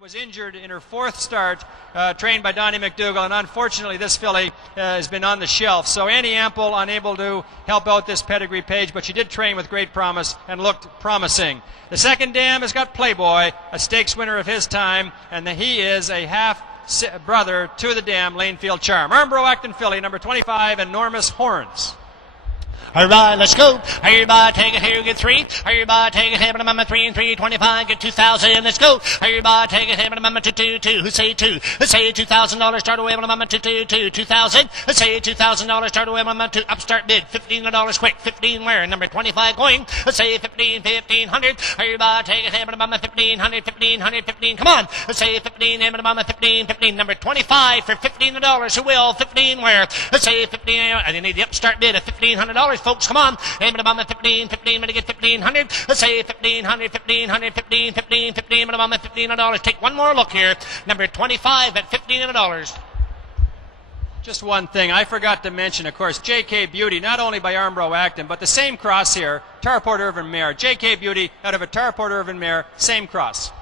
Was injured in her fourth start, trained by Donnie McDougall, and unfortunately this filly has been on the shelf. So Annie Ample unable to help out this pedigree page, but she did train with great promise and looked promising. The second dam has got Playboy, a stakes winner of his time, and he is a half brother to the dam, Lanefield Charm. Armbro Acton filly, number 25, Enormous Horns. All right, let's go. Everybody take it here, get 3. Everybody take it here, but I'm 3 and 3, 25, get 2,000. Let's go. Everybody take it here, but I'm 2. Who say 2? Let's say $2,000. Start away, but I'm 2. 2,000. Let's say $2,000. Start away, but I'm 2. Upstart bid. $15 quick. 15 where? Number 25 going. Let's say 1,500. Everybody take it here, but I'm 1,500. 1,500. 15. Come on. Let's say 15. But I'm 15. 15. Number 25 for $15. Who will? 15 where? Let's say 15. I need the upstart bid of $1,500. Folks, come on. Aim at about 15, 15, to get 1,500. Let's say 1,500, 1,500, 15, 15, 15, but about $1,500. Take one more look here. Number 25 at $1,500. Just one thing I forgot to mention, of course, J.K. Beauty, not only by Armbro Acton, but the same cross here, Tarport Irvin mare. J.K. Beauty out of a Tarport Irvin mare, same cross.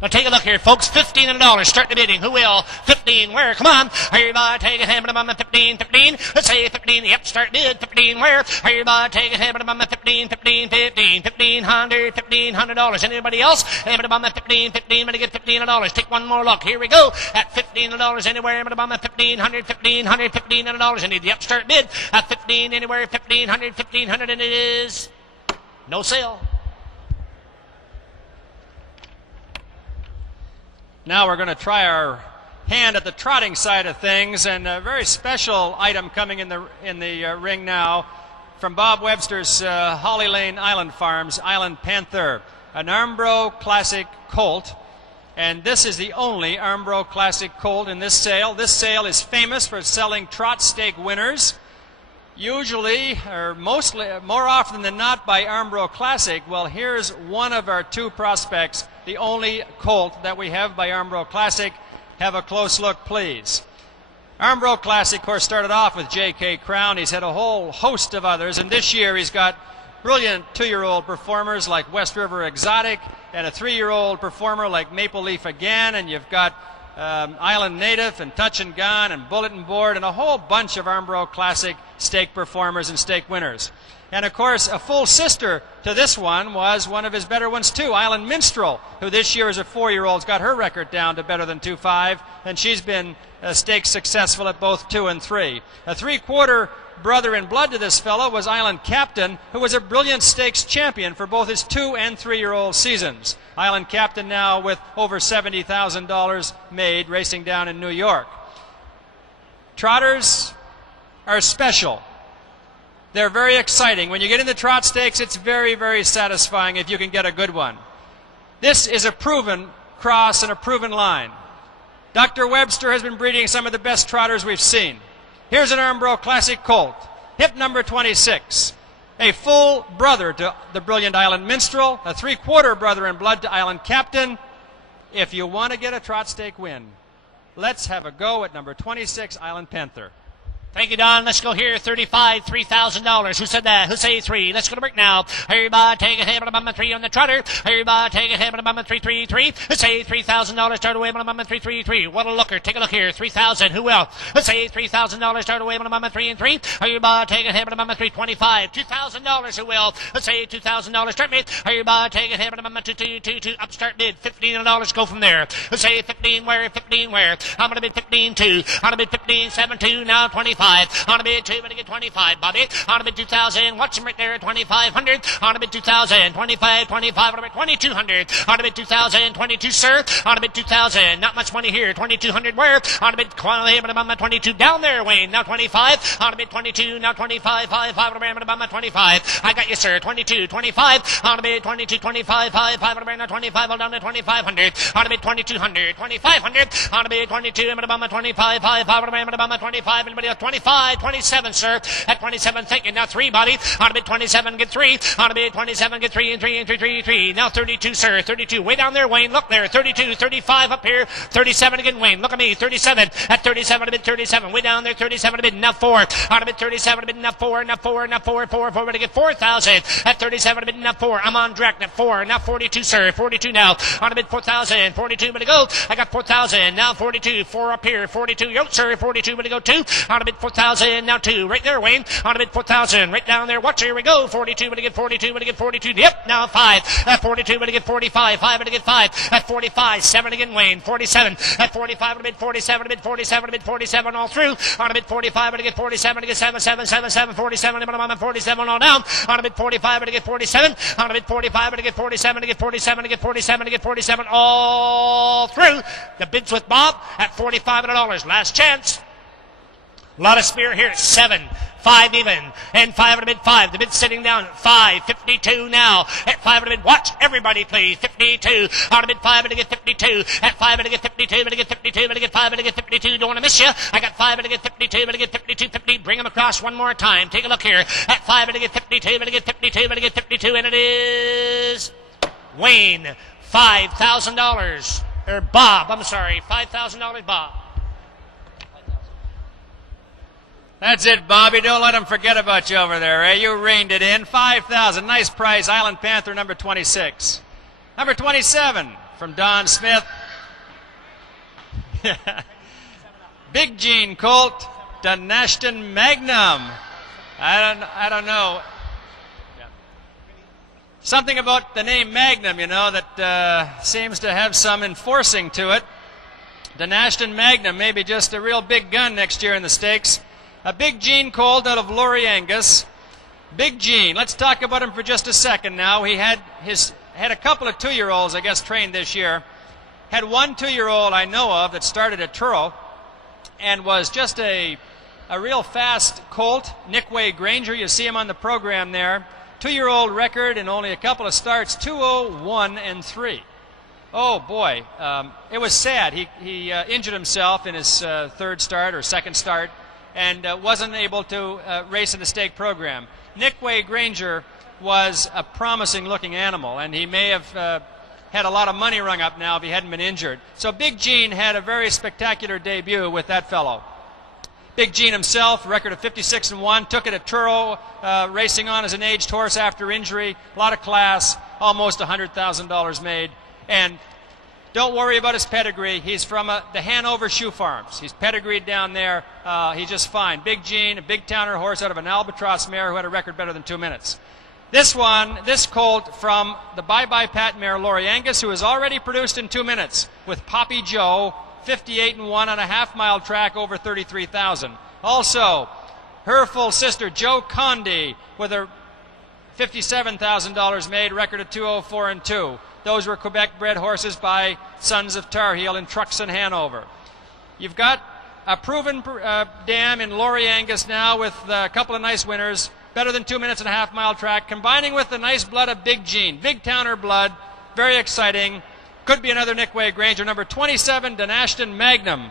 Now take a look here, folks. $15. Start the bidding. Who will? 15. Where? Come on. Everybody take a hand, but I'm 15. 15. Let's say 15. Yep. Start bid. 15. Where? Everybody take a hand, but I'm 15. 15. 15. $1,500. $1,500. Anybody else? But I'm 15. 15. But to get $15. Take one more look. Here we go. At $15 anywhere, but I'm 1,500. $1,500. I need the upstart bid. At 15 anywhere. 1,500. 1,500, and it is no sale. Now we're going to try our hand at the trotting side of things, and a very special item coming in the ring now from Bob Webster's Holly Lane Island Farms, Island Panther, an Armbro Classic Colt, and this is the only Armbro Classic Colt in this sale. This sale is famous for selling trot stake winners, usually or more often than not by Armbro Classic. Well, here's one of our two prospects, the only colt that we have by Armbro Classic. Have a close look, please. Armbro Classic, of course, started off with J.K. Crown. He's had a whole host of others, and this year he's got brilliant 2-year-old performers like West River Exotic and a 3-year-old performer like Maple Leaf Again, and you've got Island Native and Touch and Gone and Bulletin Board and a whole bunch of Armbro Classic stake performers and stake winners. And of course, a full sister to this one was one of his better ones too, Island Minstrel, who this year as a 4-year-old's got her record down to better than 2.5, and she's been stakes successful at both 2 and 3. A 3/4 brother in blood to this fellow was Island Captain, who was a brilliant stakes champion for both his 2 and 3-year-old seasons. Island Captain now with over $70,000 made, racing down in New York. Trotters are special. They're very exciting. When you get in the trot stakes, it's very, very satisfying if you can get a good one. This is a proven cross and a proven line. Dr. Webster has been breeding some of the best trotters we've seen. Here's an Armbro Classic Colt, hip number 26, a full brother to the brilliant Island Minstrel, a 3/4 brother in blood to Island Captain. If you want to get a trot stake win, let's have a go at number 26, Island Panther. Thank you, Don. Let's go here. 35, $3,000. Who said that? Who say 3? Let's go to break now. Everybody take a hit, but I'm 3 on the trotter. Everybody take a hit, but I'm 3, 3, 3. Let's say $3,000. Start away, but I'm 3, 3, 3. What a looker. Take a look here. 3,000. Who will? Let's say $3,000. Start away, but I'm 3 and 3. Everybody take a hit, but I'm 3, 25. $2,000. Who will? Let's say $2,000. Start bid. Everybody take a hit, but I'm 2, 2, 2, 2. Upstart bid. $15. Go from there. Let's say 15 where? 15 where? I'm going to bid 15 2. I'm going to bid 15 7 2. Now 25. On a bid 2, but to get 25, Bobby. On a bid 2,000. Watch him right there at 2,500. On a bid 2,000. 25, 25. On a bid 2,200. On a bid 2,000. 22, sir. On a bid 2,000. Not much money here. 2,200 where? On a bid 22 down there, Wayne. Now 25. On a bid 22. Now 25. 5, 5. On a bid 25. I got you, sir. 22, 25. On a bid 22, 25, 5, 5. On a bid 25. All down to 2,500. On a bid 2,200. 2,500. On a bid 22. On a bid 25, 5, 5. On a bid 25. Anybody else? 25, 27, sir. At 27, thinking. Now 3, Bobby. On a bid 27, get 3. On a bid 27, get 3 and 3 and 3, 3, 3. Now 32, sir. 32. Way down there, Wayne. Look there. 32, 35 up here. 37 again, Wayne. Look at me. 37. At 37, a bid 37. Way down there, 37, a bid. Now 4. On a bid 37, a bid. Now 4. Now 4. Now 4. 4. 4. To get 4,000. At 37, a bid. Now 4. I'm on direct. Now 4. Now 42, sir. 42 now. On a bid 4,000. 42, but to go. I got 4,000. Now 42. 4 up here. 42. Yo, sir. 42, but to go 2. On a bid 4,000. Now 2. Right there, Wayne. On a bid 4,000. Right down there. Watch. Here we go. 42, but to get 42, but to get 42. Yep. Now 5. At 42, but to get 45. 5, but to get 5. At 45. 7 again, Wayne. 47. At 45, but to get 47. A bid 47. A bid 47 all through. On a bid 45, but to get 47. To get 7, 7, 7, 7, 47. I'm at 47 all down. On a bid 45, but to get 47. On a bid 45, but to get 47. To get 47. To get 47. To get 47 all through. The bids with Bob at $45. Last chance. A lot of spear here. 7. 5 even, and 5 and a bid 5. The bid sitting down at 5, 52 now. At 5 and a bid, watch everybody please. 52, on a bid 5 and to get 52. At 5 and to get 52, and to get 52, and to get 5 and to get 52. Don't want to miss you. I got 5 and to get 52, and to get 52, 50. Bring them across one more time. Take a look here. At 5 and to get 52, and to get 52, and to get 52, and it is Wayne, $5,000. Or Bob, I'm sorry, $5,000 Bob. That's it, Bobby. Don't let them forget about you over there, eh? You reined it in. 5,000. Nice price. Island Panther, number 26. Number 27 from Don Smith. Big Gene Colt, Ashton Magnum. I don't know. Something about the name Magnum, you know, that seems to have some enforcing to it. Ashton Magnum, maybe just a real big gun next year in the stakes. A Big Gene Colt out of Laurie Angus. Big Gene, let's talk about him for just a second now. He had a couple of 2-year-olds, I guess, trained this year. Had one 2-year-old I know of that started at Truro and was just a real fast colt. Nick Way Granger, you see him on the program there. 2-year-old record in only a couple of starts, 2-0-1-3. Oh, boy. It was sad. He injured himself in his third start or second start, and wasn't able to race in the stake program. Nick Way Granger was a promising-looking animal, and he may have had a lot of money rung up now if he hadn't been injured. So Big Gene had a very spectacular debut with that fellow. Big Gene himself, record of 56-1, took it at Truro, racing on as an aged horse after injury, a lot of class, almost $100,000 made. And don't worry about his pedigree. He's from the Hanover Shoe Farms. He's pedigreed down there. He's just fine. Big Gene, a big towner horse out of an albatross mare who had a record better than 2 minutes. This colt from the Bye Bye Pat mare Laurie Angus, who has already produced in 2 minutes with Poppy Joe, 58-1 on a half-mile track over 33,000. Also, her full sister Joe Condi with a $57,000 made, record of 204-2. Those were Quebec-bred horses by Sons of Tar Heel in trucks in Hanover. You've got a proven dam in Laurie Angus now with a couple of nice winners, better than 2 minutes and a half-mile track, combining with the nice blood of Big Gene. Big towner blood, very exciting. Could be another Nick Way Granger. Number 27, Ashton Magnum.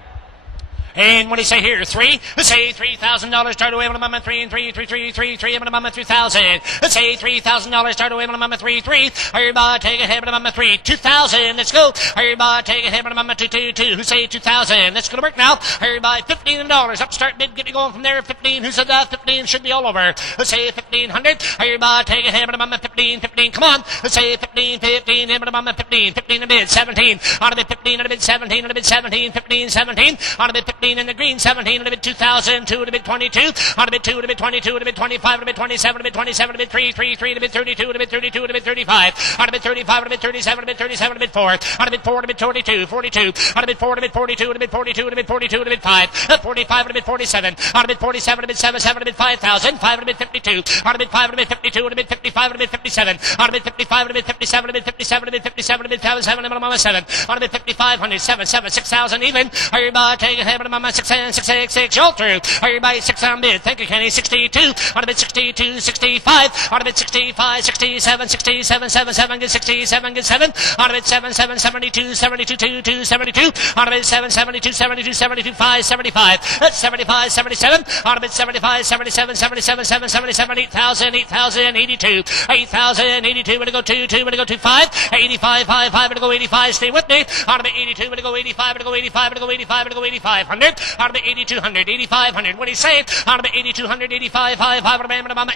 And what do you say here? 3? Let's say $3,000. Start away with a mama 3 and 3, 3, 3, 3, 3, and a mama 3,000. Let's say $3,000. Start away with a mama 3, 3. Everybody take a hit with a mama 3, 2,000. Let's go. Everybody take a hit with a mama 2, 2, 2. Who say 2,000? Let's go to work now. Everybody $15. Upstart bid, get me going from there. 15. Who said that? 15 should be all over. Let's say 1,500. Everybody take a hit with a mama 15, 15. Come on. Let's say 15, 15. Hit with a mama 15, 15 a bid, 17. On a bid 15, on a bid 17, on a bid 17, 15, 17. On a bid 15. In the green, 17, and a bit 2,000, 2 and a bit 22, on a bit 2 and a bit 22, and a bit 25, and a bit 27, and a bit 27, and a bit 3, 3, 3, and a bit 32, and a bit 32, and a bit 35, on a bit 35, and a bit 37, and a bit 37, and a bit 4, on a bit 4, and a bit 42, 42, on a bit 4, and a bit 42, and a bit 42, and a bit 42, and a bit 5, 45, and a bit 47, on a bit 47, and a bit 7, 7, and a bit 5,000, 5 and a bit 52, on a bit 5, and a bit 52, and a bit 55, and a bit 57, on a bit 55, and a bit 57, and a bit 57, and a bit 57, and a bit 7, 7, and a bit 7, on a bit 5,500, 7, 7, 6,000 even, everybody take a hit, 666, all through. Everybody 6 on bid. Thank you, Kenny. 62. On a bid 62, 65. On a bid 65, 67, 67, 77, get 67, get 7. On a bid 7, 7, 72, 72, 2, 2, 72. On a bid 7, 72, 72, 72, 5, 75. That's 75, 77. On a bid 75, 77, 77, 7, 77, 8,000, 8,000, 82. 8,000, 82, gonna go 2, 2, gonna go 2, 5. 85, 5, 5, gonna go 85. Stay with me. On a bid 82, gonna go 85, gonna go 85, gonna go 85, gonna go 8500. On a bid 8,200, 8,500. What do you say? On a bid 8,200, 85, 5, 5.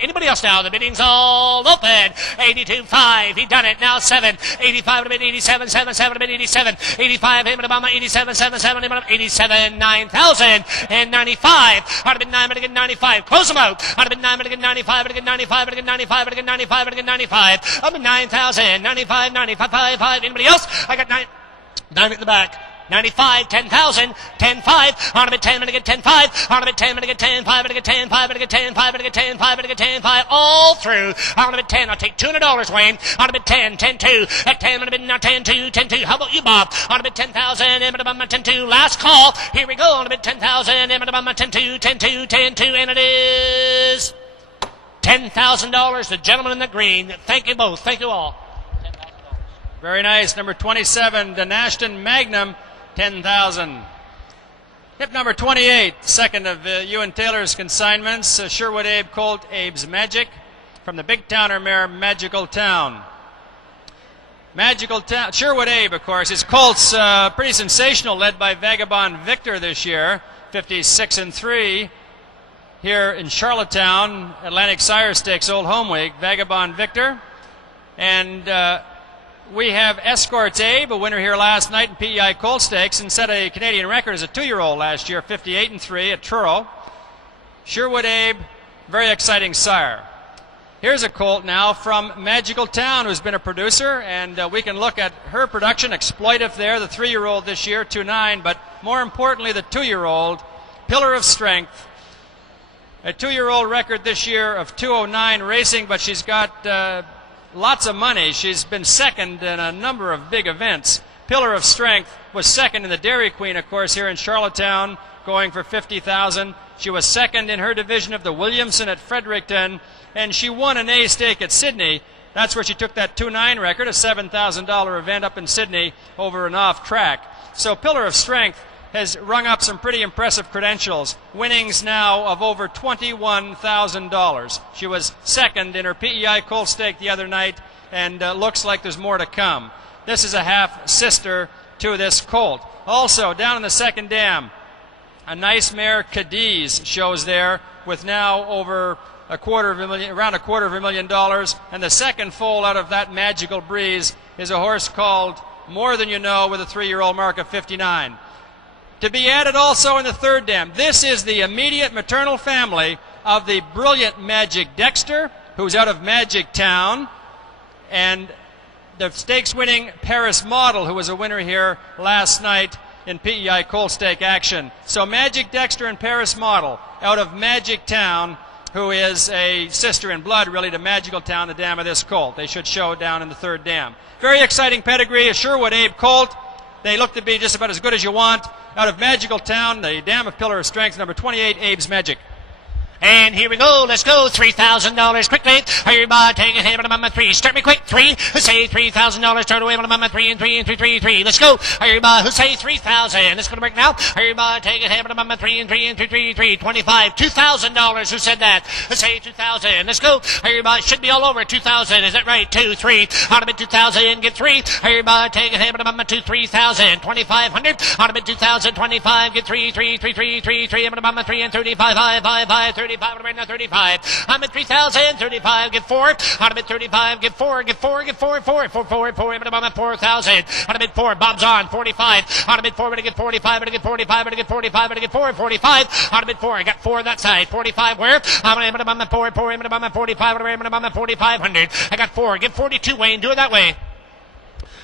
Anybody else now? The bidding's all open. 82, 5. He done it. Now 7. 85 to bid 87, 7, 7 to bid 87. 85, 87, 7, 7, 87, 9,000 and 95. On a bid 9, but again 95. Close them out. On a bid 9, but again 95, but again 95, but again 95, but again 95, but again 95. On a bid 9,000, 95, 95, 5, 5. Anybody else? I got 9 at the back. 95, 10,000, 10, 5, on a bit 10, and again 10, 5, on a bit 10, and again 10, 5, and again 10, 5, and again 10, 5, and again 10, 5, and again 10, 5, all through. On a bit 10, I'll take $200, Wayne. On a bit 10, 10, 2, at 10, and a bit now 10, 2, 10, 2. How about you, Bob? On a bit 10,000, and a bit 10, 2. Last call. Here we go. On a bit 10,000, and a bit 10, 2, 10, 2, 10, 2, and it is $10,000. The gentleman in the green. Thank you both. Thank you all. Very nice. Number 27, the Ashton Magnum. 10,000. Hip number 28, second of Ewan Taylor's consignments, Sherwood Abe Colt, Abe's Magic, from the Big Towner mare Magical Town. Magical Town, Sherwood Abe, of course, his colt's pretty sensational, led by Vagabond Victor this year, 56-3. Here in Charlottetown, Atlantic Sire Stakes Old Home Week, Vagabond Victor. And we have Escorts Abe, a winner here last night in PEI Colt Stakes, and set a Canadian record as a 2-year-old last year, 58-3 at Truro. Sherwood Abe, very exciting sire. Here's a colt now from Magical Town, who's been a producer, and we can look at her production, Exploitive there, the 3-year-old this year, 2-9, but more importantly, the 2-year-old, Pillar of Strength. A 2-year-old record this year of 209 racing, but she's got lots of money. She's been second in a number of big events. Pillar of Strength was second in the Dairy Queen, of course, here in Charlottetown, going for 50,000. She was second in her division of the Williamson at Fredericton, and she won an A stake at Sydney. That's where she took that 2-9 record, a $7,000 event up in Sydney over and off track. So Pillar of Strength has rung up some pretty impressive credentials. Winnings now of over $21,000. She was second in her PEI Colt Stake the other night, and looks like there's more to come. This is a half-sister to this colt. Also, down in the second dam, a nice mare, Cadiz, shows there with now over around $250,000. And the second foal out of that Magical Breeze is a horse called More Than You Know with a 3-year-old mark of 59. To be added also in the third dam, this is the immediate maternal family of the brilliant Magic Dexter, who's out of Magic Town, and the stakes-winning Paris Model, who was a winner here last night in PEI Colt Stake action. So Magic Dexter and Paris Model out of Magic Town, who is a sister in blood, really, to Magical Town, the dam of this colt. They should show down in the third dam. Very exciting pedigree, a Sherwood Abe Colt. They look to be just about as good as you want. Out of Magical Town, the dam of Pillar of Strength, number 28, Abe's Magic. And here we go. Let's go. $3,000 quickly. Everybody take a hit on number 3. Start me quick. 3. Say $3,000. Turn away on number 3 and 3 and 3, 3, 3. Let's go. Everybody say 3,000. Let's go to break now. Everybody take a hit on number 3 and 3 and 3, 3, 3. 25. $2,000. Who said that? Say 2,000. Let's go. Everybody should be all over 2,000. Is that right? 2, 3. On a bit 2,000. Get 3. Everybody take a hit on number 2. 3,000. 2,500. On a bit 2,000. 25. Get 3, 3, 3, 3, 3, 3. On number 3 and 35. 5, 5, 5, 30. 35, right now 35. I'm at 3,000, 35, get 4. I'm at 35, get 4, get 4, get 4, 4, 4, 4, 4. I'm at 4,000. I'm at 4, Bob's on, 45. I'm at 4, I'm going to get 45, I'm going to get 45, I'm going to get 45, I'm going to get 4, 45. I'm at 4, I got 4 that side. 45 where? I'm at 4, 4, I'm at 45, I'm at 4,500. I got 4, get 42, Wayne, do it that way.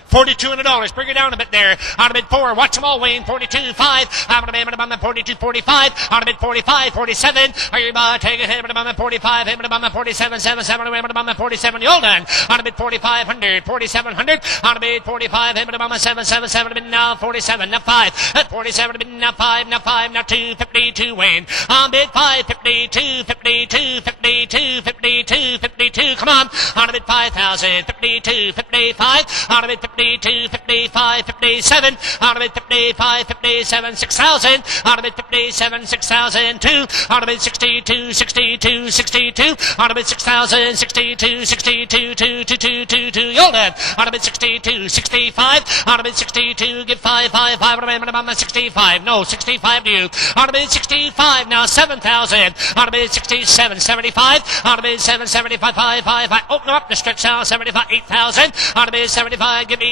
$42. Bring it down a bit there. Out of bid 4. Watch them all, Wayne. 42, 5. Out of bid 42, 45. Out of bid 45, 47. Everybody take a hit. 45. 47, 7, 7. 47. You're done. Out of bid 4,500. 4,700. Out of bid 45. 7, 7, 7. Bid now 47. Now 5. 47. Bid now 5. Now 5. Now 2. 52. Wayne. On bid 5. 52. 52. 52. 52. 52. Come on. Out of bid 5,000. 52. 55. Out of bid 52, 55, 57, out of it 55, 57, 6,000, out of it 57, 6,002, out of it 62, 62, 62, out of it 6,000, 62, 62, 2, 2, 2, 2, 2, you're dead, out of it 62, 65, out of it 62, give 5, 5, 5, out of 65, no, 65 to you, out of it 65, now 7,000, out of it 67, 75, out of it 7, 75, 5, 5, 5, open up the stretch now, 75, 8,000, out of it 75, give me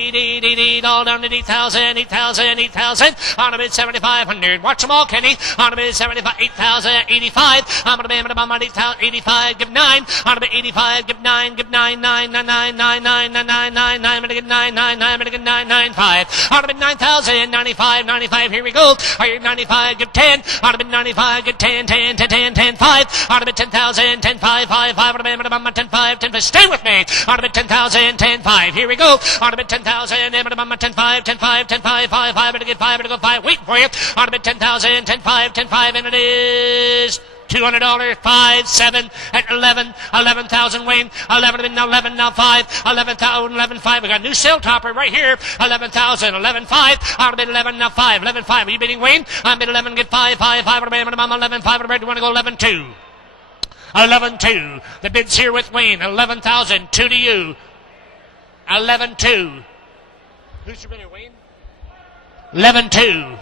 all down to 8,000, 8,000, 8,000, on a bid 7,500. Watch them all, Kenny. On a bid 75, 8,000, 85. I'm going to be about 8,000, 85. Give 9. On a bid 85. Give 9. Give 9, 9, 9, 9, 9, 9, 9, 9, 9, 9. I'm going to get 9, 9, 9. I'm going to get 9, 9, 5. On a bid 9,000, 95, 95. Here we go. Are you 95? Give 10. On a bid 95. Give 10, 10, 10, 10, 10, 5. On a bid 10,000, 10, 5, 5, 5. On a bid 10, 5, 10, 5. Stay with me. On a bid 10,000, 10, 5. Here we go. On a bid 10,000. 10, 5, 10, 5, 10, 5, 5, 5, better get 5, better go 5, waiting for you, on a bid 10,000, 10, 5, 10, 5, and it is $200, 5, 7, at 11, 11,000, Wayne, 11, now 11, now 5, 11,000, 11, 5, we got a new sale topper right here, 11,000, 11, 5, out of bid 11, now 5, 11, 5, are you bidding, Wayne? I'm bid 11, get 5, 5, 5, 11, 5, do you want to go 11, 2? 11, 2, the bid's here with Wayne, 11,000, 2 to you, 11, 2. Who's your bidder, Wayne? 11-2.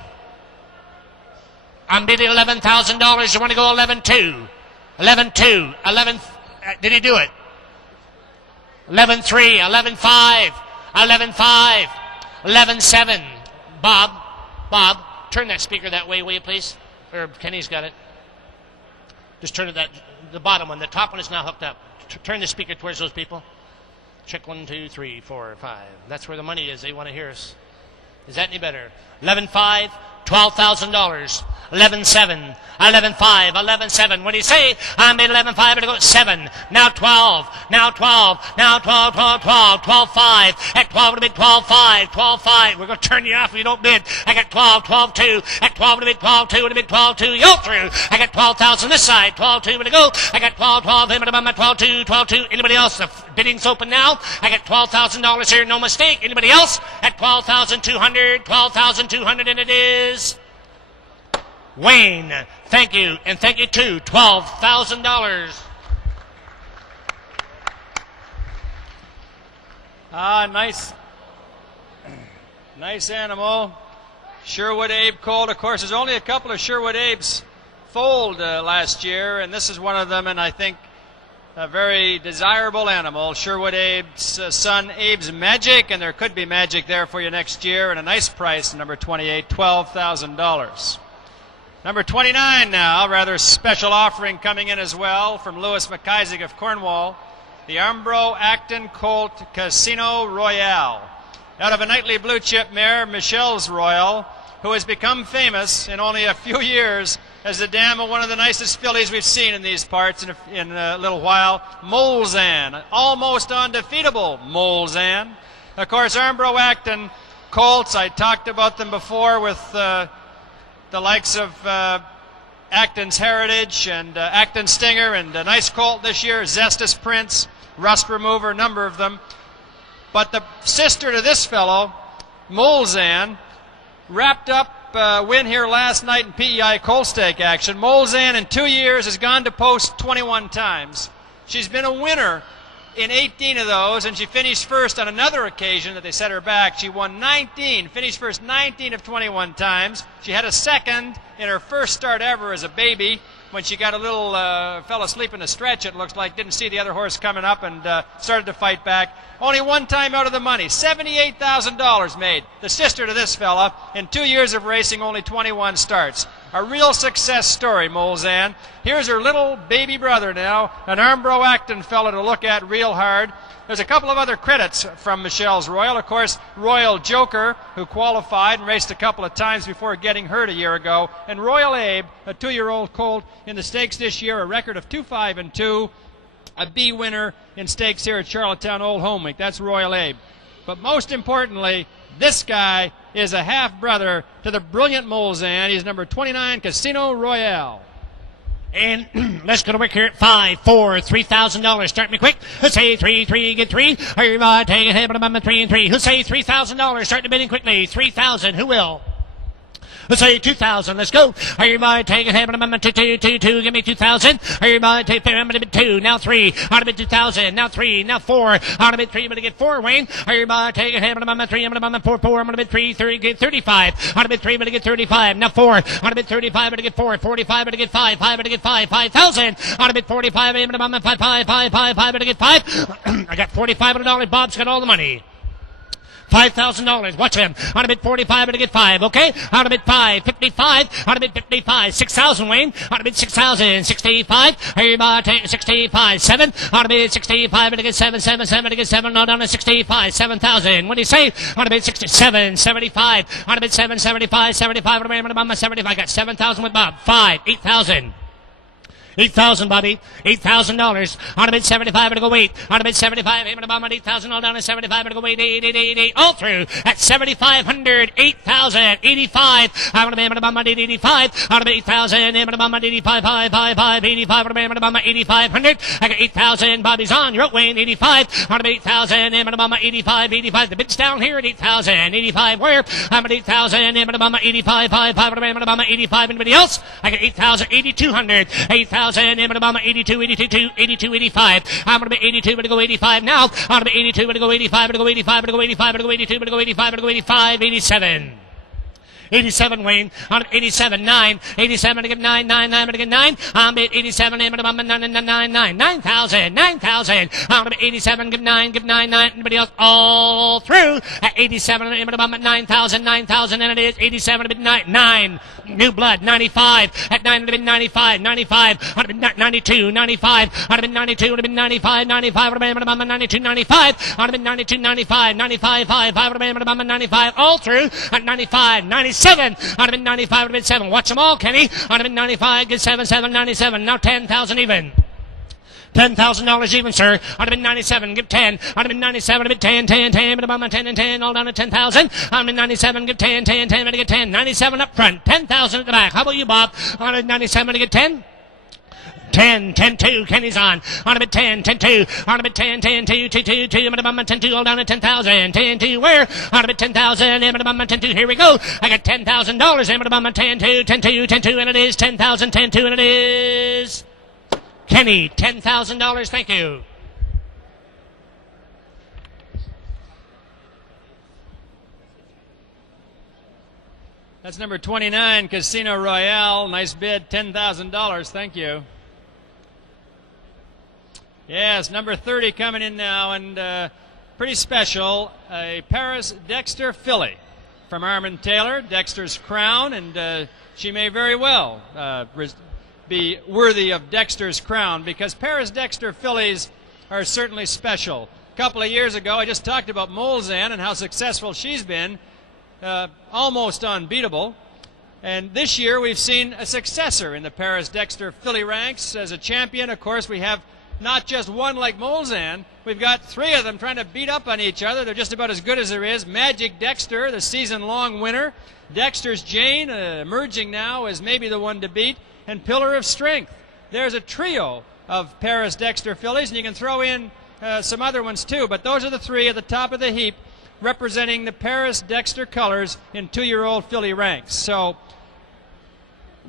I'm bidding $11,000. You want to go 11-2? 11-2. 11. Did he do it? 11-3. 11-5. 11-5. 11-7. Bob, turn that speaker that way, will you please? Or Kenny's got it. Just turn it the bottom one. The top one is now hooked up. Turn the speaker towards those people. Check 1, 2, 3, 4, 5. That's where the money is. They want to hear us. Is that any better? 11-5, $12,000. 11-7, 11-5, 11-7. What do you say? I'm at 11-5, I'm going to go 7. Now 12, now 12, now 12, 12, 12, 12-5. At 12, it'll be 12-5, 12-5. We're going to turn you off if you don't bid. I got 12, 12-2. At 12, it'll be 12-2, it'll be 12-2. You're through. I got 12,000 this side, 12-2, going to go. I got 12, 12, 12-2, 12-2. Anybody else? The bidding's open now. I got $12,000 here, no mistake. Anybody else? At 12,200, 12,200, and it is Wayne. Thank you, and thank you too. $12,000. Nice animal. Sherwood Abe Colt. Of course, there's only a couple of Sherwood Abes foaled last year, and this is one of them, and I think a very desirable animal. Sherwood Abe's son, Abe's Magic, and there could be magic there for you next year, and a nice price, number 28, $12,000. Number 29 now, rather special offering coming in as well from Lewis McIsaac of Cornwall. The Armbro Acton Colt Casino Royale. Out of a nightly blue chip mare, Michelle's Royale, who has become famous in only a few years as the dam of one of the nicest fillies we've seen in these parts in a little while, Molzan. Almost undefeatable Molzan. Of course, Armbro Acton Colts, I talked about them before with the likes of Acton's Heritage and Acton Stinger, and a nice colt this year, Zestus Prince, Rust Remover, a number of them. But the sister to this fellow, Molzan, wrapped up win here last night in PEI Colt Stake action. Molzan in 2 years has gone to post 21 times. She's been a winner in 18 of those, and she finished first on another occasion that they set her back. She won 19, finished first 19 of 21 times. She had a second in her first start ever as a baby when she got a little, fell asleep in a stretch, it looks like, didn't see the other horse coming up and started to fight back. Only one time out of the money, $78,000 made. The sister to this fella, in 2 years of racing, only 21 starts. A real success story, Molzan. Here's her little baby brother now, an Armbro Acton fella to look at real hard. There's a couple of other credits from Michelle's Royale. Of course, Royal Joker, who qualified and raced a couple of times before getting hurt a year ago. And Royal Abe, a 2-year-old colt in the stakes this year, a record of 2-5-2. A B winner in stakes here at Charlottetown Old Home Week. That's Royal Abe. But most importantly, this guy is a half-brother to the brilliant Molzan. He's number 29, Casino Royale. And let's go to work here at 5, 4, $3,000. Start me quick. Let's say 3, 3, get 3. Everybody take a hit, but I'm 3 and 3. Let's say $3,000. Start the bidding quickly. 3,000. Who will? Let's say 2,000. Let's go. Everybody take a hit, but I'm 2, 2, 2, 2. Give me 2,000. Everybody take a bid 2. Now 3. Out of bid 2,000. Now 3. Now 4. Out of bid 3. I'm going to get 4, Wayne. Everybody take a hit, but I'm 3. I'm going to 4, 4. I'm going to bid 3, 30, get 35. Out of bid 3. I'm going to get 35. Now 4. Out of bid 35. I'm going to get 4. 45. I'm going to get 5. 5. I'm going to get 5. 5,000. Out of bid 45. I'm going to 5, 5, 5, 5. I'm going to get 5. I got $4,500. Bob's got all the money. $5,000. Watch him. Out of bid 45, I'm going to get 5. Okay? Out of bid 5, 55. Out of bid 55, 6,000, Wayne. Out of bid 6,000, 65. Everybody take 65, 7. Out of bid 65, I'm going to get 7, 7, 7, to get 7. Now down to 65, 7,000. What do you say? Out of bid 67, 75. Out of bid 7, 75, 75. Out of bid 75. I got 7,000 with Bob. 5, 8,000. 8,000, Bobby. $8,000. Out of bid 75, I'm going to go 8. Out of bid 75, I'm going to bomb at 8,000. All down to 75, I'm going to go 8, 8, 8, 8, 8. All through at 7,500, 8,000, 85. I'm going to bomb at 85. Out of 8,000, I'm going to bomb at 85, 5, 5, 5, 85. I'm going to bomb at 8,500. I got 8,000. Bobby's on. You're up, Wayne. 85. Out of 8,000, I'm going to bomb at 85, 85. The bid's down here at 8,000. 85 where? I'm at 8,000. I'm going to bomb at 85, 5, 5. I'm going to bomb at 85. Anybody else? I got 8,000, 8,200. 8,000. I'm going to bomb at 82, 82, 82, 85. I'm going to be 82, I'm going to go 85 now. I'm going to be 82, I'm going to go 85, I'm going to go 85, I'm going to go 85, I'm going to go 82, I'm going to go 85, I'm going to go 85, 87. 87, Wayne. On 87, 9. 87, I'm going to give 9, 9, 9, I'm going to give 9. I'm at 87, I'm going to bomb at 9, 9, 9, 9. 9,000, 9,000. I'm going to be 87, give 9, 9. Anybody else? All through at 87, I'm going to bomb at 9,000, 9,000, and it is 87, a bit 9, 9. New blood, 95. At 9, it would have been 95, 95. Would have been 92, 95. Would have been 92, would have been 95, 95. Would have been 92, 95. Would have been 92, 95, 95, 5. Would have been 95. All through at 95, 97. Would have been 95, would have been 7. Watch them all, Kenny. Would have been 95, get 7, 7, 97. Now 10,000 even. $10,000 even, sir. I'd have been 97, give 10. I'd have been 97, I'd have been 10, 10, 10, but about 10 and 10, all down to 10,000. I'd have been 97, give 10, 10, 10, but I get 10. 97 up front, 10,000 at the back. How about you, Bob? I'd have been 97, to get 10. 10, 10, 2, Kenny's on. On a bit 10, 10, 2. On a bit 10, 10, 2, 2, 2, 2. I'm at 10, 2, all down to 10,000. 10, 2, where? On a bit 10,000. I'm at 10, 2. Here we go. I got $10,000. I'm at 10, 2, 10, 2, 10, 2, and it is 10,000, 10, 2, and it is Kenny, $10,000. Thank you. That's number 29, Casino Royale. Nice bid, $10,000. Thank you. Yes, number 30 coming in now, and pretty special, a Paris Dexter filly from Armand Taylor, Dexter's crown, and she may very well be worthy of Dexter's crown, because Paris Dexter fillies are certainly special. A couple of years ago, I just talked about Molzan and how successful she's been, almost unbeatable. And this year we've seen a successor in the Paris Dexter filly ranks. As a champion, of course, we have not just one like Molzan. We've got three of them trying to beat up on each other. They're just about as good as there is. Magic Dexter, the season-long winner. Dexter's Jane, emerging now as maybe the one to beat. And Pillar of Strength. There's a trio of Paris Dexter fillies, and you can throw in some other ones too, but those are the three at the top of the heap representing the Paris Dexter colors in two-year-old filly ranks. So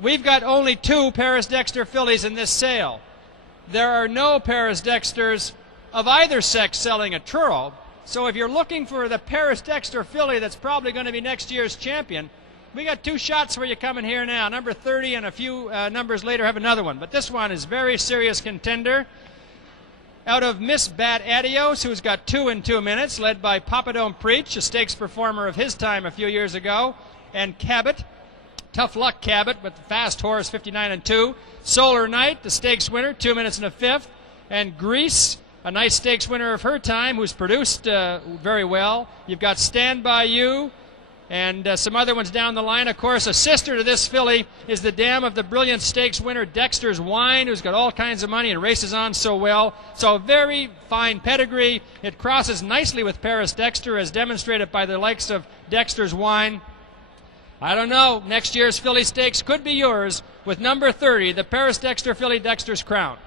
we've got only two Paris Dexter fillies in this sale. There are no Paris Dexters of either sex selling at Truro, so if you're looking for the Paris Dexter filly that's probably going to be next year's champion, we got two shots for you coming here now. Number 30 and a few numbers later have another one. But this one is very serious contender. Out of Miss Bat Adios, who's got 2 in 2 minutes, led by Papa Don't Preach, a stakes performer of his time a few years ago, and Cabot. Tough Luck Cabot, but the fast horse, 59-2. Solar Knight, the stakes winner, 2 minutes and a fifth. And Grease, a nice stakes winner of her time, who's produced very well. You've got Stand By You, and some other ones down the line. Of course, a sister to this filly is the dam of the brilliant stakes winner Dexter's Wine, who's got all kinds of money and races on so well. So very fine pedigree. It crosses nicely with Paris Dexter, as demonstrated by the likes of Dexter's Wine. I don't know. Next year's filly stakes could be yours with number 30, the Paris Dexter filly, Dexter's Crown.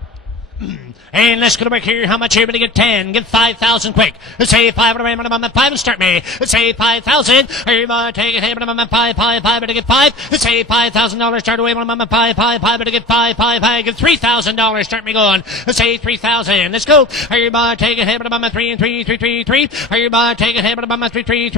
And let's go to work here. How much here? But to get 10. Get 5,000 quick. Let's say 5 and start me. Let's say 5,000. Everybody take it. Hey, but to get 5. Let's say $5,000. Start away. But to get 5. Get $3,000. Start me going. Let's say 3,000. Let's go. Everybody take it. Hey, but 3 and 3. Everybody take it. Hey, but 3. Hey,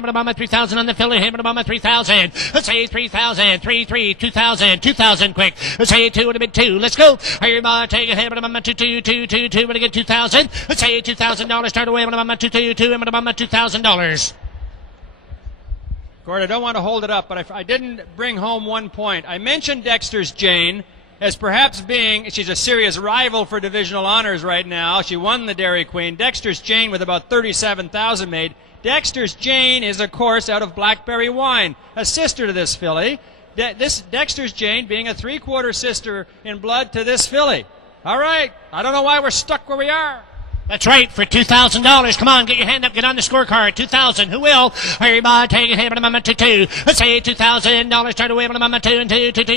but 3,000 on the filly. Hey, but 3,000. Let's say 3,000. 2,000 quick. Let's say 2 and a bit 2. Let's go. Everybody take it. But 2, but to get 2,000. Let's say $2,000. Start away. But 2, $2,000. Gord, I don't want to hold it up, but I didn't bring home 1 point. I mentioned Dexter's Jane as perhaps being, she's a serious rival for divisional honors right now. She won the Dairy Queen. Dexter's Jane with about 37,000 made. Dexter's Jane is, of course, out of Blackberry Wine, a sister to this filly. This Dexter's Jane being a three-quarter sister in blood to this filly. All right. I don't know why we're stuck where we are. That's right, for $2,000. Come on, get your hand up, get on the scorecard. 2,000. Who will? Everybody take it. Hey, but I'm 2. Let's say $2,000. Start away. But I'm 2 and 2. But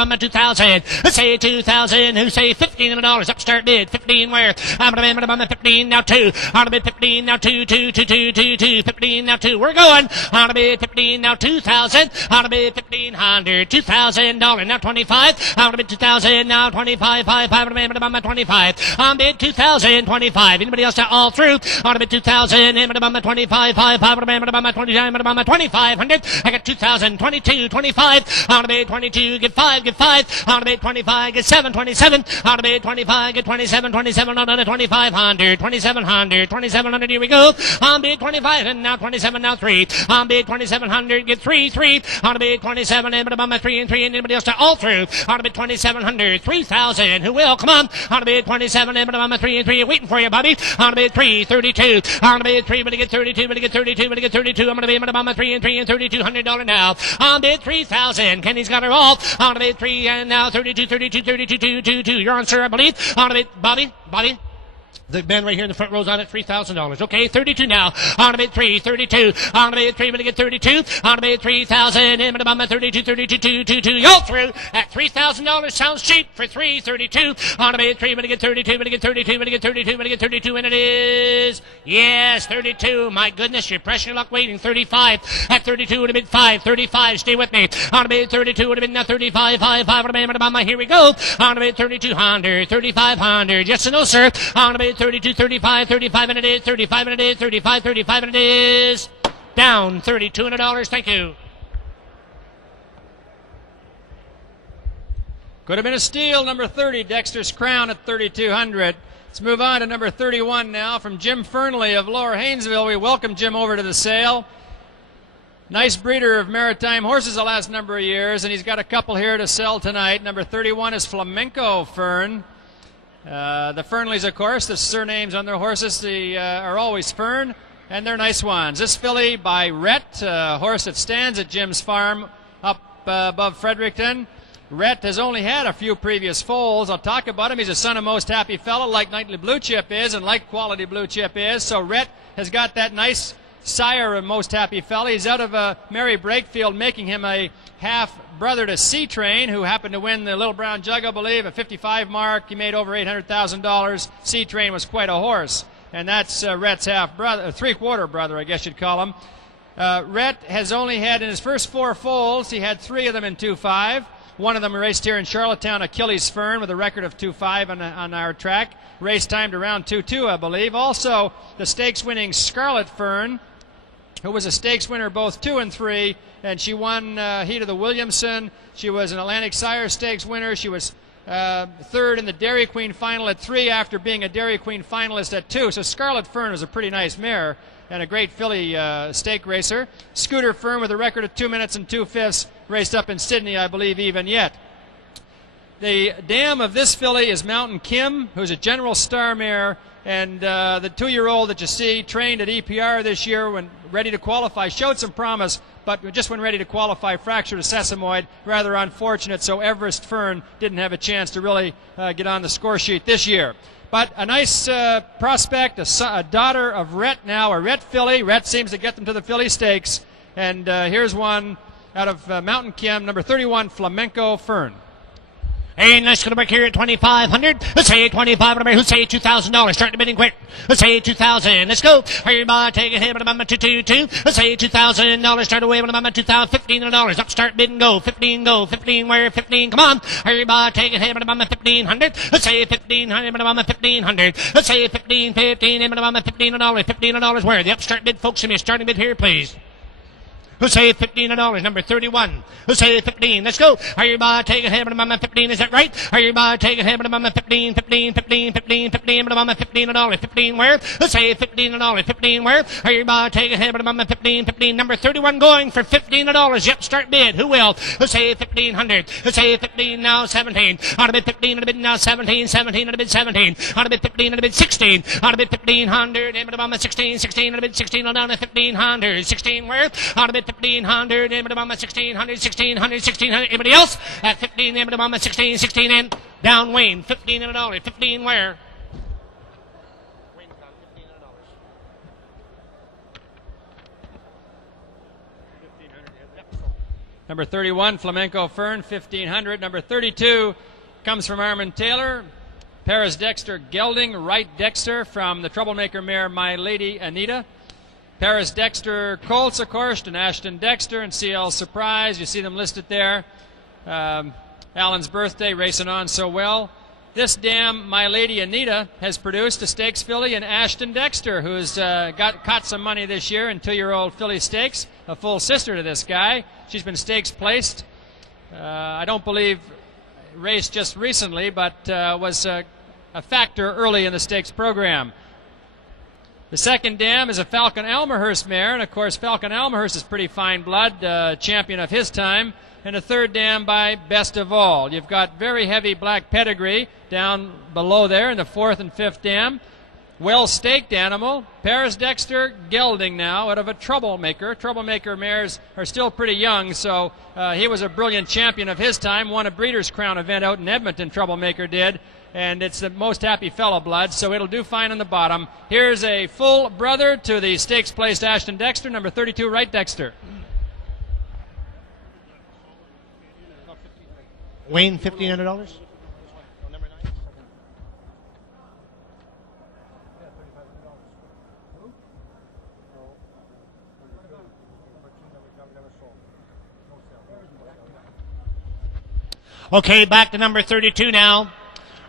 I'm 2,000. Let's say 2,000. Who say $1,500? Upstart bid. 15 where? I'm 15 now 2. Out of bid 15 now 2. 15 now 2. We're going. Out of bid 15 now 2,000. Out of bid $1,500. $2,000 now 25. Out of bid 2,000 now 25. 5. But I'm 25. On bid 2,000. 25. Anybody else all through? On about 2,000. 25. 5. 2,500. I got 2,000. 22. 25. On about 22. Get 5. Get 5. On about 25. Get 7. 27. On about 25. Get 27. 27. On about 2,500. 2,700. 2,700. Here we go. On bid 25. And now 27. Now 3. On bid 2,700. Get 3. 3. On about 27. And about 3 and 3. Anybody else all through? On about 2,700. 3,000. Who will? Come on. On about 27. And about 3 and 3. Waiting for you, Bobby. On about 3, 32. On about 3, but to get 32, but to get 32, but to get 32. I'm going to be about 3 and $3,200 now. On bid 3,000. Kenny's got her all. On about 3 and now 32. You're on, sir, I believe. On about Bobby. The man right here in the front row's on at $3,000. Okay, 32 now. On about 3, 32. On about 3, but to get 32. On about 3,000. And about 32. You're through at $3,000. Sounds cheap for 332. On about 3, but to get 32. But to get 32. But to get 32. But to get 32. And it is, yes, 32. My goodness, you're pressing your luck waiting. 35 at 32 would have been 5. 35. Stay with me. On about 32 would have been now 35. 5. Here we go. On about 3,200. 3,500. Yes or no, sir? On about 32, 35, and it is 35, and it is 35, and it is down $3,200. Thank you. Could have been a steal. Number 30, Dexter's Crown at 3,200. Let's move on to number 31 now from Jim Fernley of Lower Haynesville. We welcome Jim over to the sale. Nice breeder of maritime horses the last number of years, and he's got a couple here to sell tonight. Number 31 is Flamenco Fern. The Fernleys, of course, the surnames on their horses are always Fern, and they're nice ones. This filly by Rhett, a horse that stands at Jim's farm up above Fredericton. Rhett has only had a few previous foals. I'll talk about him. He's a son of Most Happy Fella, like Nightly Blue Chip is, and like Quality Blue Chip is. So Rhett has got that nice sire of Most Happy Fella. He's out of Mary Brakefield, making him a half-brother to C-Train, who happened to win the Little Brown Jug, I believe, a 55 mark. He made over $800,000. C-Train was quite a horse. And that's Rhett's half-brother, three-quarter brother, I guess you'd call him. Rhett has only had, in his first 4 foals, he had 3 of them in 2.5. One of them raced here in Charlottetown, Achilles Fern, with a record of 2.5 on our track. Race timed around 2.2, I believe. Also, the stakes-winning Scarlet Fern, who was a stakes winner both 2 and 3, and she won heat of the Williamson. She was an Atlantic Sire Stakes winner. She was third in the Dairy Queen final at 3 after being a Dairy Queen finalist at 2. So Scarlet Fern was a pretty nice mare. and a great filly stake racer. Scooter Fern with a record of 2 minutes and 2/5, raced up in Sydney, I believe, even yet. The dam of this filly is Mountain Kim, who's a General Star mare, and the 2-year-old that you see trained at EPR this year when ready to qualify, showed some promise, but just when ready to qualify, fractured a sesamoid, rather unfortunate, so Everest Fern didn't have a chance to really get on the score sheet this year. But a nice prospect, a daughter of Rhett now, a Rhett filly. Rhett seems to get them to the filly stakes, and here's one out of Mountain Kim, number 31, Flamenco Fern. And let's go to break here at 2,500. Let's say 2,500. Who say $2,000? Starting to bidding quick. Let's say 2,000. Let's go. Everybody take a hit with a mama 222. Let's say $2,000. Start away with a mama 2,000. $1,500. Up, start, bid, and go. 15, go. 15, where? 15. Come on. Everybody take a hit with a mama 1,500. Let's say 1,500 with a mama 1,500. Let's say 15, 15 with a mama $15. $15 where? The upstart bid, folks. Give me a starting bid here, please. Who say $15? Number 31. Who say 15? Let's go. Everybody take a head with a mama 15. Is that right? Everybody take a head with a mama 15, 15, 15, 15, 15 with a mama $15. 15 where? Let's say $15. 15 where? Everybody take a head with a mama 15, 15. Number 31 going for $15. Yep, start bid. Who will? Who say 1,500? Who say 15 now 17? Out of bid 15 and a bid now 17. 17 and a bid 17. Out of bid 15 and a bid 16. Out of bid 1,500 and a mama 16. 16 and a bid 16 on down to 1,500. 16 where? Out of bid 1,500, and mama 1,600, 1,600, 1,600. Anybody else? At 15, and mama 16, 16, and down Wayne. 15 and $1. 15 where? Wayne got $15 and $1. Number 31, Flamenco Fern, 1,500. Number 32 comes from Armin Taylor. Paris Dexter gelding, right Dexter from the troublemaker mare My Lady Anita. Paris Dexter colts, of course, and Ashton Dexter and CL Surprise. You see them listed there. Alan's birthday racing on so well. This dam, My Lady Anita, has produced a stakes filly in Ashton Dexter, who's caught some money this year in 2-year-old filly stakes, a full sister to this guy. She's been stakes placed. I don't believe raced just recently, but was a factor early in the stakes program. The second dam is a Falcon Almahurst mare, and of course Falcon Almahurst is pretty fine blood, champion of his time. And a third dam by Best of All. You've got very heavy black pedigree down below there in the 4th and 5th dam. Well-staked animal. Paris Dexter gelding now out of a troublemaker. Troublemaker mares are still pretty young, so he was a brilliant champion of his time. Won a Breeders' Crown event out in Edmonton, Troublemaker did. And it's the most happy fellow blood, so it'll do fine on the bottom. Here's a full brother to the stakes-placed Ashton Dexter, number 32, right Dexter. Wayne, $1,500? Okay, back to number 32 now.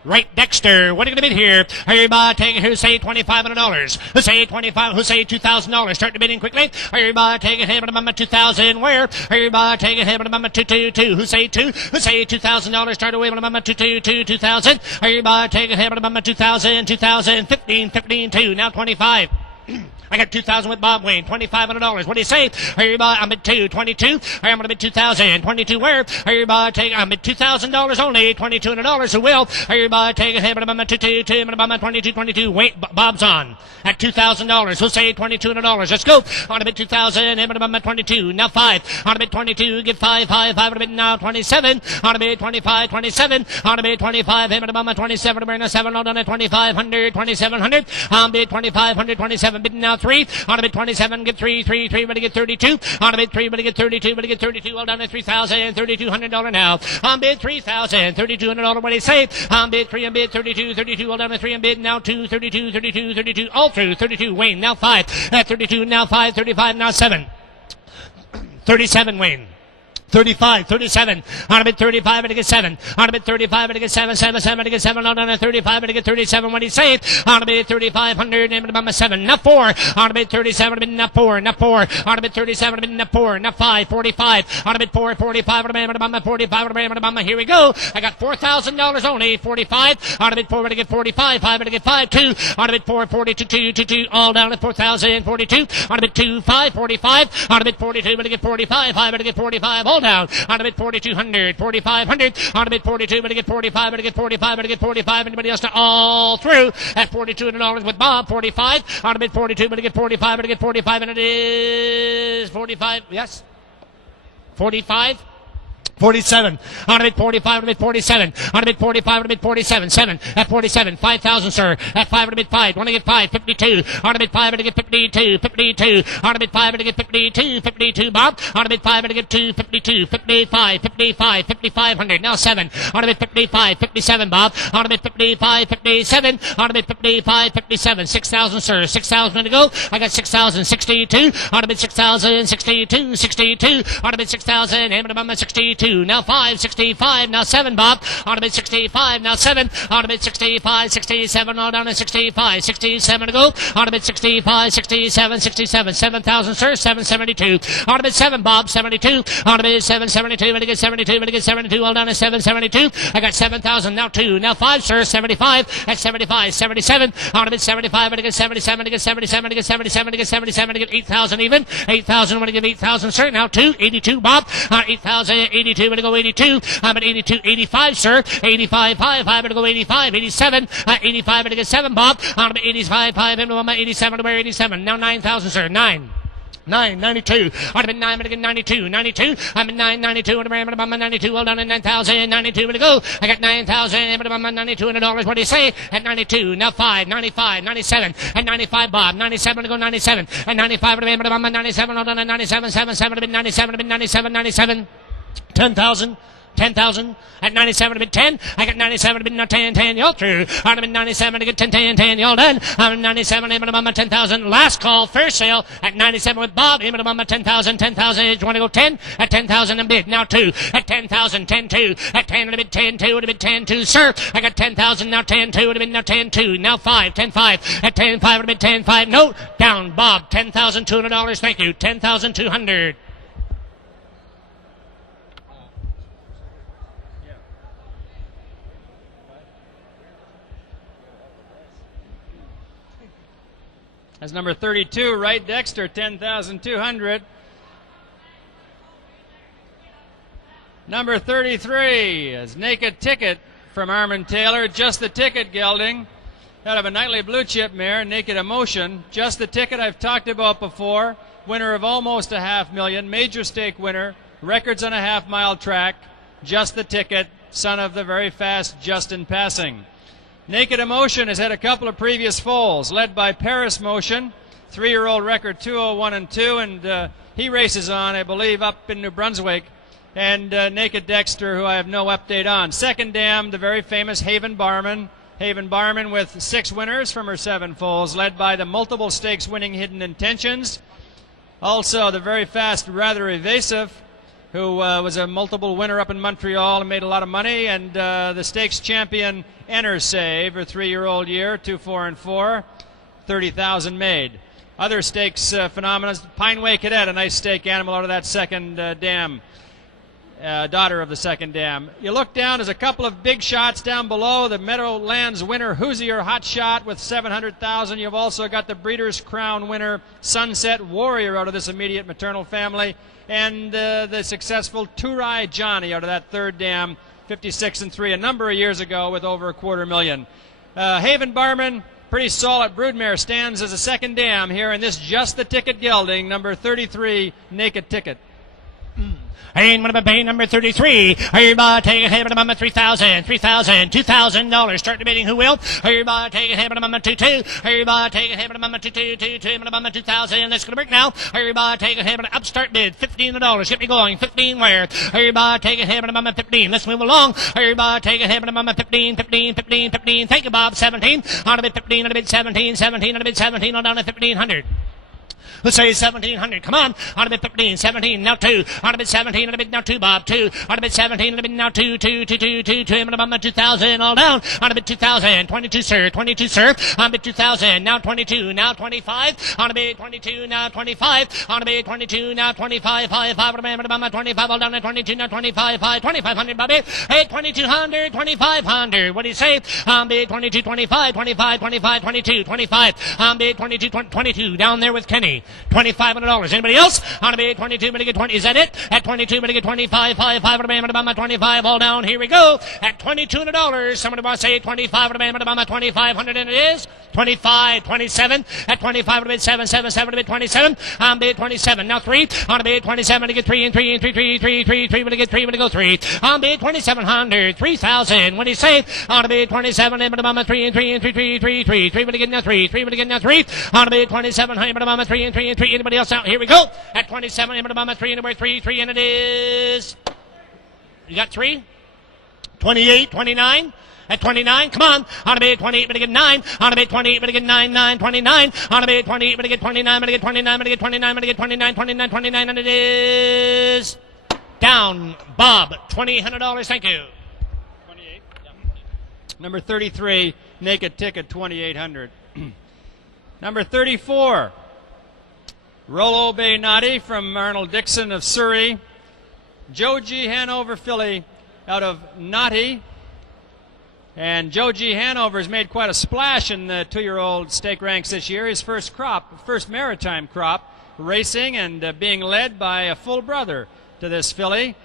Right Dexter, what are you going to bid here? Everybody take it, who say $2,500? Who say 25? Who say $2,000? Start the bidding quickly. Everybody take it, hit with a mama 2,000. Where? Everybody take it, hit with a mama 222. Who say 2? Who say $2,000? Start away with a mama 222, 2,000. Everybody take it, hit with a mama 2,000, 2,000, 15, 15, 2. Now 25. I got 2,000 with Bob Wayne, $2,500. What do you say? Everybody, I'm at 22. I'm going to bid 2,000. 22 where? Everybody take, I'm at $2,000 only, $2,200. Who will? Everybody take a hit, but I'm at 22, but I'm at 22. Wait, Bob's on at $2,000. Who'll say $2,200? Let's go. On to bid 2,000, but I'm at 22. Now 5. On to bid 22, get 5. On to bid now 27. On to bid 25, 27. On to bid 25, but I'm at 27. We're in a 7, all done at 2,500, 2,700. On bid 2,500, 27. Bid now 3. On a bid 27, get 3, but get 32. On a bid 3, but get 32, but get 32. All down to $3,000, $3,200 now. On bid 3,000, $3,200. What do you say? On bid 3 and bid 32, all down to 3 and bid now 2, 32, all through 32. Wayne now 5, at 32, now 5, 35, now 7. 37 Wayne. 35, 37, on a bit 35, and to get 7, on a bit 35, and to get 7, 7, 7, to get 7, on a 35, and to get 37, what he saved, on a bit 3,500, and about 7, now 4, on a bit 37, and now 4, now 4, on a bit 37, and now 4, now 5, 45, on a bit 4, 45, and about 45, and about, here we go, I got $4,000 only, 45, on a bit 4, and to get 45, 5, and to get 5, 2, on a bit 4, 42, 2, 2, 2, all down at 4,000, 42, on a bit 2, 5, 45, on a bit 42, and to get 45, 5, and to get 45, all down on a bit 4,200, 4,500, on a bit 42, but to get 45, but to get 45, but to get 45, anybody else to all through at $4,200 with Bob, 45, on a bit 42, but to get 45, but to get 45, and it is 45, yes, 45, 47, on a bit 45, on a bit 47, on a bit 45, on a bit 47, 7, at 47, 5,000, sir, at 5, on a bit 5, want to get 5, 52, on a bit 5, and to get 52, 52, on a bit 5, and to get 52, 52, Bob, on a bit 5, and to get 2, 52, 55, 55, 5,500, now 7, on a bit 55, 57, Bob, on a bit 55, 57, on a bit 55, 57, 6,000, sir, 6,000 to go, I got 6,000, 62, on a bit 6,000, 62, 62, on a bit 6,000, and about 62, now 5, 65, now 7, Bob, on a bit 65, now 7, on a bit 65, 67, all down to 65, 67 to go, on a bit 65, 67, 67, 7,000, sir, 772, on a bit 7, Bob, 72, on a bit 772, when to get 72, when to get 72, all down to 772, I got 7,000, now 2, now 5, sir, 75, at 75, 77, on a bit 75, when to get 77, to get 77, to get 77, to get 77, to get 8,000 even, 8,000, when to get 8,000, sir, now 2, 82, Bob, 8,000, 82, when to go 82, I'm at 82, 85, sir, 85, 5, I'm going to go 85, 87, 85, and to get 7, Bob, I'm at 85, 5, I'm at 87, to where 87, now 9,000, sir, 9. 92, I'd have been 9, but again 92, 92, I'm at 992, and I'm at 92, well done at 9,000, 92 to go, I got 9,000, but I'm at $92, what do you say, at 92, now 5, 95, 97, and 95, Bob, 97 to go, 97, and 95, but I'm at 97, well done at 97, 7, 7, I've been 97, I've been 97, 97, 10,000, 10,000 at 97 to bid 10. I got 97 to bid 10, 10, y'all through. I'm at 97 to get 10, 10, 10, y'all done. I'm at 97, I'm at 10,000. Last call, fair sale at 97 with Bob. I'm at 10,000, 10,000. You want to go 10 at 10,000 and bid. Now 2 at 10,000, 10, 2 at 10 and a bid 10, 2 and a bid 10, 2. Sir, I got 10,000, now 10, 2 and a bid now 10, 2. Now 5, 10, 5 at 10, 5 and a bid 10, 5. No, down, Bob, $10,200. Thank you, 10,200. That's number 32, right, Dexter, 10,200. Number 33 is Naked Ticket from Armand Taylor. Just the Ticket gelding out of a nightly blue chip mare, Naked Emotion. Just the Ticket I've talked about before. Winner of almost $500,000, major stake winner, records on a half-mile track. Just the Ticket, son of the very fast Justin Passing. Naked Emotion has had a couple of previous foals, led by Paris Motion, 3-year-old record 201 and 2, and he races on, I believe, up in New Brunswick. And Naked Dexter, who I have no update on. Second dam, the very famous Haven Barman. Haven Barman with 6 winners from her 7 foals, led by the multiple stakes winning Hidden Intentions. Also, the very fast Rather Evasive, who was a multiple winner up in Montreal and made a lot of money, and the stakes champion Enter Save, her 3-year-old year, 2, 4, and 4, 30,000 made. Other stakes phenomena, Pineway Cadet, a nice stake animal out of that second dam, daughter of the second dam. You look down, there's a couple of big shots down below. The Meadowlands winner, Hoosier Hot Shot with 700,000. You've also got the Breeders' Crown winner, Sunset Warrior, out of this immediate maternal family. And the successful Turai Johnny out of that third dam, 56 and 3, a number of years ago with over $250,000. Haven Barman, pretty solid broodmare, stands as a second dam here in this Just the Ticket gelding, number 33, Naked Ticket. And what about pay number 33? Everybody take a hit at number 3,000, $2,000. Start debating who will. Everybody take a hit at number 22. Everybody take a hit at number 22, number 2,000. Let's go to break now. Everybody take a hit at an upstart bid, $15. Get me going. 15 where? Everybody take a hit at number 15. Let's move along. Everybody take a hit at number 15. Thank you, Bob. 17. On a bid 15, on a bid 17, on a bid 17, on down to 1,500. Let's say 1,700. Come on. On a bit 15, 17, now 2. On a bit 17, on a bit now 2, Bob. 2. On a bit 17, on a bit now 2, 2, 2, 2, 2, 2. And about 2,000, all down. On a bit 2,000, 22, sir, 22, sir. On a bit 2,000, now 22, now 25. On a bit 22, now 25. On a bit 22, now 25. 5, 5, about 25, all down at 22, now 25, 5, 2,500, Bobby. Hey, 2,200, 2,500. What do you say? On bid 22, 25, 25, 25, 22, 25. On bid 22, 22. Down there with Kenny. $2,500. Anybody else? On a bid 22, but get 20. Is that it? At 22, but get 25, 5, 5, about 25. All down. Here we go. At $2,200. Somebody want to say 25, about 2,500, and it is 25, 27. At 25, bid 7, 7, 7, bid 27. On bid 27. Now 3. On a bid 27, to get 3 and 3 and 3, 3, 3, 3, 3, but to get 3, but to go 3. On bid 2,700, 3,000. What do you say? On a bid 27, and about 3 and 3 and 3, 3, 3, 3, 3, but to get now 3, 3, but to get now 3. On a bid 2700, but about 3 and 3 and 3. Anybody else out? Here we go. At 27, but about 3 and about 3, 3, and it is. You got 3? 28, 29. At 29, come on. On a bid 28, but to get 9. On a bid 28, but to get 9, 9, 29. On a bid 28, but to get 29, but to get 29, but to get 29, but to get 29, 29, 29, and it is down. Bob, $2,800. Thank you. 28. Number 33, naked ticket, 2,800. Number 34, Rolo Be Naughty from Arnold Dixon of Surrey. Joe G. Hanover filly out of Naughty. And Joe G. Hanover's made quite a splash in the 2-year-old stake ranks this year. His first maritime crop, racing and being led by a full brother to this filly.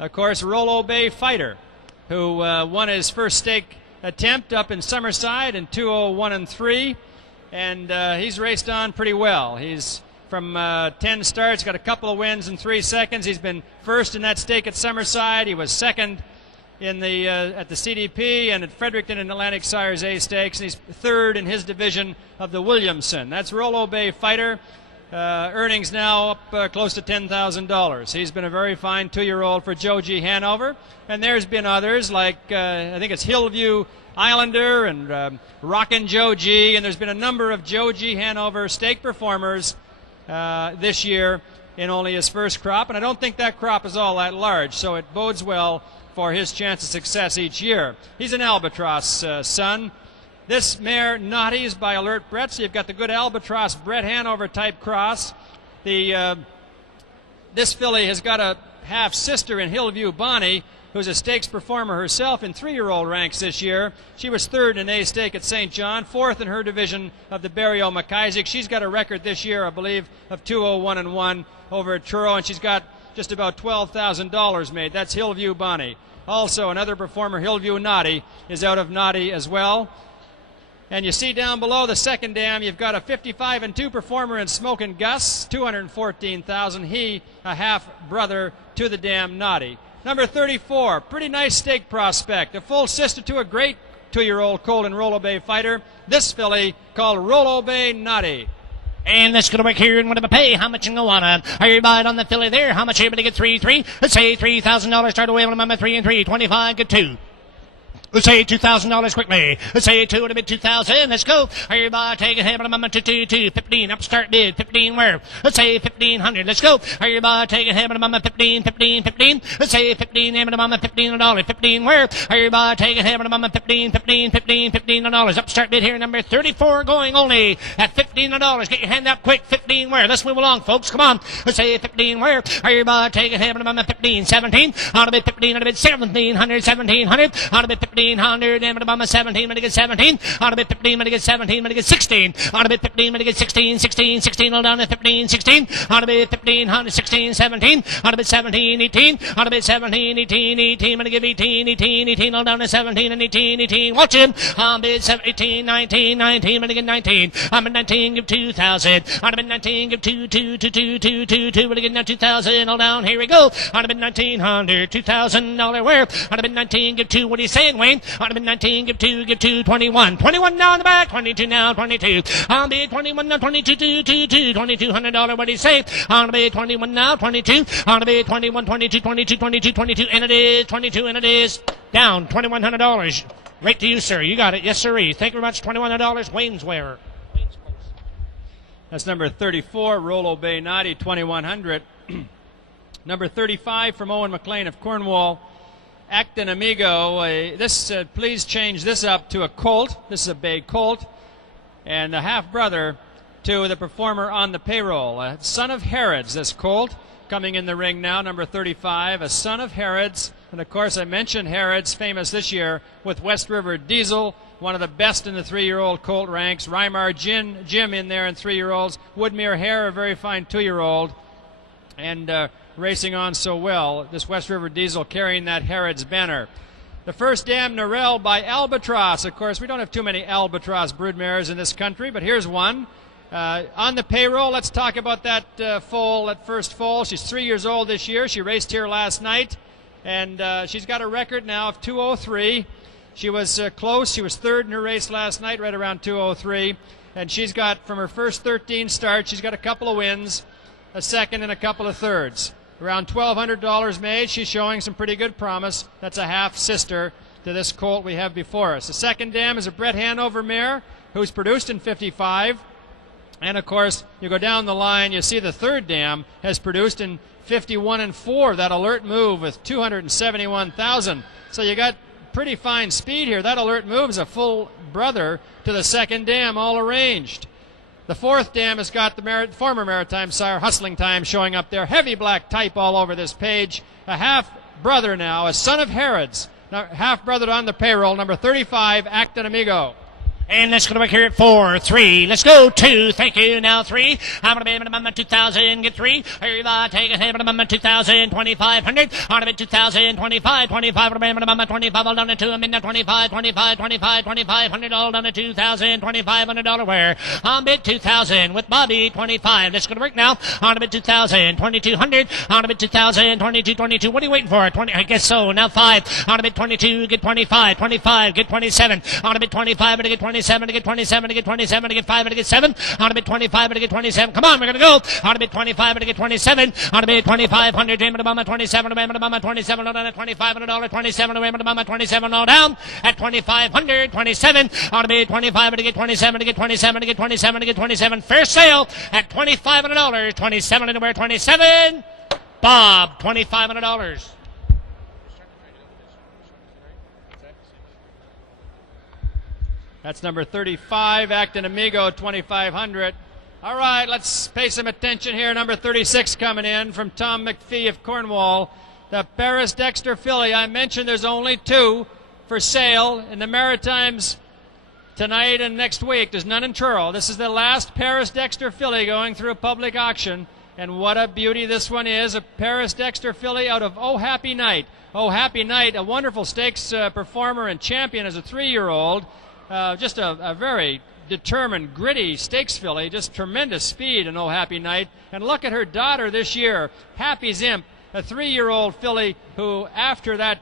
Of course, Rolo Be Fighter, who won his first stake attempt up in Summerside in 2:01 and 3. He's raced on pretty well. He's from 10 starts, got a couple of wins in 3 seconds. He's been first in that stake at Summerside. He was second in the at the CDP and at Fredericton and Atlantic Sires A Stakes, and he's third in his division of the Williamson. That's Rolo Be Fighter. Earnings now up close to $10,000. He's been a very fine 2-year-old for Joe G. Hanover, and there's been others like I think it's Hillview Islander and Rockin' Joe G, and there's been a number of Joe G. Hanover stake performers this year in only his first crop, and I don't think that crop is all that large, so it bodes well for his chance of success each year. He's an Albatross son. This mare, Naughty, is by Alert Brett, so you've got the good Albatross Brett Hanover type cross. This filly has got a half-sister in Hillview Bonnie, who's a stakes performer herself in 3-year-old ranks this year. She was third in A stake at St. John, fourth in her division of the Barrio McIsaac. She's got a record this year, I believe, of 2:01 over at Truro, and she's got just about $12,000 made. That's Hillview Bonnie. Also, another performer, Hillview Naughty, is out of Naughty as well. And you see down below the second dam, you've got a 55-2 performer in Smokin' Gus, $214,000. He, a half-brother to the dam Naughty. Number 34, pretty nice stake prospect. A full sister to a great 2-year-old colt in Rolo Be Fighter. This filly called Rolo Be Naughty. And let's go to work here and what pay? How much you go on? Everybody on the filly there. How much are you able to get? 3, 3. Let's say $3,000. Start away on number 3 and 3. 25. Get 2. Let's say $2,000 quickly. Let's say 2 and a bid 2,000. Let's go. Everybody take a hit on number 2, 15. Upstart bid 15. Where? Let's say 1,500. Let's go. Everybody take a hit on number 15. Let's say 15. And number $15. 15. Where? Everybody take a hit on number 15. $15. Upstart bid here number 34 going only at $15. Get your hand up quick. 15. Where? Let's move along, folks. Come on. Let's say 15. Where? Everybody take a hit on number 15. 17. On a bid 15. On a bid 1,700. 1,700. On a bid 15. 1,500 and about 17, when to get 17, on a bit 15, when to get 17, when to get 16, on a bit 15, when to get 16, 16, 16, all down to 15, 16, on a bit 15, 16, 17, on a bit 17, 18, on a bit 17, 18, 18, when to give 18, 18, 18, all down to 17 and 18, 18, watch him, on a bit 18, 19, 19, when to get 19, on a bit 19, give 2,000, on a bit 19, give 2, 2, 2, 2, 2, 2, 2, when to get now 2,000, all down, here we go, on a bit 1,900, $2,000 where, on a bit 19, give 2, what are you saying, Wayne? On a bid 19, give 2, 21. 21 now in the back, 22 now, 22. On a bid 21 now, 22, $2,200. What do you say? On a bid 21 now, 22. On a bid 21, 22, 22, 22, 22. And it is 22, and it is down $2,100. Right to you, sir. You got it. Yes, sirree. Thank you very much. $2,100. Wayne's wearer. That's number 34, Rolo Be Naughty, 2100. Number 35 from Owen McLean of Cornwall, Acton Amigo. Please change this up to a Colt. This is a Bay Colt. And a half-brother to the performer on the payroll. Son of Herod's, this Colt. Coming in the ring now, number 35, a son of Herod's. And, of course, I mentioned Herod's, famous this year with West River Diesel, one of the best in the 3-year-old Colt ranks. Reimar Jim in there in 3-year-olds. Woodmere Hare, a very fine 2-year-old. And racing on so well, this West River Diesel carrying that Herod's banner. The first dam, Narelle by Albatross. Of course, we don't have too many Albatross broodmares in this country, but here's one. On the payroll, let's talk about that foal, that first foal. She's 3 years old this year. She raced here last night, and she's got a record now of 2:03. She was close. She was third in her race last night, right around 2:03. And she's got, from her first 13 starts, she's got a couple of wins, a second, and a couple of thirds. Around $1,200 made. She's showing some pretty good promise. That's a half-sister to this Colt we have before us. The second dam is a Brett Hanover mare who's produced in 55. And, of course, you go down the line, you see the third dam has produced in 51 and 4. That Alert Move with 271,000. So you got pretty fine speed here. That Alert Move is a full brother to the second dam, all arranged. The fourth dam has got the former Maritime sire Hustling Time showing up there. Heavy black type all over this page. A half-brother now, a son of Herod's. Half-brother on the payroll, number 35, Acton Amigo. And let's go back here at 4, 3. Let's go 2. Thank you. Now 3. I'm going to be 2,000. Get 3. Everybody take a hit. 2,000. 2,500. On a bit 2,000. 25. 25. 25. All down to 2. I'm in there. 25. 25. 25. 2,500. All down to 2,000. $2,500 wear. On bit 2,000 with Bobby. 25. Let's go to work now. On a bit 2,000. 2,200. On a bit 2,000. 22. 22. What are you waiting for? 20. I guess so. Now 5. On a bit 22. Get 25. 25. Get 27. On a bit 25. To get 27. To get 27, to get 27, to get 5, to get 7. On a bit 25, to get 27. Come on, we're going to go. On a bit 25, to get 27. On a bit 2,500, Jim to Mama 27, to Mama 27, all down at $2,500, 27, to Mama 27, all down at 2,500, 27. On a bit 25, to get 27, to get 27, to get 27, to get 27. Fair sale at $2,500, 27 to wear 27. Bob, $2,500. That's number 35, Acton Amigo, 2,500. All right, let's pay some attention here. Number 36 coming in from Tom McPhee of Cornwall. The Paris Dexter filly. I mentioned there's only 2 for sale in the Maritimes tonight and next week. There's none in Truro. This is the last Paris Dexter filly going through a public auction. And what a beauty this one is. A Paris Dexter filly out of Oh Happy Night. Oh Happy Night, a wonderful stakes performer and champion as a 3-year-old. Just a very determined, gritty stakes filly, just tremendous speed in Oh Happy Night. And look at her daughter this year, Happy's Imp, a 3-year-old filly who, after that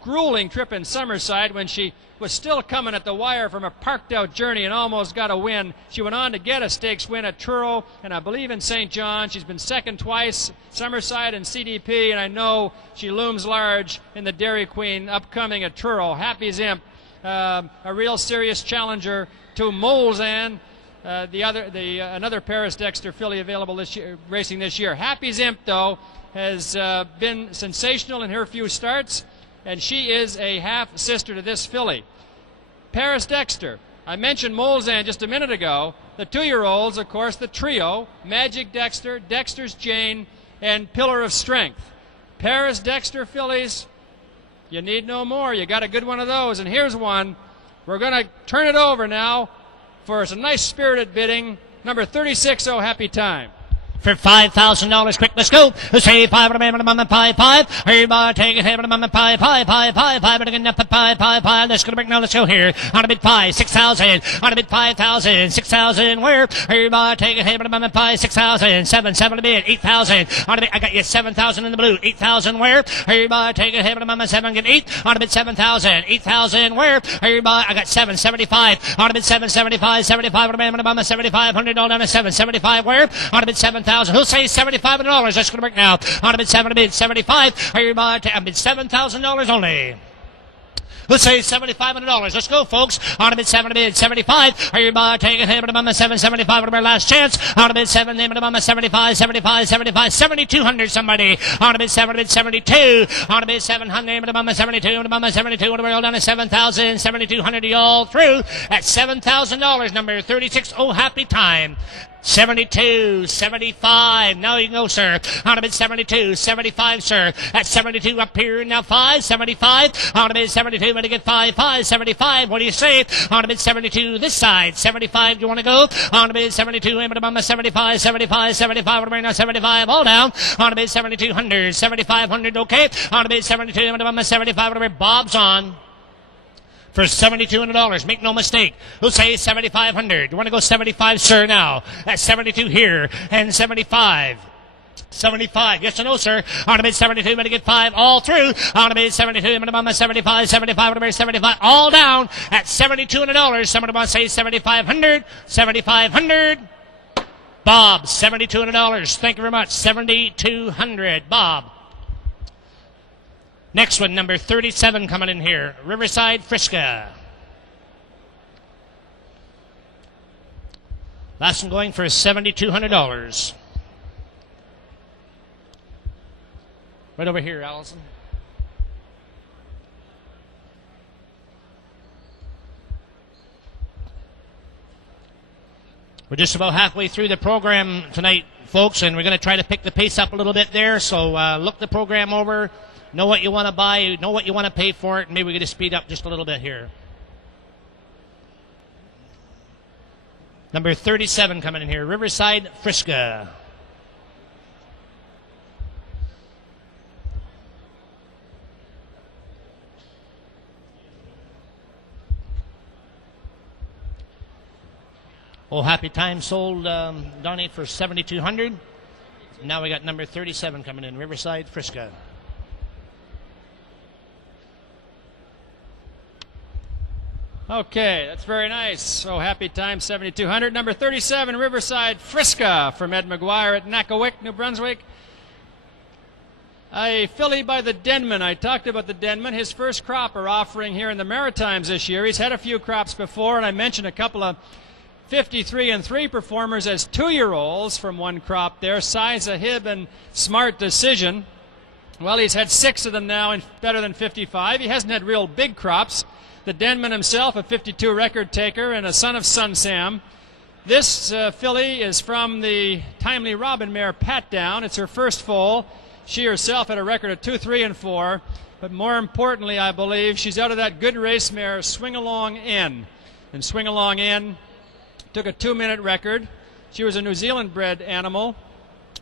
grueling trip in Summerside, when she was still coming at the wire from a parked-out journey and almost got a win, she went on to get a stakes win at Truro and I believe in St. John. She's been second twice, Summerside and CDP, and I know she looms large in the Dairy Queen upcoming at Truro. Happy's Imp. A real serious challenger to Molzan, another Paris Dexter filly available this year, racing this year. Happy's Imp, though, has been sensational in her few starts, and she is a half-sister to this filly. Paris Dexter. I mentioned Molzan just a minute ago. The 2-year-olds, of course, the trio, Magic Dexter, Dexter's Jane, and Pillar of Strength. Paris Dexter fillies. You need no more. You got a good one of those. And here's one. We're going to turn it over now for some nice spirited bidding. Number 36, Oh Happy Time. For $5,000, quick, let's go. Say 5, everybody take it, everybody 5, let's go to break now, let's go here. On a bit 5, 6,000, on a bit 5,000, 6,000, where? Everybody take it, everybody 5, 6,000, 7 a bit, 8,000, on a bit, I got you 7,000 in the blue, 8,000 where? Everybody take it, everybody 7, get 8, on a bit 7,000, 8,000 where? Everybody, I got 775, on a bit 775, 75, everybody 7,500, all down to 775 where? On a bit 7,000. Who'll say $7,500? That's going to work now. On a bid 7, a bid 75. Everybody, a bid $7,000 only. Let's say $7,500. Let's go, folks. On a bid 7, a bid 75. Are you take it? Hit a 775 on our last chance. On a bid 7, name it a 75, 75, 75, 7,200. Somebody. On a bid 7, a bid 72. On a bid 700, name it a 72, and a 72. And we're all down to 7,000, 7,200. All through at $7,000. Number 36. Oh, happy time. 72, 75. Now you can go, sir. On a bid 72, 75, sir. At 72 up here now 5, 75. On a bid 72, going to get 5, 5, 75. What do you say? On a bid 72 this side. 75, you want to go? On a bid 72, aim at a 75, 75, 75. What now 75, all down. On a bid 7,200, 7,500, okay. On a bid 72, aim at a 75. Whatever. Bob's on. For $7,200. Make no mistake. Who'll say 7,500? You want to go 75, sir, now? That's 72 here. And 75. 75. Yes or no, sir? On a bid 72, I'm going to get 5 all through. On a bid 72, I'm going to 75, 75, 75, all down at $7,200. Somebody want to say 7,500? 7,500. Bob, $7,200. Thank you very much. 7,200. Bob. Next one, number 37 coming in here. Riverside Frisco. Last one going for $7,200. Right over here, Allison. We're just about halfway through the program tonight, folks, and we're going to try to pick the pace up a little bit there. So look the program over. Know what you want to buy, know what you want to pay for it, and maybe we get to speed up just a little bit here. Number 37 coming in here, Riverside Frisco. Oh, happy time sold, Donnie, for $7,200. Now we got number 37 coming in, Riverside Frisco. Okay, that's very nice. So happy time, 7,200. Number 37, Riverside Frisco from Ed McGuire at Nakawick, New Brunswick. A filly by the Denman. I talked about the Denman. His first crop are offering here in the Maritimes this year. He's had a few crops before, and I mentioned a couple of 53 and 3 performers as 2-year-olds from one crop there. Size a Hib and Smart Decision. Well, he's had 6 of them now in better than 55. He hasn't had real big crops. The Denman himself, a 52 record taker and a son of Sun Sam. This filly is from the Timely Robin mare Pat Down. It's her first foal. She herself had a record of 2, 3, and 4. But more importantly, I believe, she's out of that good race mare Swing Along In. And Swing Along In took a 2-minute record. She was a New Zealand bred animal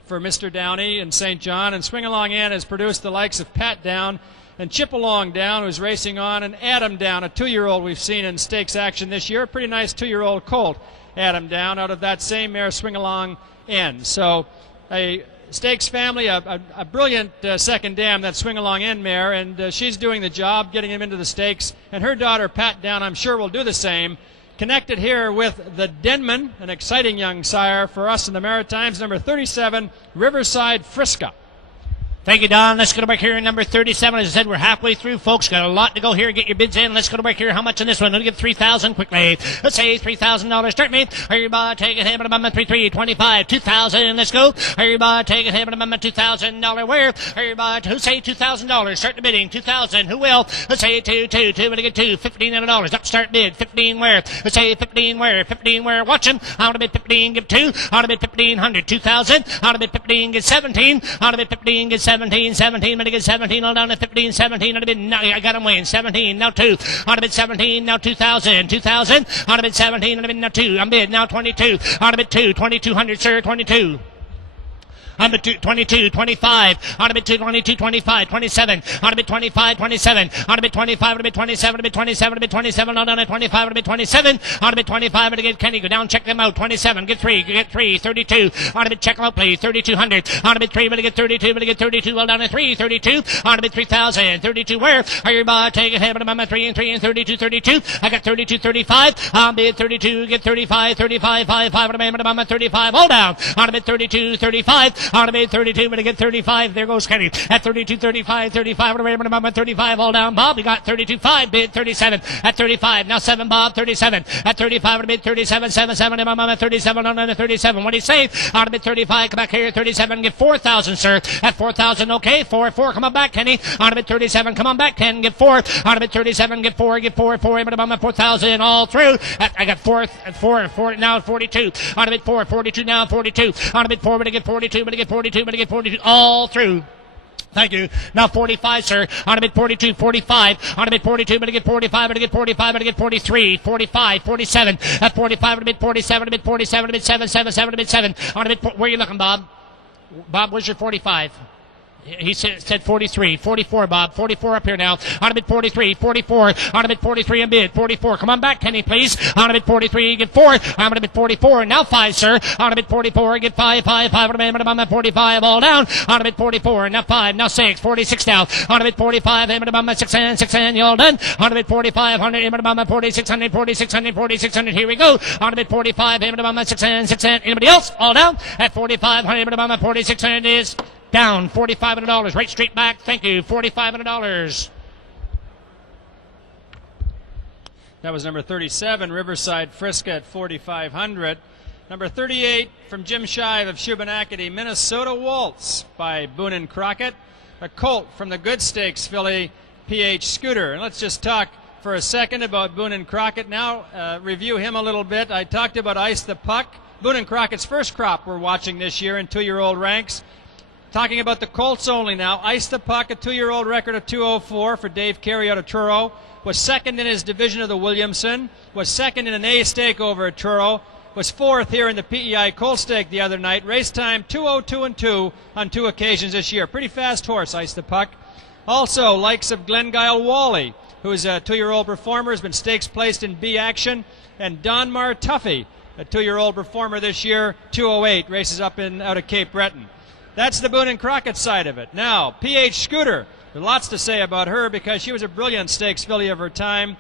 for Mr. Downey in St. John. And Swing Along In has produced the likes of Pat Down and Chip Along Down, who's racing on, and Adam Down, a 2-year-old we've seen in stakes action this year. A pretty nice 2-year-old colt, Adam Down, out of that same mare, Swing Along In. So a stakes family, a brilliant second dam, that Swing Along In mare, and she's doing the job, getting him into the stakes. And her daughter, Pat Down, I'm sure will do the same. Connected here with the Denman, an exciting young sire for us in the Maritimes, number 37, Riverside Frisco. Thank you, Don. Let's go to work here in number 37. As I said, we're halfway through, folks. Got a lot to go here. Get your bids in. Let's go to work here. How much on this one? Let's get $3,000 quickly. Let's say $3,000. Start me. Everybody take it. Hey, but I'm at 25 $2,000. Let's go. Everybody take it. Hey, but I'm at $2,000. Where? Everybody, who say $2,000? Start the bidding. 2,000. Who will? Let's say two. But I get $1,500. Up start bid. 15 where? Let's say 15 where? 15 where? Watch him. Out of bid 15. Give 2. Out of bid 1,500. 2,000. Out of bid 15. Get 17. Out of bid 15. Get 17, but I get 17, all down to 15, 17, out of bid, now I got him weighing, 17, now 2, out of bid 17, now 2,000, 2,000, out of bid 17, out of bid, now 2, I'm bid, now 22, out of bid 2, 2,200, sir, 22. On bid 22, 25, on bid 22, 25, 27, on bid 25, 27, on bid 25, on bid 27, on bid 27, on bid 27, on down at 25, on bid 27, on bid 25, and again, Kenny, go down, check them out, 27, get 3, 32, on bid, check them out, please, 3,200, on bid 3, but I get 32, but I get 32, well down at 3, 32, on bid 3,000, 32, where? Everybody take it, hey, but I'm at 3 and 32, 32, I got 32, 35, on bid 32, get 35, 5, but I'm at 35, all down, on bid 32, 35, On a bid 32, but again 35. There goes Kenny at 32, 35, 35. On a 35, all down. Bob, we got 32.5. Bid 37 at 35. Now 7, Bob, 37 at 35. On a bid 37, 7, 7. At 37 on a 37. What do you say? On a bid 35. Come back here. 37. Give 4,000, sir. At 4,000. Okay. 4. Come on back, Kenny. On a bid 37. Come on back. 10. Give 4. On a bid 37. Give 4. Give 4. 4. 4,000 all through. I got 4 at 4 now at 42. On a bid 4. 42 now. 42. On a bid 4. But I get 42. But I get 42. But I get 42 all through. Thank you. Now 45, sir. On a bid 42, 45. On a bid 42, but I get 45, but I get 45, but I get 43, 45, 47. At 45, on a bid 47, on a bid 47, on a bid 7, 7, 7, on a bid 7. On a bid, where are you looking, Bob? Bob, where's your 45? He said 43, 44, Bob. 44 up here now. On a bid 43, 44. On a bid 43 and bid 44. Come on back, Kenny, please. On a bid 43, get 4. On a bid 44. Now 5, sir. On a bid 44, get 5, 5, 5. On a bid 45, all down. On a bid 44. Now 5, now 6, 46 now. On a bid 45, 6 and you all done. On a bid 45, 100, 4600, 4600, 4600. Here we go. On a bid 45, 6 and anybody else? All down. At 45, 100, 4600 is down. $4,500. Right straight back. Thank you. $4,500. That was number 37, Riverside Frisco at 4,500. Number 38 from Jim Shive of Shubenacadie, Minnesota Waltz by Boone and Crockett. A colt from the Good Stakes filly, P.H. Scooter. And let's just talk for a second about Boone and Crockett now. Review him a little bit. I talked about Ice the Puck. Boone and Crockett's first crop we're watching this year in 2-year-old ranks. Talking about the Colts only now. Ice the Puck, a 2-year-old record of 204 for Dave Carey out of Truro. Was second in his division of the Williamson. Was second in an A stake over at Truro. Was fourth here in the PEI Colt stake the other night. Race time 2:02 and 2 on 2 occasions this year. Pretty fast horse, Ice the Puck. Also, likes of Glengyle Wally, who's a 2-year-old performer, has been stakes placed in B action. And Donmar Tuffy, a 2-year-old performer this year, 2:08, races up out of Cape Breton. That's the Boone and Crockett side of it. Now, P.H. Scooter. There's lots to say about her because she was a brilliant stakes filly of her time.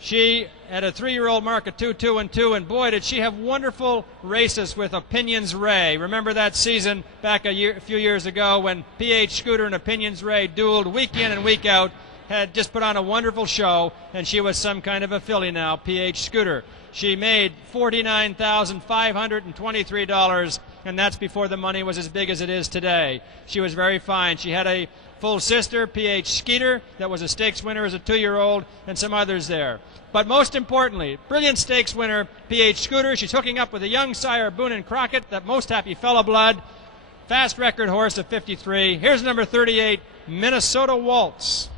She had a 3-year-old mark of 2:2 and 2, and boy, did she have wonderful races with Opinions Ray. Remember that season back a few years ago when P.H. Scooter and Opinions Ray dueled week in and week out, had just put on a wonderful show, and she was some kind of a filly now, P.H. Scooter. She made $49,523, and that's before the money was as big as it is today. She was very fine. She had a full sister, P.H. Skeeter, that was a stakes winner as a 2-year-old, and some others there. But most importantly, brilliant stakes winner, P.H. Scooter. She's hooking up with a young sire, Boone and Crockett, that most happy fellow blood. Fast record horse of 53. Here's number 38, Minnesota Waltz.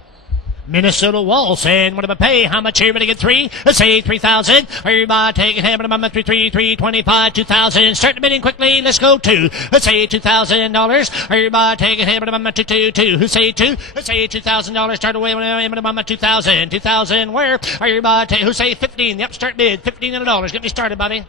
Minnesota Waltz, and what am I pay? How much here? But I get 3. Let's say 3,000. Everybody take it. But I'm 325, 2,000. Start the bidding quickly. Let's go 2. Let's say $2,000. Everybody take it. But I'm 2. Who say 2? Let's say $2,000. Start away. But I'm 2,000. 2,000. Where? Everybody take. Who say 15? Yep. Start bid. $1,500. Get me started, Bobby.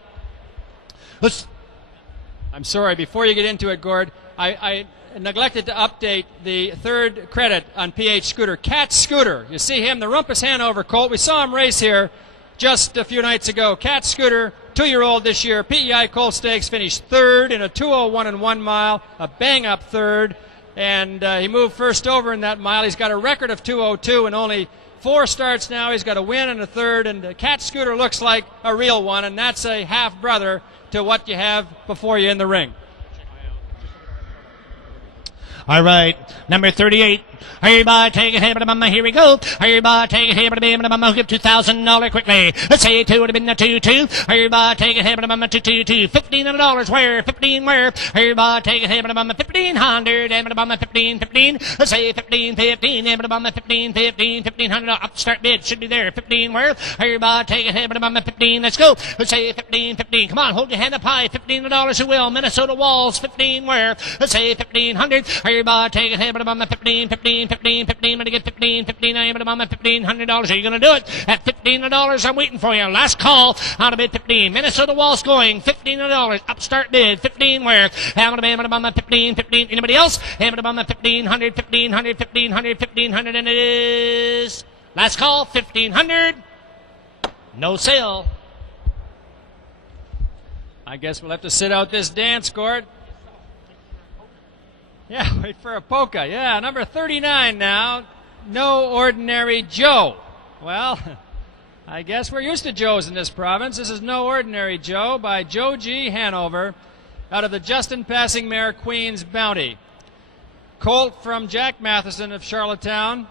I'm sorry. Before you get into it, Gord, I neglected to update the third credit on P.H. Scooter. Cat Scooter. You see him, the Rumpus Hanover colt. We saw him race here just a few nights ago. Cat Scooter, 2-year-old this year. PEI Colt Stakes finished third in a 2:01 and 1 mile, a bang-up third. And he moved first over in that mile. He's got a record of 2:02 and only 4 starts now. He's got a win and a third. And Cat Scooter looks like a real one, and that's a half-brother to what you have before you in the ring. All right, number 38. Everybody take it, here we go. Everybody take it, give $2,000 quickly. Let's say 2 would have been a 2-2. Everybody take it, $2. $1,500. Where? 15 where? Everybody take it, $1,500. 15. Let's say 15. 1,500. Upstart bid should be there. 15 where? Everybody take it, 15. Let's go. Let's say 15. Come on, hold your hand up high. $1,500 who will. Minnesota Walls. 15 where? Let's say 1,500. Everybody take it, 15. I'm going to get 15. I'm $1,500. Are you going to do it? At $1,500, I'm waiting for you. Last call. Out of bid 15. Minnesota Waltz going. $1,500. Upstart bid. 15 where? I'm going to 15. Anybody else? I'm going to 1,500. And it is last call. 1,500. No sale. I guess we'll have to sit out this dance, Gord. Yeah, wait for a polka. Yeah, number 39 now. No Ordinary Joe. Well, I guess we're used to Joes in this province. This is No Ordinary Joe by Joe G. Hanover out of the Justin Passing Mare Queen's Bounty. Colt from Jack Matheson of Charlottetown.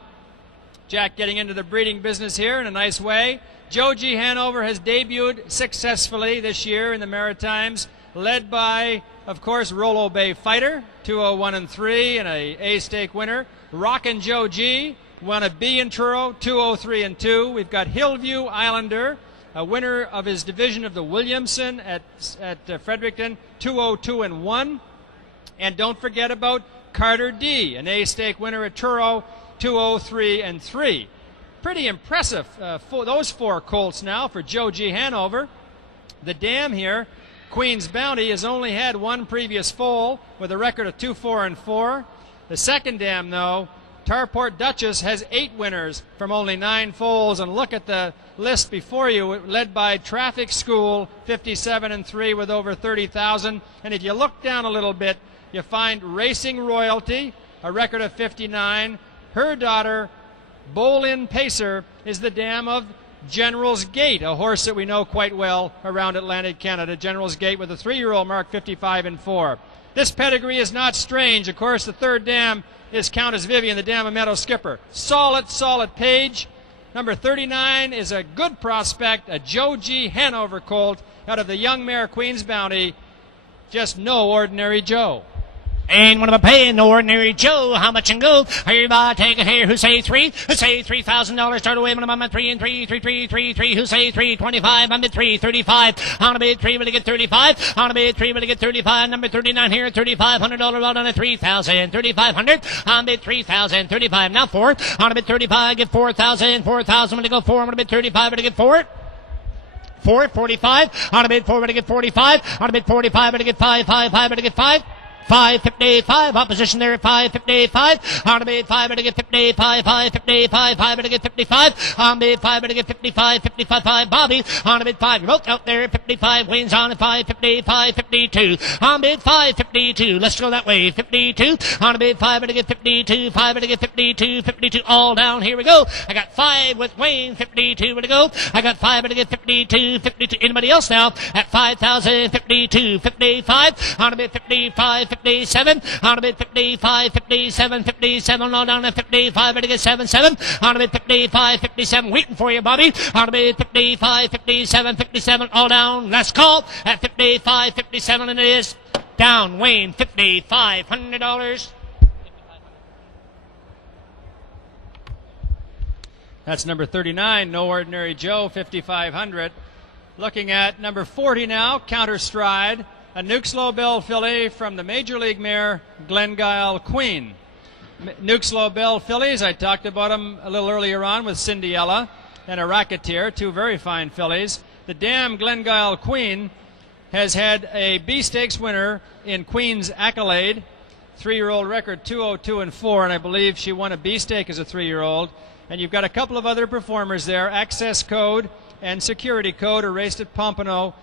Jack getting into the breeding business here in a nice way. Joe G. Hanover has debuted successfully this year in the Maritimes, led by, of course, Rolo Be Fighter, 201-3 and a stake winner. Rockin' Joe G. won a B in Truro, 203-2. We've got Hillview Islander, a winner of his division of the Williamson at Fredericton, 202-1. And don't forget about Carter D., an A stake winner at Truro, 203-3. Pretty impressive, those four colts now for Joe G. Hanover. The dam here, Queen's Bounty, has only had one previous foal with a record of 2-4-4. The second dam, though, Tarport Duchess, has 8 winners from only 9 foals. And look at the list before you, led by Traffic School, 57-3 with over 30,000. And if you look down a little bit, you find Racing Royalty, a record of 59. Her daughter, Bolin Pacer, is the dam of General's Gate, a horse that we know quite well around Atlantic Canada. General's Gate with a 3-year-old marked 55-4. This pedigree is not strange. Of course, the third dam is Countess Vivian, the dam of Meadow Skipper. Solid page. Number 39 is a good prospect, a Joe G. Hanover colt out of the young mare Queen's Bounty. Just No Ordinary Joe. And what am I paying? No Ordinary Joe. How much in gold? Everybody take it here. Who say 3? Who say $3,000? Start away. I'm at 3 and 3, 3, 3, 3, 3. Who say 3? 25. I'm at 3, 35. On a bid 3, but I get 35. On a bid 3, but I get 35. Number 39 here. $3,500 out on a 3,000. 3,500. On a bid 3,000. 35. Now 4. On a bid 35. Get 4,000. 4,000. When I go 4, I'm going to bid 35. But I get 4. 45. On a bid 4, but I get 45. On a bid 45, but I get 5. 5. But I get 5. 5.55, opposition there at 5.55. On a bid 5, but I get 55, 5.55, 5, but I get 55. On bid 5, but I get 55, 55, 5. Bobby, on a bid 5, you're both out there at 55, Wayne's on at 5.55, 52. On bid 5.52, let's go that way, 52. On a bid 5, but I get 52, 5, but I get 52, 52, all down, here we go. I got 5 with Wayne, 52, to go. I got 5, but I get 52, 52. Anybody else now at 5,000, 52, 55. On a bid 55, 57, on a bid 55, 57, 57, all down to 55, ready to get 7, 7, on a bid 55, 57, waiting for you, Bobby, on a bid 55, 57, 57, all down, last call at 55, 57, and it is down, Wayne, $5,500. That's number 39, No Ordinary Joe, 5,500. Looking at number 40 now, Counter Stride, a Nuxlow Bell filly from the Major League mare Glengyle Queen. Nuxlow Bell fillies, I talked about them a little earlier on with Cinderella and a Racketeer, 2 very fine fillies. The dam Glengyle Queen has had a B Stakes winner in Queen's Accolade, 3-year-old record 202-4, and I believe she won a B Stake as a 3-year-old. And you've got a couple of other performers there, Access Code and Security Code, are raced at Pompano.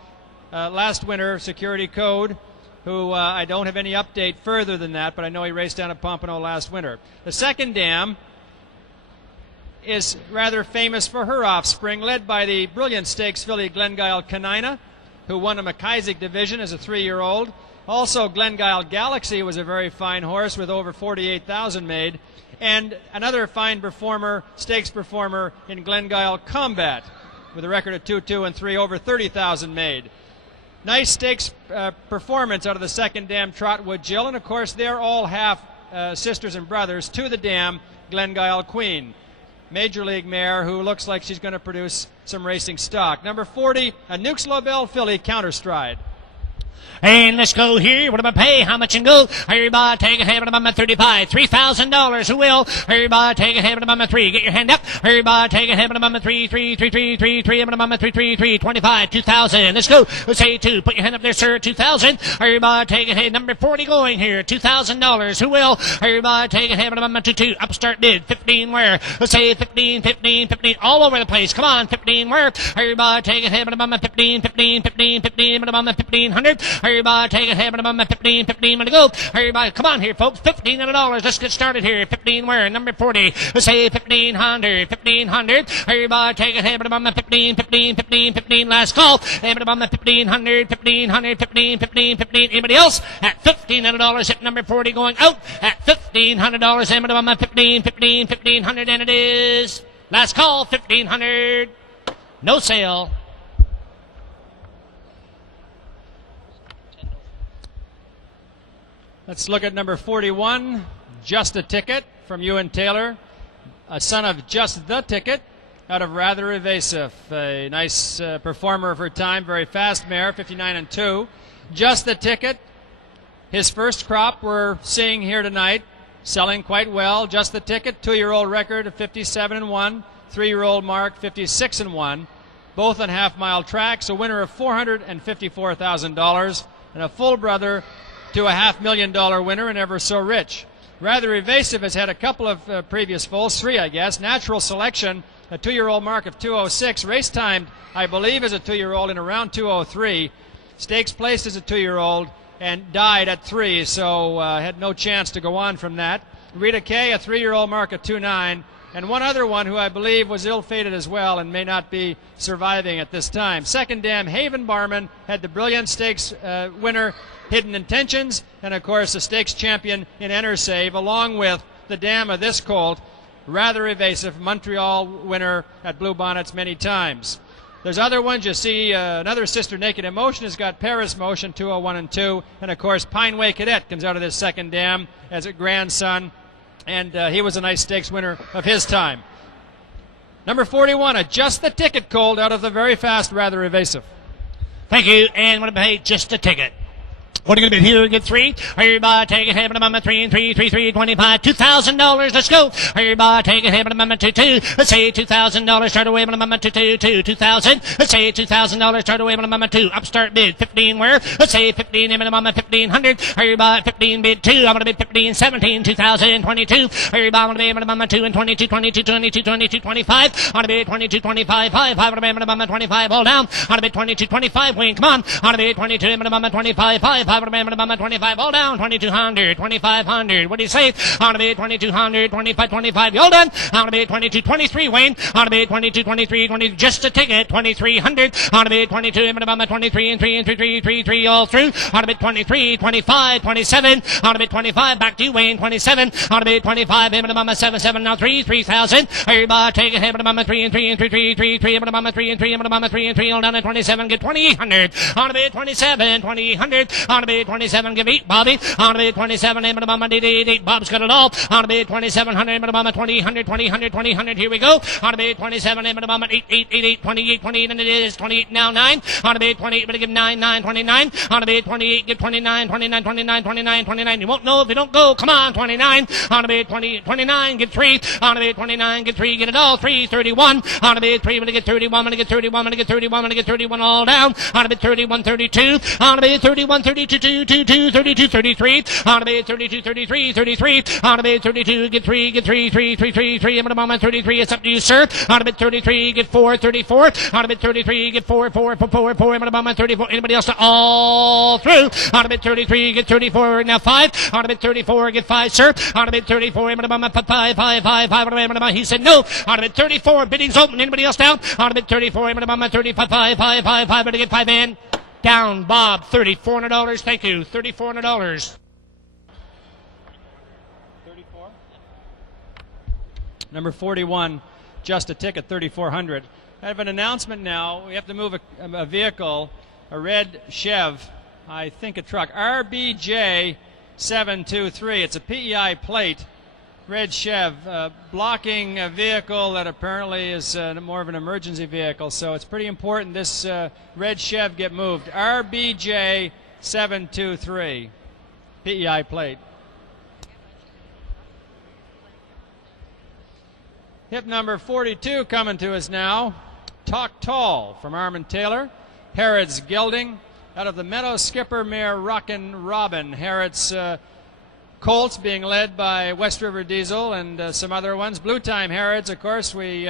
Last winner, Security Code, who I don't have any update further than that, but I know he raced down at Pompano last winter. The second dam is rather famous for her offspring, led by the brilliant stakes filly Glengyle Canina, who won a McIsaac division as a 3-year-old. Also, Glengyle Galaxy was a very fine horse with over 48,000 made. And another fine performer, stakes performer in Glengyle Combat, with a record of 2-2-3, over 30,000 made. Nice stakes performance out of the second dam, Trotwood Jill, and of course they're all half sisters and brothers to the dam, Glengyle Queen. Major League mare who looks like she's going to produce some racing stock. Number 40, a Nuxlow Bell filly, Counter Stride. And let's go here. What am I pay? How much in gold? Everybody take a hand on my 35. $3,000. Who will? Everybody take a hand on my 3. Get your hand up. Everybody take a hand on my 3, 3, 3, 3, 3, 3, on my 3, 3, 3, 25, 2,000. Let's go. Let's say 2. Put your hand up there, sir. 2,000. Everybody take a hand. Number 40 going here. $2,000. Who will? Everybody take a hand on my 2, 2. Upstart bid. 15 where? Let's say 15, 15, 15. All over the place. Come on. 15 where? Everybody take a hand on my 15, 15, 15, 15, on my 1,500. Everybody take it, 15, 15 to go. Everybody, come on here, folks. $1,500. Let's get started here. 15 where? Number 40. Let's say 1,500. 1,500. Everybody take it, 15, 15, 15, 15. Last call. 1,500, 1,500, 15, 15, 15. Anybody else? At $1,500. Hit number 40 going out at $1,500. 15, 15, 1,500. And it is last call, 1,500. No sale. Let's look at number 41, Just a Ticket from Ewan Taylor, a son of Just the Ticket out of Rather Evasive. A nice performer of her time, very fast mare, 59-2. Just the Ticket, his first crop we're seeing here tonight, selling quite well. Just the Ticket, 2-year-old record of 57-1, 3-year-old mark 56-1, both on half-mile tracks, a winner of $454,000 and a full brother to a $500,000 winner and Ever So Rich. Rather Evasive has had a couple of previous foals, 3 I guess. Natural Selection, a 2-year-old mark of 2:06. Race timed, I believe, as a 2-year-old in around 2:03. Stakes placed as a 2-year-old and died at 3, so had no chance to go on from that. Rita Kay, a 3-year-old mark of 2:09. And one other one who I believe was ill-fated as well and may not be surviving at this time. Second dam, Haven Barman, had the brilliant stakes winner, Hidden Intentions, and of course the stakes champion in Enter Save, along with the dam of this colt, Rather Evasive, Montreal winner at Blue Bonnets many times. There's other ones. You see another sister, Naked Emotion, has got Paris Motion, 2:01 and 2. And of course, Pineway Cadet comes out of this second dam as a grandson. And he was a nice stakes winner of his time. Number 41, a Just the Ticket colt out of the very fast Rather Evasive. Thank you. And what about Just a Ticket? What are you going to bid here? Get 3. Everybody take it, have a 3 and 3, 3, 3, 25. $2,000. Let's go. Everybody take it, have a 2, 2. Let's say $2,000. Start away with a 2, 2, 2, 2,000. Let's say $2,000. Start away with a 2. Upstart bid 15 where? Let's say 15 and a 1,500. Everybody 15 bid 2. I'm going to bid 15, 17, 2022. Everybody want to bid a 2 and 22, 22, 22, 22, 25. On a bid 22, 25, 5. I want to bid a 25. All down. On a bid 22, 25. Wayne, come on. On a bid 22 and a 25, 5. 25, all down, 2,200, 2,500. What do you say? On a bid 2,200, 25, 25. All done. On a bid 22, 23. Wayne. On a bid 22, 23, 20. Just a ticket, 2,300. On a bid 22, and 23 and 3 and 3, 3, 3, 3 all through. On a bid 23, 25, 27. On a bid 25. Back to you, Wayne. 27. On a bid 25, and 7, 7. Now 3, 3,000. Everybody take it, and 3 and 3 and 3, 3, 3, 3, and 3 and 3, and 3 and 3. All down at 27. Get 2,800. On a bid 27, 2,800. On a bid 27, give 8, Bobby. On a bid 27, and 8. Bob's got it all. On a bid 2,700, and 2,000, 2,000. Here we go. On a bid 27, and 8, 8, 8, 8, 28, 28, and it is 28 now 9. On a bid 28, but give 9, 9, 29. On a bid 28, get 29, 29, 29, 29, 29. You won't know if you don't go. Come on, 29. On a bid 20, 29, get 3. On a bid 29, get 3, get it all. 3, 31. On a bid 3, I'm gonna get 31, I'm gonna get 31, I'm gonna get 31, I'm gonna get 31 all down. On a bid 31, 32. On a bid 31, 32, 2, 2, 2, 32, 33. On a bid 32, 33, 33. On a bid 32, get 3, get 3, 3, 3, 3, 3. I'm gonna 33. It's up to you, sir. On a bid 33, get 4, 34. On a bid 33, get 4, 4, 4, 4, 4. I'm gonna 34. Anybody else to all through? On a bid 33, get 34. Now 5. On a bid 34, get 5, sir. On a bid 34, I'm gonna 5, 5, 5, 5. He said no. On a bid 34, bidding's open. Anybody else down? On a bid 34, I'm gonna 35, 5, 5, 5, 5. Better get 5 in. Down, Bob, $3,400. Thank you, $3,400. 34. Number 41, Just a Ticket, 3,400. I have an announcement now. We have to move a vehicle, a red Chev, I think a truck, RBJ 723. It's a PEI plate, red Chev, blocking a vehicle that apparently is more of an emergency vehicle. So it's pretty important this red Chev get moved. RBJ 723, PEI plate. Hip number 42 coming to us now. Talk Tall from Armand Taylor. Harrod's Gelding out of the Meadow Skipper mare Rockin' Robin. Harrod's Colts being led by West River Diesel and some other ones. Blue Time Harrods, of course, we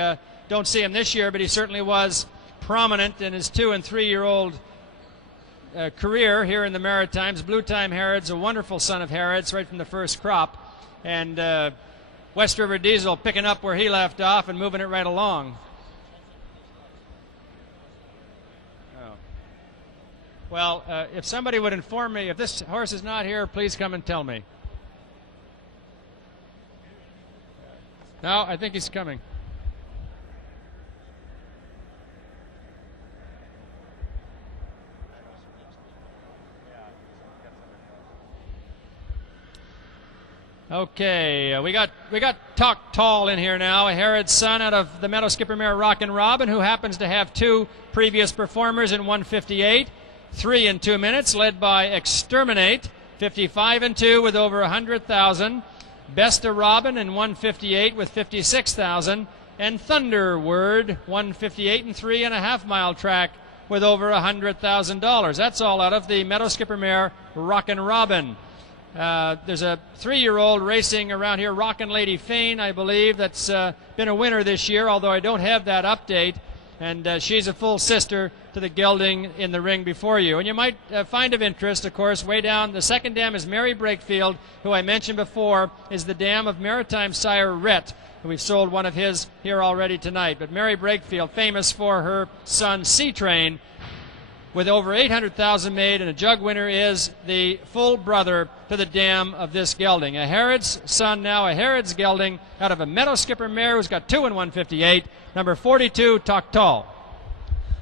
don't see him this year, but he certainly was prominent in his 2- and 3-year-old career here in the Maritimes. Blue Time Harrods, a wonderful son of Harrods right from the first crop. And West River Diesel picking up where he left off and moving it right along. Oh. Well, if somebody would inform me, if this horse is not here, please come and tell me. No, I think he's coming. Okay, we got Talk Tall in here now, a Harrod's son out of the Meadow Skipper mare Rockin' Robin, who happens to have 2 previous performers in 158, 3 in 2 minutes, led by Exterminate, 55 and 2 with over 100,000. Best of Robin in 158 with 56,000, and Thunder Word 158 and 3.5 mile track with over $100,000. That's all out of the Meadow Skipper mare Rockin' Robin. There's a 3-year-old racing around here, Rockin' Lady Fane, I believe, that's been a winner this year, although I don't have that update. And she's a full sister to the gelding in the ring before you. And you might find of interest, of course, way down, the second dam is Mary Brakefield, who I mentioned before is the dam of Maritime sire Rhett. We've sold one of his here already tonight. But Mary Brakefield, famous for her son C-Train, with over 800,000 made, and a jug winner, is the full brother to the dam of this gelding. A Harrod's son now, a Harrod's gelding out of a Meadow Skipper mare who's got 2 in 158. Number 42, Talk Tall.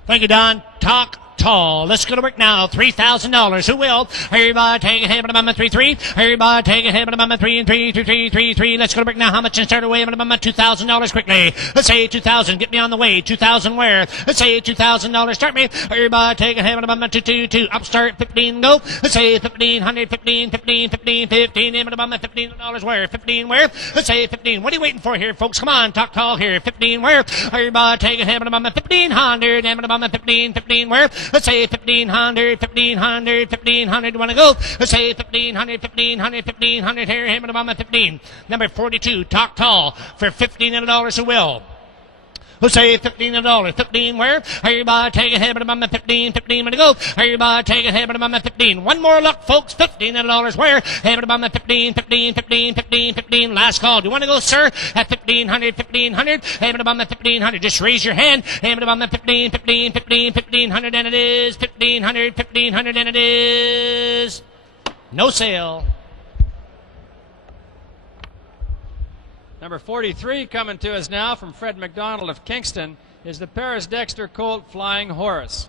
Thank you, Don. Talk Tall. Let's go to work now. $3,000. Who will? Everybody take a hit at a 3-3. Everybody take a hit at a 3 and 3, 3, 3, 3, 3. Let's go to work now. How much and start away at a $2,000 quickly. Let's say 2,000. Get me on the way. 2,000 where? Let's say $2,000. Start me. Everybody take a hit at a 2, 2, 2. Upstart 15. Go. Let's say 1,500. 15, 15, 15, 15. $15 where? 15 where? Let's say 15. What are you waiting for here, folks? Come on. Talk Tall here. 15 where? Everybody take a hit at a 1,500. 15, 15 where? Let's say 1,500, 1,500, 1,500. You want to go? Let's say 1,500, 1,500, 1,500. Here, him and a 15. Number 42, Talk Tall for $1,500. Who will? Let's say $15. 15 where? Everybody take a hit at a 15, 15 to go. Everybody take a hit at a 15. One more luck, folks. $15 where? Hit at a 15, 15, 15, 15, 15. Last call. Do you want to go, sir? At 1,500, 1,500. Hit at a 1,500. Just raise your hand. Hit at a 15, 15, 15, 1,500, and it is 1,500, 1,500, and it is no sale. Number 43 coming to us now from Fred McDonald of Kingston is the Paris Dexter Colt Flying Horse,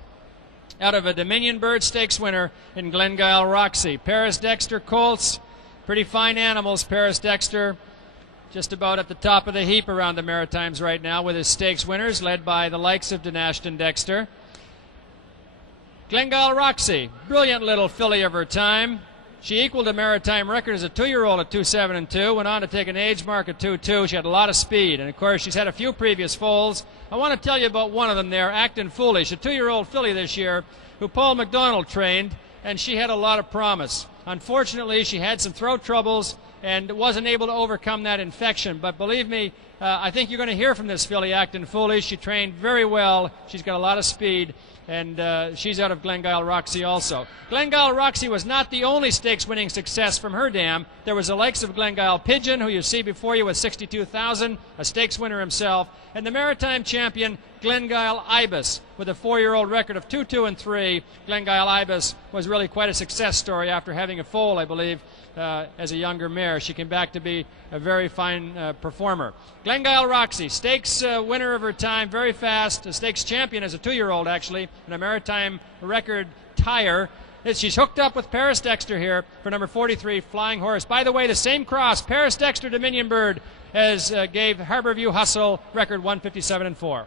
out of a Dominion Bird Stakes winner in Glengyle Roxy. Paris Dexter Colts, pretty fine animals. Paris Dexter just about at the top of the heap around the Maritimes right now with his stakes winners, led by the likes of Ashton Dexter. Glengyle Roxy, brilliant little filly of her time. She equaled a Maritime record as a 2-year-old at 2.7 and 2, went on to take an age mark at 2.2. She had a lot of speed, and of course she's had a few previous foals. I want to tell you about one of them there, Actin' Foolish, a 2-year-old filly this year who Paul McDonald trained, and she had a lot of promise. Unfortunately, she had some throat troubles and wasn't able to overcome that infection, but believe me, I think you're going to hear from this filly, Actin' Foolish. She trained very well. She's got a lot of speed, and she's out of Glengyle Roxy also. Glengyle Roxy was not the only stakes-winning success from her dam. There was the likes of Glengyle Pigeon, who you see before you with 62,000, a stakes winner himself, and the Maritime champion Glengyle Ibis with a 4-year-old record of 2, 2, and 3. Glengyle Ibis was really quite a success story after having a foal, I believe, as a younger mare. She came back to be a very fine performer. Glengyle Roxy, stakes winner of her time, very fast, a stakes champion as a 2-year-old actually, and a Maritime record tire. She's hooked up with Paris Dexter here for number 43, Flying Horse. By the way, the same cross, Paris Dexter Dominion Bird, as gave Harborview Hustle record 157 and 4.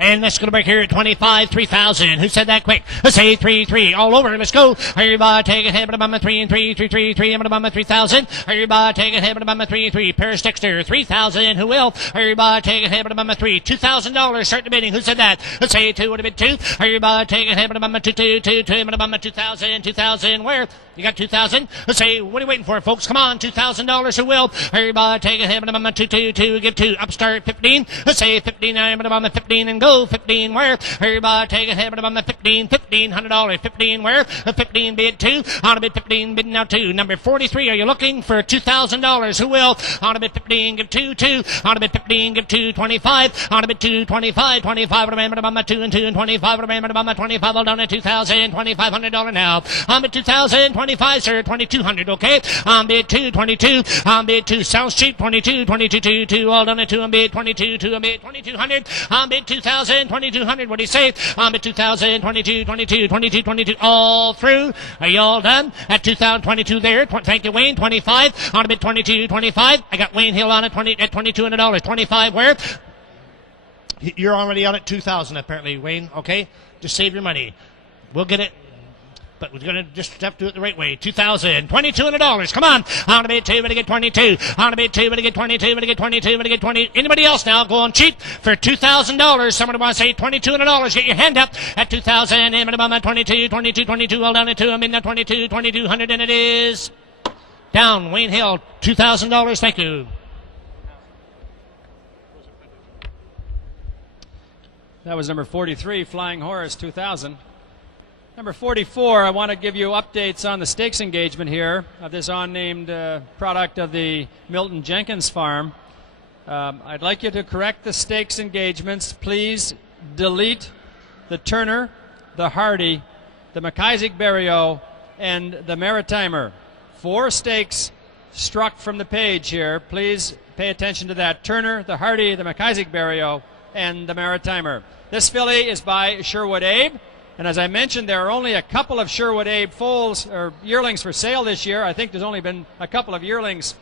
And let's go to break here at 25, 3,000. Who said that quick? Let's say 3, 3. All over. Let's go. Everybody take a hit at a 3 and 3, 3, 3, 3, at a 3,000. Everybody take a hit at a 3 and 3. Paris Dexter, 3,000. Who will? Everybody take a hit at a 3. $2,000. Start the bidding. Who said that? Let's say 2 would have been 2. Everybody take a hit at a 2, 2, 2, 2, at a 2,000, 2,000. Where? You got 2,000. Let's say, what are you waiting for, folks? Come on, $2,000. Who will? Everybody take a hit at a 2, 2, 2. Give 2. Upstart 15. Let's say 15. At a 15 and go. go. 15 where? Everybody take a head on the 15, $1,500. 15 where? 15 bid 2. On a bid 15 bid now 2. Number 43, are you looking for $2,000? Who will? On a bid 15 give 2, 2. On a bid 15 give 2, 25. On a bid 2, 25. 25 remember about my 2 and 2 and 25 remember about my 25. All down at $2,000, $2,500 now. On bid 2,025, sir. 2,200, okay? On bid 2, 22. On bid 2 sounds cheap. 22, 22, 2, 2. All down at 2 on bid 22, 2 on bid 2,200. On bid 2,000, 2,200. What do you say? On bid 2,000, 22, 22, 22, 22. All through. Are you all done? At 2,022 there. Thank you, Wayne. 25. On a bid 22, 25. I got Wayne Hill on it at $2,200. 25 where? You're already on at 2,000 apparently, Wayne. Okay? Just save your money. We'll get it. But we're going to just have to do it the right way. 2,000, $2,200. Come on. On a bid 2, but to get 22. On a bid 2, but to get 22, but to get 22, but to get 20. Anybody else now going cheap for $2,000? Somebody want to say $2,200. Get your hand up at 2,000. And I'm 22, 22, 22. All down at 2. I'm in that 22, 2,200. And it is down. Wayne Hill, $2,000. Thank you. That was number 43, Flying Horse, 2,000. Number 44, I want to give you updates on the stakes engagement here of this unnamed product of the Milton Jenkins farm. I'd like you to correct the stakes engagements. Please delete the Turner, the Hardy, the McIsaac Berrio, and the Maritimer. 4 stakes struck from the page here. Please pay attention to that. Turner, the Hardy, the McIsaac Berrio, and the Maritimer. This filly is by Sherwood Abe. And as I mentioned, there are only a couple of Sherwood Abe foals or yearlings for sale this year. I think there's only been a couple of yearlings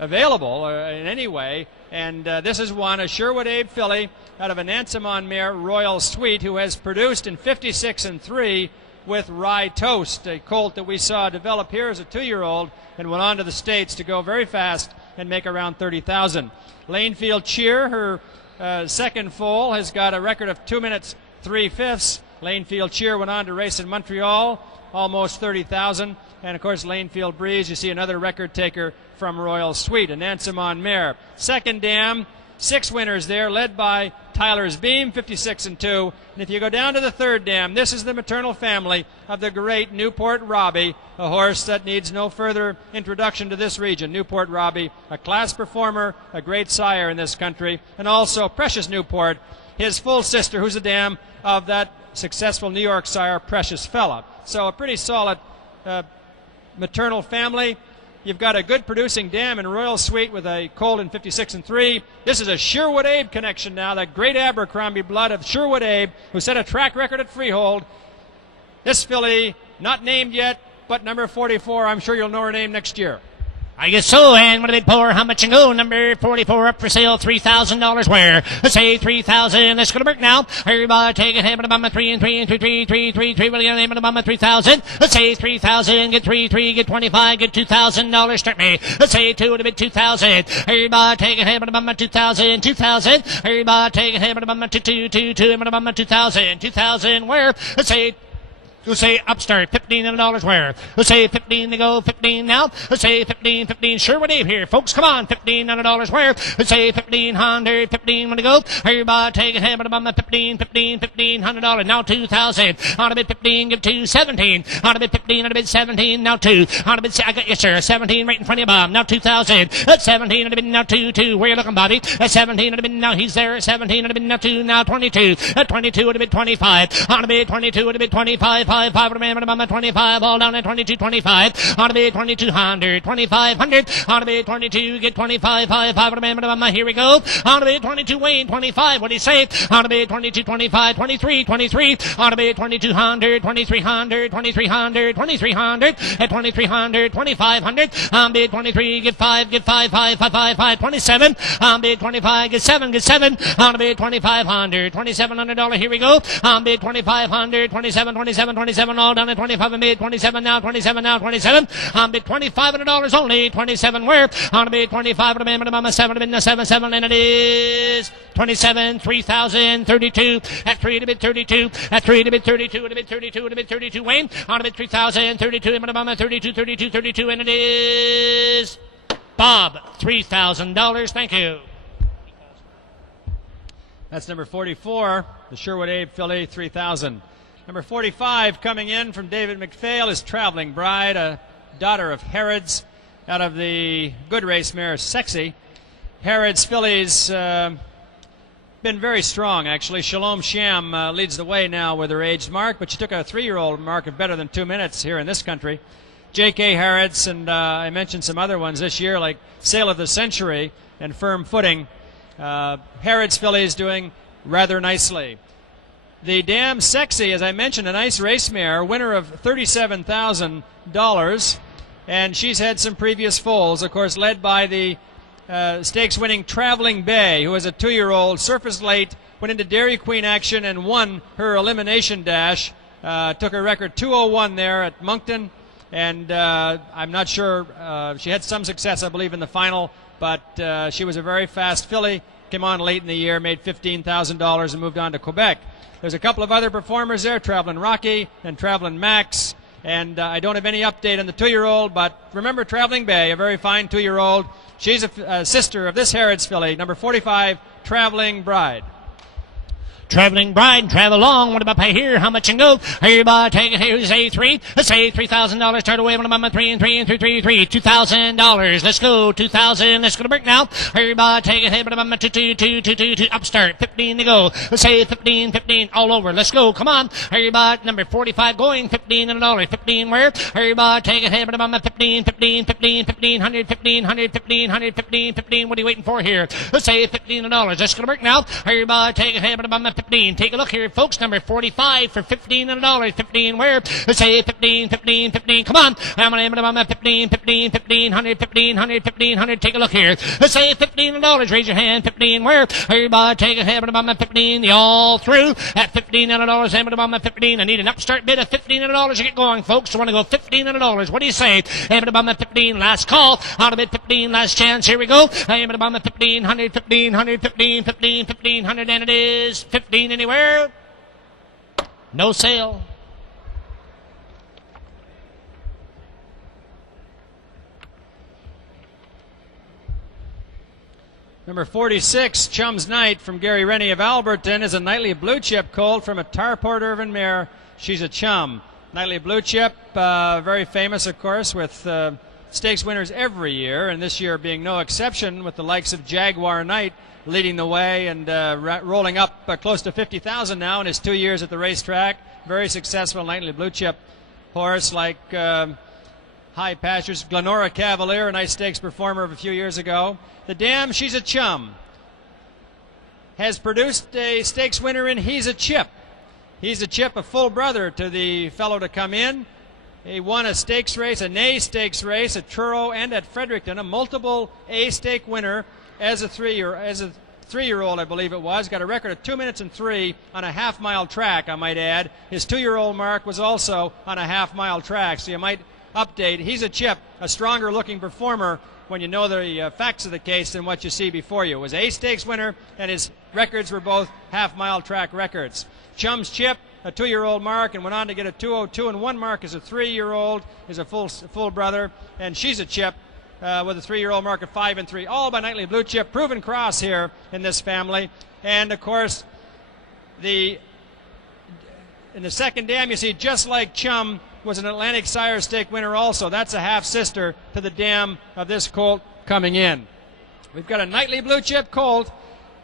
available in any way. And this is one, a Sherwood Abe filly out of a Nansemond mare, Royal Sweet, who has produced in 56 and 3 with Rye Toast, a colt that we saw develop here as a 2-year-old and went on to the States to go very fast and make around 30,000. Lanefield Cheer, her second foal, has got a record of 2 minutes 3/5. Lanefield Cheer went on to race in Montreal, almost 30,000. And, of course, Lanefield Breeze, you see another record taker from Royal Sweet, a Nansemond mare. Second dam, 6 winners there, led by Tyler's Beam, 56 and 2. And if you go down to the third dam, this is the maternal family of the great Newport Robbie, a horse that needs no further introduction to this region. Newport Robbie, a class performer, a great sire in this country, and also Precious Newport, his full sister, who's a dam of that successful New York sire, Precious Fella. So a pretty solid maternal family. You've got a good producing dam in Royal Sweet with a colt in 56 and 3. This is a Sherwood Abe connection now, that great Abercrombie blood of Sherwood Abe, who set a track record at Freehold. This filly, not named yet, but number 44, I'm sure you'll know her name next year. I guess so, and what a bit poor, how much and go? Number 44 up for sale, $3,000 where? Let's say 3,000. Let's go to work now. Everybody take it, have it about 3 and 3 and 3, 3, 3, 3, 3, really name it about 3,000. Let's say 3,000, get 3, 3, get 25, get $2,000. Start me. Let's say 2 and a bit 2,000. Everybody take it, have it about 2,000, 2,000. Everybody take it, have it about 2, 2, 2, 2, and about 2,000, 2,000 where? Let's say Let's say Upstart, $1,500 where? Let's say 15 to go, 15 now. Let's say 15, 15. Sherwood Abe here, folks. Come on, $1,500 where? Let's say 1,500, 15 to go. Everybody take a hand on the 15, 15, $1,500. Now 2,000. On a bit 15, give 2, 17. On a bit 15, on a bit 17, now 2. On a bit, I got you, sir. 17 right in front of you, Bob. Now 2,000. At 17 on a bit, now 2, 2. Where you looking, Bobby? At 17 on a bit, now he's there. At 17 on a bit, now 2, now 22. At 22 on a bit, 25. On a bit 22 on a bit, 25, 5, 5. Remember, I'm at 25. All down at 22, 25. On a bit 2,200, 2,500. On a bit 22, get 25, 5, 5. Remember, I'm here we go. On a bit 22, Wayne, 25. What do you say? On a bit 22, 25, 23, 23. On a bit 2,200, 2,300, 2,300, 2,300. At 2,300, 2,500. On bid 23, get 5, 5, 5, 5, 5, 5, 27. On bid 25, get 7, get 7. On a bid 2,500, $2,700. Here we go. On bid 2,500, 27, 27, 27. All down at 25 and bid 27 now, 27 now, 27. On bid $2,500 only. 27 where? On a bid 25. Remember, I'm a 7, bid 7, 7, and it is 27, 3,032. At 3 to bid 32. At 3 to bid 32. At a bid 32. At a bid 32. Wayne. On a bid 3,032. And I'm a 32, 32, 32, and it is Bob, $3,000. Thank you. That's number 44, the Sherwood Abe filly, 3,000. Number 45 coming in from David McPhail is Traveling Bride, a daughter of Herod's, out of the good race mare Sexy. Herod's fillies been very strong, actually. Shalom Sham leads the way now with her aged mark, but she took a 3-year-old mark of better than 2 minutes here in this country. J.K. Harrods, and I mentioned some other ones this year, like Sale of the Century and Firm Footing. Harrods fillies doing rather nicely. The Damn Sexy, as I mentioned, a nice race mare, winner of $37,000, and she's had some previous foals, of course, led by the stakes-winning Traveling Bay, who was a 2-year-old, surfaced late, went into Dairy Queen action and won her elimination dash. Took a record 2:01 there at Moncton, and I'm not sure. She had some success, I believe, in the final, but she was a very fast filly. Came on late in the year, made $15,000 and moved on to Quebec. There's a couple of other performers there, Traveling Rocky and Traveling Max. And I don't have any update on the 2-year-old, but remember Traveling Bay, a very fine 2-year-old. She's a sister of this Harrods filly, number 45, Traveling Bride. Traveling Bride, travel along. What about pay here? How much and go? Everybody take it here. Say three. Let's say $3,000. Start away. One about 3 and 3 and 3, 3, 3. $2,000. Let's go. 2,000. Let's go to break now. Everybody take it here. About 2, 2, 2, 2, 2. Upstart. 15 to go. Let's say 15, 15. All over. Let's go. Come on. Everybody. Number 45 going. 15 and $1. 15 where? Everybody take it here. About 15, 15, 15, 15, 100, 15, 100, 15, 100, 15, 15. What are you waiting for here? Let's say $15. Let's go to break now. Everybody take it here. About 15. Take a look here, folks. Number 45 for $15 and $1. 15 where? Let's say 15, 15, 15. Come on. I'm going to 15, 15, 15, 100, 15, 100, 15, 100. Take a look here. Let's say $15 and $1. Raise your hand. 15 where? Everybody take a hand about 15. The all through at $15 and $1. And about 15. I need an upstart bid of $15 and $1 to get going, folks. I want to go $15 and $1. What do you say? And about 15. Last call. Out of it 15. Last chance. Here we go. I'm about 15, 100, 15, 100, 15, 15, 15, 100. And it is 15 anywhere. No sale. Number 46, Chum's Night from Gary Rennie of Alberton, is a nightly blue chip colt from a Tarport Irvin mare. She's a chum. Nightly blue chip, very famous, of course, with stakes winners every year, and this year being no exception, with the likes of Jaguar Knight leading the way and rolling up close to 50,000 now in his 2 years at the racetrack. Very successful nightly blue chip horse, like High Pastures. Glenora Cavalier, a nice stakes performer of a few years ago. The Dam, She's a Chum, has produced a stakes winner in He's a Chip. He's a Chip, a full brother to the fellow to come in. He won a stakes race, a Nay stakes race at Truro and at Fredericton, a multiple A stake winner as a three-year-old, I believe it was. Got a record of 2 minutes and 3 on a half-mile track, I might add. His 2-year-old mark was also on a half-mile track, so you might update. He's a Chip, a stronger-looking performer when you know the facts of the case than what you see before you. It was A stakes winner, and his records were both half-mile track records. Chum's Chip, a 2-year-old mark, and went on to get a 2:02 and 1 mark as a 3-year-old, is a full brother, and She's a Chip with a 3-year-old mark of 5 and 3, all by Nightly Blue Chip. Proven cross here in this family. And of course, in the second dam, you see, Just Like Chum was an Atlantic Sire Stake winner also. That's a half sister to the dam of this colt coming in. We've got a Nightly Blue Chip colt,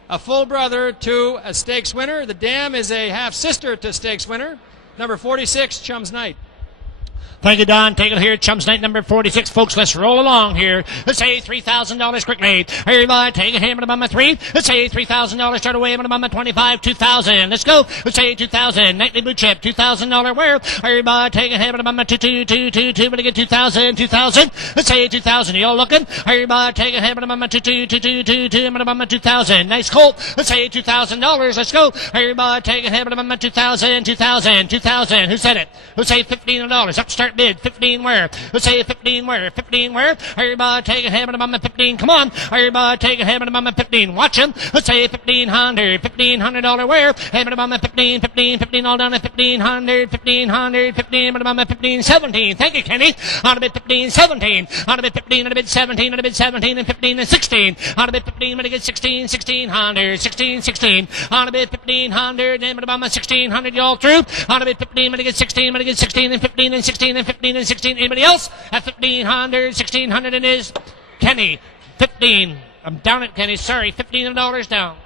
a full brother to a stakes winner. The dam is a half sister to stakes winner. Number 46, Chum's Night. Thank you, Don. Take it here. Chum's Night number 46. Folks, let's roll along here. Let's say $3,000 quickly. Everybody take it here. About 3. Let's say $3,000. Start away. About 25. 2,000. Let's go. Let's say 2,000. Nightly blue chip. $2,000 where? Everybody take it here. About 2. But to get 2,000. 2,000. Let's say 2,000. You all looking? Everybody take it here. About 2. About 2,000. Nice colt. Let's say $2,000. Let's go. Everybody take it here. About 2,000. 2,000. 2,000. Who said it? Who say $15? Up upstart bid. 15 where? Who say 15 where? 15 where? Everybody take a hammer to 15. Come on. Everybody take a hammer to 15. Watch him. Who say 1500? $1,500 where? Hammer to 15, 15, 15 all down at 1500, 1500, 15, 15, 17. Thank you, Kenny. On a bid 15, 17. On a bid 15, on a bid 17, on a bid 17, and 15, and 16. On a bid 15, but I get 16, 1600, 16, 16. On a bid 1500, and 1600, you all through. On a bid 15, but I get 16, but I get 16, and 15, and 16, and 15, and 16. Anybody else? At 1500, 1600, it is Kenny. 15. I'm down at Kenny. Sorry, $15 down.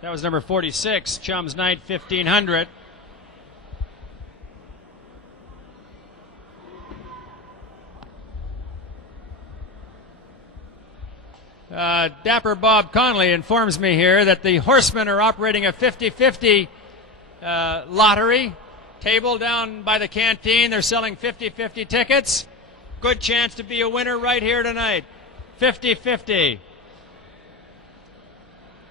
That was number 46, Chum's Night, 1500. Dapper Bob Conley informs me here that the horsemen are operating a 50-50 lottery table down by the canteen. They're selling 50-50 tickets. Good chance to be a winner right here tonight. 50-50.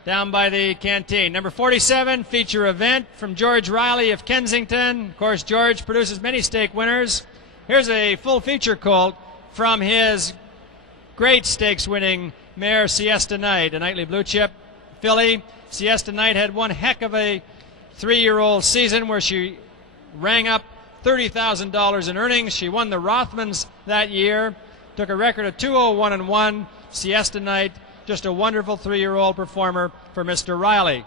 Down by the canteen. Number 47, feature event from George Riley of Kensington. Of course, George produces many stake winners. Here's a full feature colt from his great stakes winning mare Siesta Night, a nightly blue chip filly. Siesta Night had one heck of a 3-year-old season where she rang up $30,000 in earnings. She won the Rothmans that year, took a record of 201-1. Siesta Night, just a wonderful 3-year-old performer for Mr. Riley.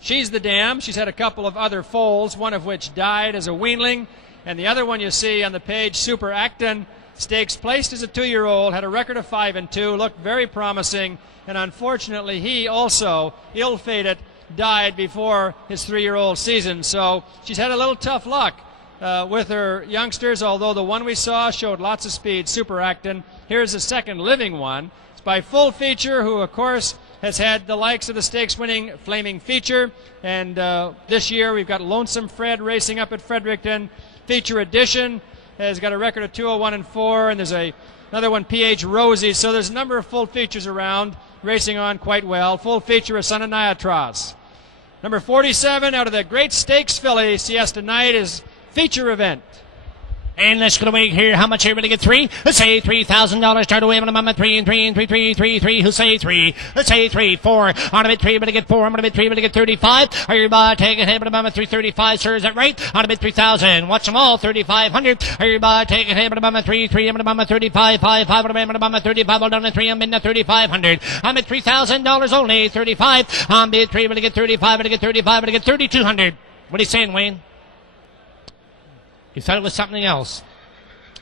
She's the dam. She's had a couple of other foals, one of which died as a weanling, and the other one you see on the page, Super Acton, stakes placed as a 2-year-old, had a record of 5-2, looked very promising, and unfortunately he also, ill-fated, died before his 3-year-old season. So she's had a little tough luck with her youngsters, although the one we saw showed lots of speed, Super Acton. Here's the second living one. It's by Full Feature, who of course has had the likes of the stakes-winning Flaming Feature, and this year we've got Lonesome Fred racing up at Fredericton. Feature Edition has got a record of 201-4, and there's another one, PH Rosie. So there's a number of full features around, racing on quite well. Full feature of Son of Niatros. Number 47 out of the Great Stakes filly, Siesta Night, is feature event. And let's go away here. How much everybody get? 3? Let's say $3,000. Start away on a mama. 3 and 3 and 3, 3, 3, 3. Who say 3? Let's say 3, 4. On a bit 3, but I get 4. I'm going to bid 3, but I get 35. Everybody take a hit, but a mama 335. Sir, is that right? On a bit 3,000. Watch them all. 3,500. Everybody take a hit, but a mama 3, 3. I'm a mama 35, 5, 5. I'm a mama 35. All down to 3. I'm in the 3,500. I'm at $3,000 only. 35. I'm bid 3, but I get 35, but I get 35, but I get 3,200. What are you saying, Wayne? You thought it was something else.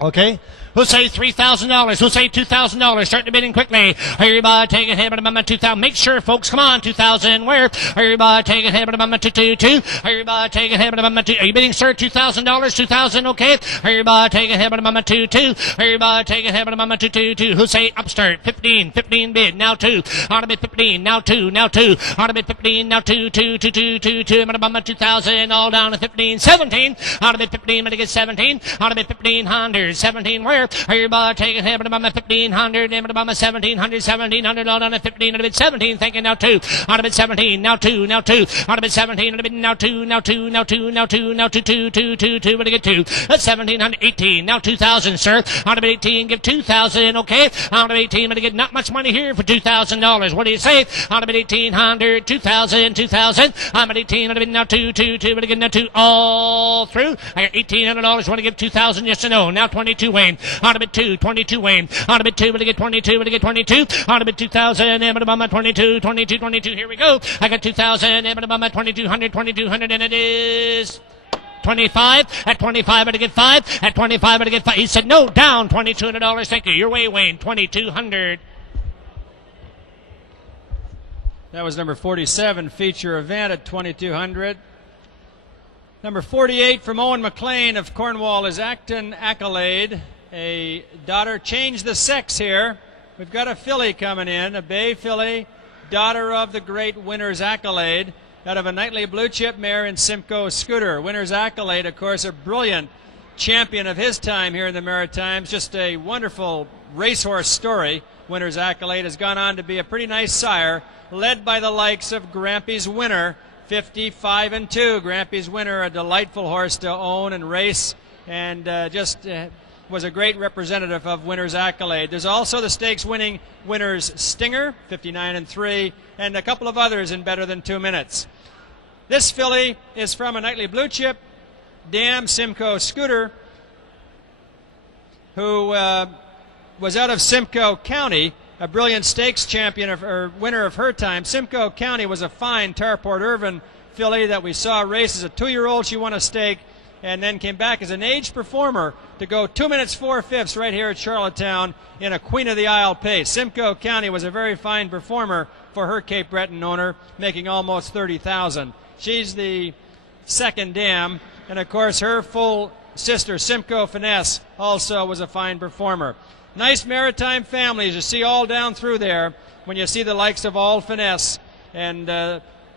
Okay. Who'll say $3,000? Who'll say $2,000? Start the bidding quickly. Everybody take a hit, but I'm 2,000. Make sure, folks. Come on. 2,000. Where? Everybody take a hit, but I'm 222. Everybody take a hit, but I'm 2. Are you bidding, sir? $2,000? 2,000. Okay. Everybody take a hit, but I'm 22. Everybody take a hit, but I'm 222. Who'll say upstart? 15. 15 bid. Now 2. On a bid 15. Now 2. Now 2. On a bid 15. Now 2. 2. 2. 2. 2. 2. I'm 2,000. All down to 15. 17. On a bid 15. I'm going to get 17. On a bid 1,500. 17. Where? Everybody take a hit, but I'm 1,500, and I'm 1,700, 1,700, all down at 15, and a bit 17, thinking now 2, on a bit 17, now 2, now 2, on a bit 17, and a bit now 2, now 2, now 2, now 2, now 2, 2, 2, 2, 2, but I get 2, that's 1,700, 18, now 2,000, sir, on a bit 18, give 2,000, okay, on a bit 18, but I get not much money here for $2,000, what do you say, on a bit 1,800, 2,000, 2,000, on a bit 18, and a bit now 2, 2, 2, but I get now 2, all through, I got $1,800, want to give 2,000, yes or no, now 22, Wayne, on a bit 2, 22 Wayne, on a bit 2, but I get 22, but I get 22, on a bit 2,000, and I'm 22, 22, 22, here we go, I got 2,000, and I'm 2,200, 2,200, and it is 25, at 25, but I get 5, at 25, but I get 5, he said no, down, $2,200, thank you, your way, Wayne, 2,200. That was number 47, feature event at 2,200. Number 48 from Owen McLean of Cornwall is Acton Accolade. A daughter, change the sex here. We've got a filly coming in, a bay filly, daughter of the great Winner's Accolade, out of a nightly blue chip mare in Simcoe Scooter. Winner's Accolade, of course, a brilliant champion of his time here in the Maritimes. Just a wonderful racehorse story. Winner's Accolade has gone on to be a pretty nice sire, led by the likes of Grampy's Winner 55-2. Grampy's winner, a delightful horse to own and race, and just was a great representative of Winner's Accolade. There's also the stakes winning Winner's Stinger, 59-3, and a couple of others in better than 2 minutes. This filly is from a nightly blue chip, Dam Simcoe Scooter, who was out of Simcoe County, a brilliant stakes champion or winner of her time. Simcoe County was a fine Tarport Irvin filly that we saw race as a 2-year-old. She won a stake and then came back as an aged performer to go 2 minutes 4/5 right here at Charlottetown in a Queen of the Isle pace. Simcoe County was a very fine performer for her Cape Breton owner, making almost 30,000. She's the second dam, and of course her full sister Simcoe Finesse also was a fine performer. Nice maritime families you see all down through there when you see the likes of All Finesse and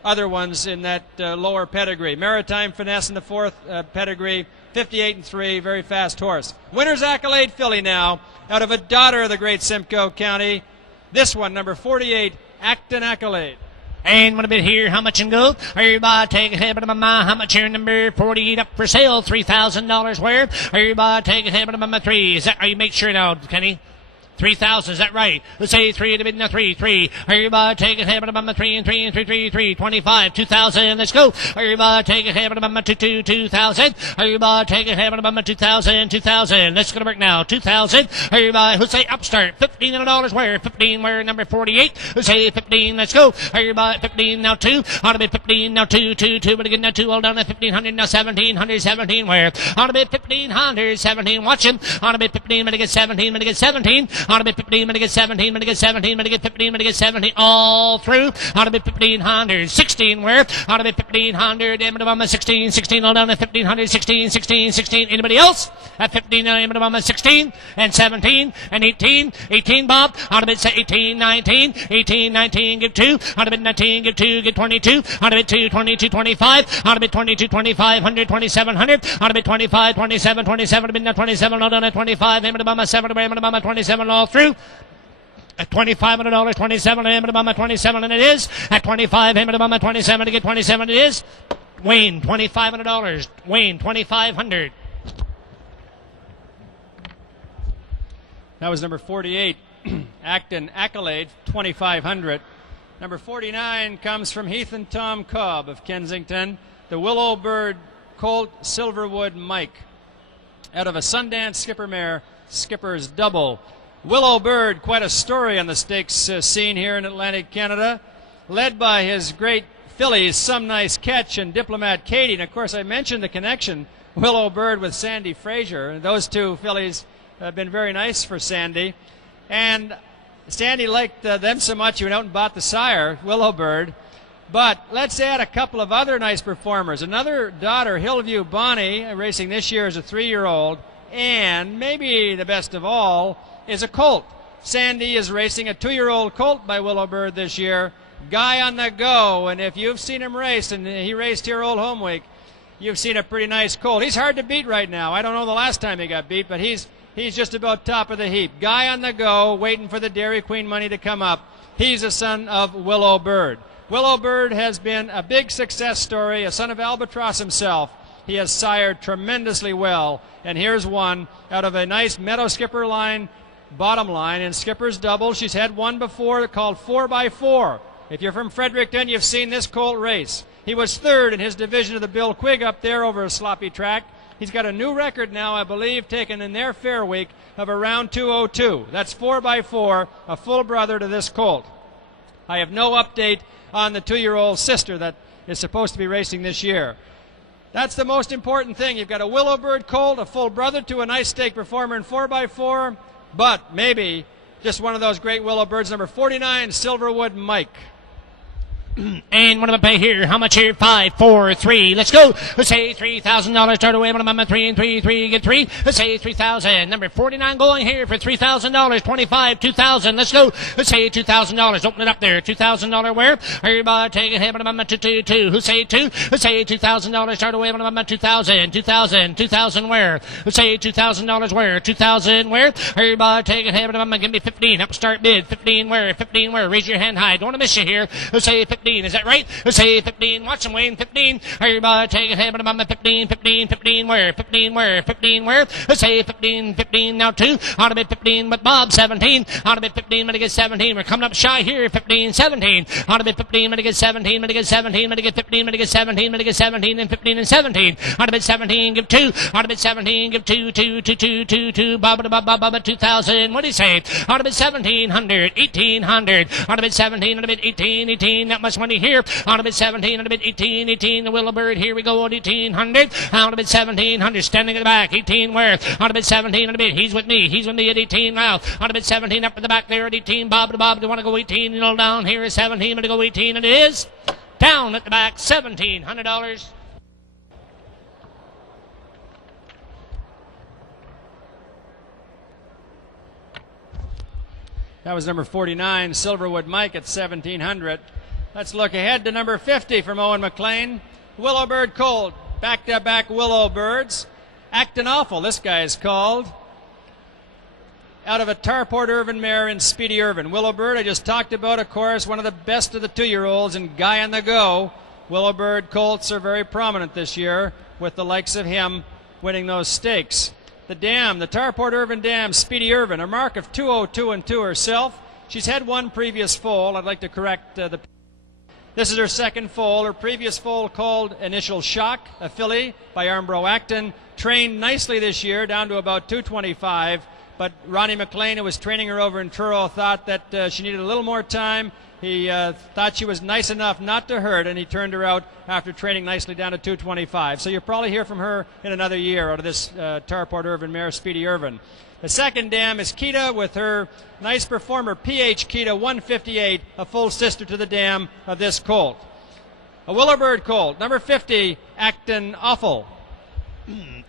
other ones in that lower pedigree. Maritime Finesse in the fourth pedigree, 58-3, very fast horse. Winner's Accolade filly now, out of a daughter of the great Simcoe County. This one, number 48, Acton Accolade. And what a bit here, how much in go? Everybody take a head, how much here, number 48 up for sale, $3,000 worth. Everybody take a head, 3. Is that, are you make sure now, Kenny? 3,000, is that right? Let's say 3 at the mid, 3. Everybody take a head, 3 and 3 and 3, 3, 3, 25, 2,000, let's go. Everybody take a head, 2,000. Everybody take a head, 2,000, 2,000. Let's go to work now, 2,000. Everybody, let's say upstart, $1,500 where? 15 where, number 48. Let's say 15, let's go. Everybody, 15 now 2. On a bit 15 now 2, but again now 2, all down at 1,500 now 1,700, 17 where? On a bit 1,500, 17, watch him. On a bit 15, but again 17, but again 17. On a bit 15, but again 17, but again 17, but again 15, but again 17, all through. On a bit 1,500, 16 where? On a bit 1,500, and 16, 16, all down at 1,500, 16, 16, 16. Anybody else? At 15, 16, and 17, and 18, 18, Bob. On a bit 18, 19, 18, 19, give 2. On a bit 19, give 2, give 22. On a bit 2, 22, 25. On a bit 22, 25, 100, 2,700. On a bit 25, 27, 27, a bit 27, all down at 25, and 7, 27, all through. At $2,500, 27, and 27, and it is. At 25, and 27, to get 27, it is. Wayne, $2,500. Wayne, 2,500. That was number 48, Acton Accolade, 2,500. Number 49 comes from Heath and Tom Cobb of Kensington, the Willow Bird Colt Silverwood Mike, out of a Sundance Skipper mare, Skipper's Double. Willow Bird, quite a story on the stakes scene here in Atlantic Canada, led by his great fillies, Some Nice Catch and Diplomat Katie. And of course, I mentioned the connection, Willow Bird with Sandy Fraser. Those two fillies have been very nice for Sandy. And Sandy liked them so much he went out and bought the sire, Willow Bird. But let's add a couple of other nice performers. Another daughter, Hillview Bonnie, racing this year as a 3-year-old. And maybe the best of all is a colt. Sandy is racing a 2-year-old colt by Willow Bird this year. Guy on the Go. And if you've seen him race, and he raced here Old Home Week, you've seen a pretty nice colt. He's hard to beat right now. I don't know the last time he got beat, but he's just about top of the heap. Guy on the Go, waiting for the Dairy Queen money to come up. He's a son of Willow Bird. Willow Bird has been a big success story, a son of Albatross himself. He has sired tremendously well. And here's one out of a nice Meadow Skipper line, bottom line, in Skipper's Double. She's had one before called 4x4. If you're from Fredericton, you've seen this colt race. He was third in his division of the Bill Quigg up there over a sloppy track. He's got a new record now, I believe, taken in their fair week of around 2:02. That's 4x4, a full brother to this colt. I have no update on the 2-year-old sister that is supposed to be racing this year. That's the most important thing. You've got a Willow Bird colt, a full brother to a nice stake performer in 4x4, but maybe just one of those great Willow Birds, number 49, Silverwood Mike. And what am I pay here? How much here? 5, 4, 3. Let's go. Let's say $3,000. Start away. I'm 3 and 3, 3, get 3. Let's say 3,000. Number 49 going here for $3,000. 25, 2,000. Let's go. Let's say $2,000. Open it up there. $2,000 where? Everybody take a hit. I'm 2, 2. Who say 2? Let's say $2,000. Start away. I'm 2,000. 2,000. 2,000 where? Let's say $2,000 where? 2,000 where? Everybody take a hit. I'm give me 15. Upstart bid. 15 where? 15 where? Raise your hand high. Don't want to miss you here. Let's say 15. 15. Is that right? Who say 15? Watch him, Wayne. 15. Everybody take it, hey, but I'm 15, 15, 15. Where? 15 where? 15 where? Who say 15, 15 now 2. Ought to be 15, but Bob 17. Ought to be 15, but he gets 17. We're coming up shy here. 15, 17. Ought to be 15, but he gets 17, but he gets 17, but he gets 15, but he gets 17, but he gets 17, and 15 and 17. Ought to be 17, give 2. Ought to be 17, give 2, 2, 2, 2, 2, 2. Bob, 2000. What do you say? Ought to be 1700, 1800. Ought to be 17, ought to be 18, 18. That much money here. Ought to be 17, ought to be 18, 18. The Willowbird, here we go at 1800. Ought to be 1700, standing at the back. 18 where? Ought to be 17, ought to be. He's with me at 18 now. Ought to be 17 up at the back there at 18. Bob, do you want to go 18? You know, down here is 17. I'm going to go 18, and it is down at the back, $1,700. That was number 49, Silverwood Mike at 1,700. Let's look ahead to number 50 from Owen McLean. Willowbird Colt, back-to-back Willowbirds. Actin' Awful, this guy is called. Out of a Tarport Irvin mare in Speedy Irvin. Willowbird, I just talked about, of course, one of the best of the 2-year-olds and Guy on the Go. Willowbird Colts are very prominent this year with the likes of him winning those stakes. The dam, the Tarport Irvin dam, Speedy Irvin, a mark of 202 and 2 herself. She's had one previous foal. I'd like to correct the. This is her second foal. Her previous foal, called Initial Shock, a filly by Armbro Acton, trained nicely this year, down to about 225. But Ronnie McLean, who was training her over in Truro, thought that she needed a little more time. He thought she was nice enough not to hurt, and he turned her out after training nicely down to 225. So you'll probably hear from her in another year out of this Tarport Irvin mare, Speedy Irvin. The second dam is Kita with her nice performer, PH Kita 158, a full sister to the dam of this colt. A Willowbird colt, number 50, Actin' Awful.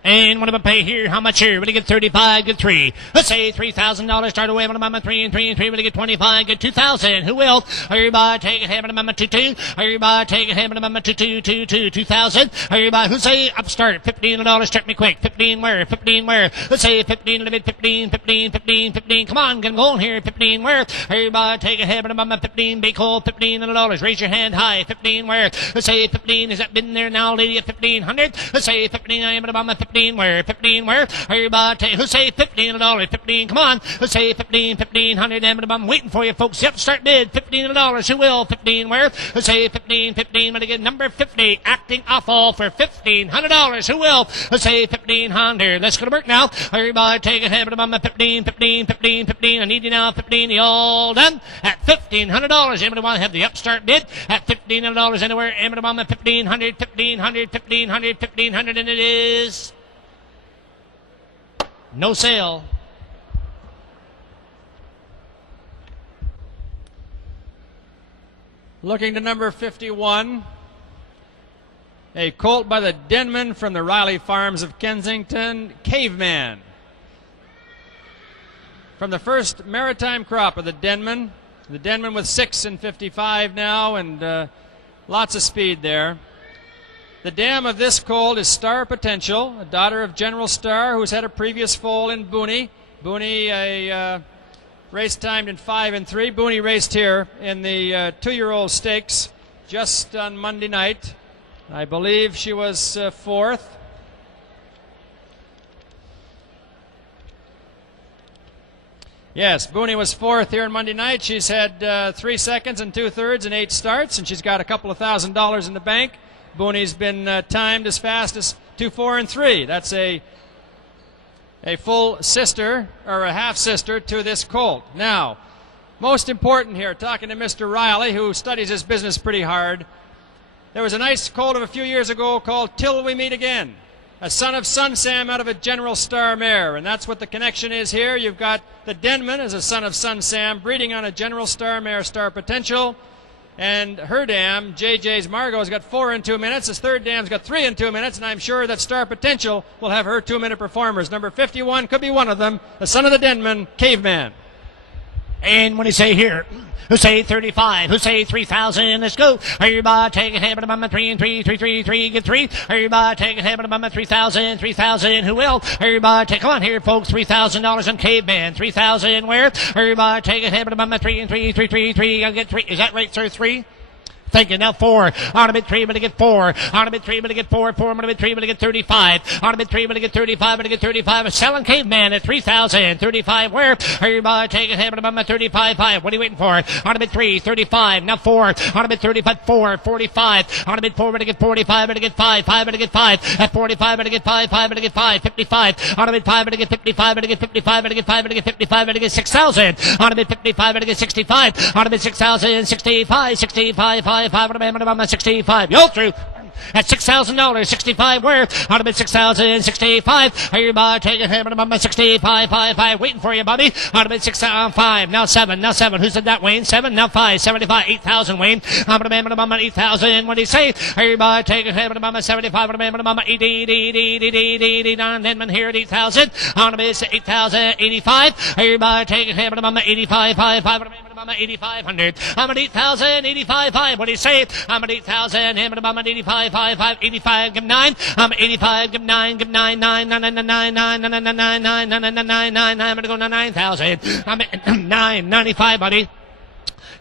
And what am I pay here? How much here? Will he get 35? Get 3. Let's say $3,000. Start away. What am I 3 and 3 and 3? Will he get 25? Get 2,000. Who will? Everybody take it. Have it. I'm 2. Everybody take it. Have it. I'm 2. 2,000. Everybody who say upstart $15. Start me quick. 15 where? 15 where? Let's say 15 a bit. 15. Come on, get him going here. 15 where? Everybody take it. Have it. I'm 15. Big hole. $15. Raise your hand high. 15 where? Let's say 15. Has that been there now, lady? At 1,500. Let's say 15. I am at about 15 where? 15 where? Everybody who say $15? 15, come on. Let's say 1,500. I'm waiting for you, folks. Yep, start bid. $15. Who will? 15 where? Let's say 15. But again, number 50, Actin' Awful for $1,500. Who will? Let's say 1,500. Let's go to work now. Everybody take a habit. I'm 15. I need you now. 15. You all done? At $1,500. Anybody want to have the upstart bid? At $1,500 anywhere. Anybody want 1,500, 1,500, and it is no sale. Looking to number 51, a colt by the Denman from the Riley Farms of Kensington, Caveman. From the first maritime crop of the Denman with 6 and 55 now, and lots of speed there. The dam of this colt is Star Potential, a daughter of General Star, who's had a previous foal in Booney. Booney, a race timed in 5 and 3. Booney raced here in the 2-year-old stakes just on Monday night. I believe she was fourth. Yes, Booney was fourth here on Monday night. She's had 3 seconds and 2/3 and 8 starts, and she's got a couple of $1,000 in the bank. Booney's been timed as fast as 2, 4, and 3. That's a full sister or a half sister to this colt. Now, most important here, talking to Mr. Riley, who studies his business pretty hard. There was a nice colt of a few years ago called Till We Meet Again, a son of Sun Sam out of a General Star mare, and that's what the connection is here. You've got the Denman as a son of Sun Sam breeding on a General Star mare, Star Potential. And her dam, JJ's Margot, has got 4 in 2 minutes. His third dam's got 3 in 2 minutes, and I'm sure that Star Potential will have her 2-minute performers. Number 51 could be one of them, the son of the Denman, Caveman. And what do you say here? Who say 35? Who say 3,000? Let's go. Everybody take a habit of 3 and 3, 3, 3, 3, get 3. Everybody take a habit of 3,000, 3,000. Who will? Everybody take, come on here, folks. $3,000 on Caveman. 3,000 where? Everybody take a habit of 3 and 3, 3, 3, 3. I'll get 3. Is that right, sir? 3? Thank you. Now 4. On a bid 3, I'm going to get 4. On a bid 3, I'm going to get 4. 4, I'm going to bid 3, I'm going to get 35. On a bid 3, I'm going to get 35. I'm going to get 35. A selling caveman at 3,000. 35. Where? Everybody take a hit on my 35.5. What are you waiting for? On a bid 3, 35. Now 4. On a bid 35. 4, 45. On a bid 4, I'm going to get 45. I'm going to get 5. 5, I'm going to get 5. At 45, I'm going to get 5. 5, I'm going to get 5. 55. On a bid 5, I'm going to get 55. I'm going to get 55. I'm going to get 5. I'm going to get 55. I'm going to get 6,000. On a bid 55. I'm going to get 65. On a bid 6,000. 65. 65. 5. 5. 65. You'll through. At $6,000, 65. Where? On a bid 6,000, 65. Are you taking him on my 65, 5, 5. Waiting for you, Bobby. On a bid 6,5. Now 7. Now 7. Who said that, Wayne? 7. Now 5. 75. 8,000, Wayne. I'm going to be 8,000. What do you say? Are you taking him on my 75? I'm going to be 89. Denman here at 8,000. On a bid 8,000, 85. Are you taking him on my 85, 5, 5. I'm at 8,500. I'm at 8,000, 85, what do you say? I'm at 8,000, him and I'm at 85, 5, 85, give 9. I'm at 85, give 9, 9, 9, 9, 9, 9, 9, 9, 9, 9, 9, 9, 9, 9, 9, 9, I'm going to go to 9,000. I'm at 995, buddy.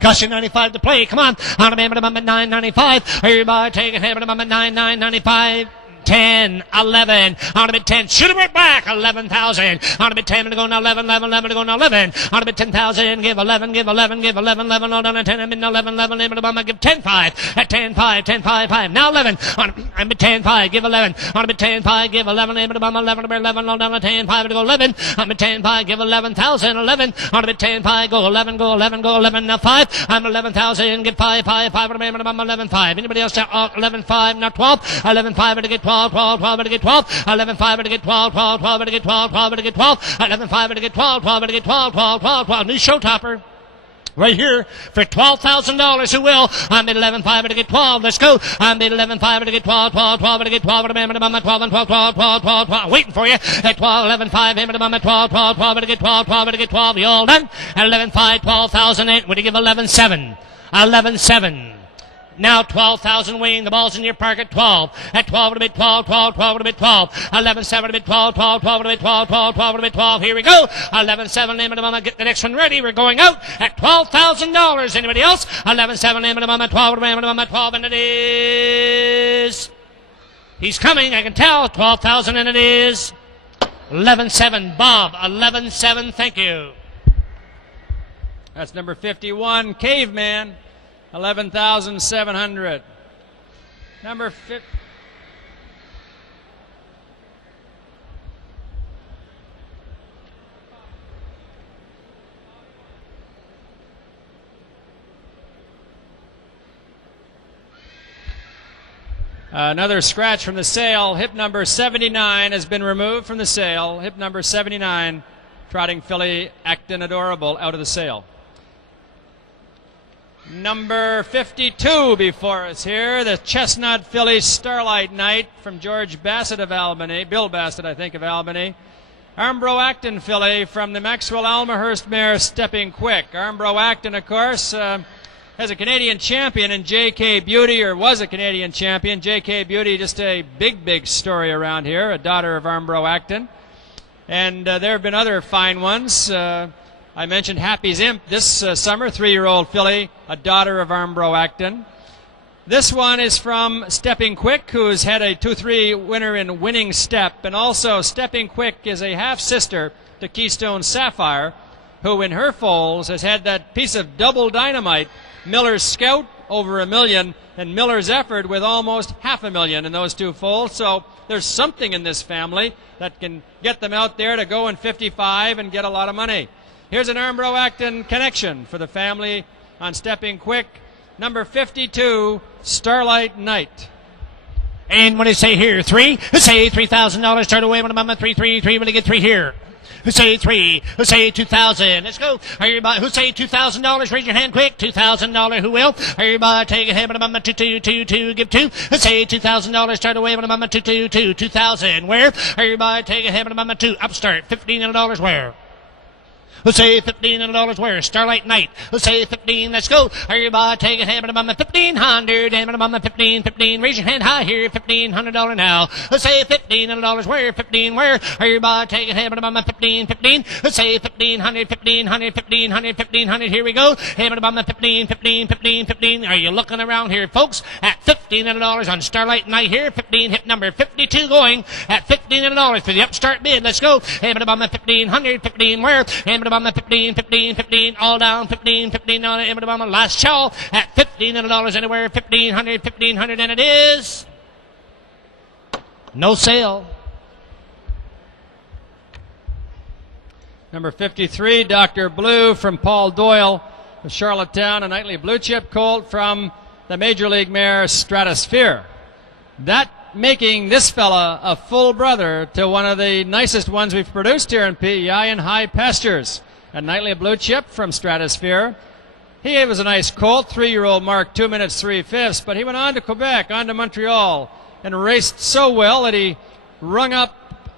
Cost you 95 to play. Come on. I'm at 995. Everybody take a hit. I'm at 995. 10, 11, on a bit 10, shoot him right back, 11,000, on a bit 10, I'm going to 11, 11, 11, going to 11, on a bit 10,000, give 11, give 11, give 11, 11, hold on a 10, I'm in 11, 11, 11, I'm give 10, 5, at 10, 5, 10, 5, 5, now 11, on a bit 10, 5, give 11, on a bit 10, 5, give 11, I'm 11, 11, hold on a 10, 5, to go 11, on a bit 10, 5, give 11,000, 11, on a bit 10, 5, go 11, go 11, go 11, now 5, I'm 11,000, give 5, 5, 5, I'm 11, 5, anybody else, 11, 5, now 12, 11, 5, to get 12, 12, 12, to get 12, 11, 5, to get 12, 12, 12, to get 12, 12, to get 12, 11, 5, to get 12, 12, to get 12, 12, 12, 12, new show topper. Right here for $12,000. Who will? I'm at 11.5 to get 12. Let's go. I'm at 11.5 to get 12, 12, 12 to get 12. I'm at 12 and 12, 12, 12, 12, 12. Waiting for you at 12, 11.5. I'm at 12, 12, 12 to get 12, 12 to get 12. You all done? At 11.5, 12,008. What do you give 11.7? 11.7. Now 12,000, Wayne. The ball's in your park at 12. At 12 to bid 12, 12, 12 to bid 12. 11.7 to bid 12, 12, 12 to bid 12, 12, 12 to bid 12. Here we go. 11.7, name of the moment. Get the next one ready. We're going out at $12,000. Anybody else? 11.7, name of the moment. 12, name of the moment. 12, and it is. He's coming. I can tell. 12,000, and it is. 11.7, Bob. 11.7. Thank you. That's number 51, Caveman. 11,700. Number 50. Another scratch from the sale. Hip number 79 has been removed from the sale. Hip number 79, trotting filly, acting adorable, out of the sale. Number 52 before us here, the Chestnut filly Starlight Knight from George Bassett of Albany, Bill Bassett, I think, of Albany. Armbro Acton filly from the Maxwell Almahurst mare Stepping Quick. Armbro Acton, of course, has a Canadian champion in J.K. Beauty, or was a Canadian champion. J.K. Beauty, just a big, big story around here, a daughter of Armbro Acton. And there have been other fine ones. I mentioned Happy's Imp this summer, 3-year-old filly, a daughter of Armbro Acton. This one is from Stepping Quick, who's had a 2-3 winner in Winning Step. And also, Stepping Quick is a half-sister to Keystone Sapphire, who in her foals has had that piece of double dynamite, Miller's Scout, over $1 million, and Miller's Effort with almost $500,000 in those two foals. So there's something in this family that can get them out there to go in 55 and get a lot of money. Here's an Armbro Acton connection for the family on Stepping Quick. Number 52, Starlight Knight. And what do you say here? 3? Say $3,000. Start away when I'm at 3, 3, 3. When I get 3 here. Who say 3? Who say 2,000? Let's go. Everybody, who say $2,000? Raise your hand quick. $2,000. Who will? Everybody, take a hit. When I'm at 2, 2, 2, 2. Give 2. Who say $2,000? Start away when I'm at 2, 2, 2. 2,000. Where? Everybody, take a hit. When I'm at 2. Upstart. $1,500. Where? Let's say $1,500 where? Starlight Night. Let's say 15. Let's go. Everybody take a hand on the 1,500. Hand on the 15. Raise your hand high here. $1,500 now. Let's say $1,500 where? 15 where? Everybody take a hand on the 15. Let's say 1,500. 1,500. Here we go. Hand on the 15. Are you looking around here, folks? At $1,500 on Starlight Night here. 15 hit number 52 going at $1,500 for the upstart bid. Let's go. Hand on the 1,500. 15 where? Hand on the 15, all down, 15 on the last chow at $1,500 anywhere, 1,500, and it is no sale. Number 53, Dr. Blue from Paul Doyle of Charlottetown, a nightly blue chip colt from the Major League mare Stratosphere. That making this fella a full brother to one of the nicest ones we've produced here in PEI in High Pastures. A nightly blue chip from Stratosphere. He was a nice colt, 3-year-old mark 2 minutes 3/5, but he went on to Quebec, on to Montreal, and raced so well that he rung up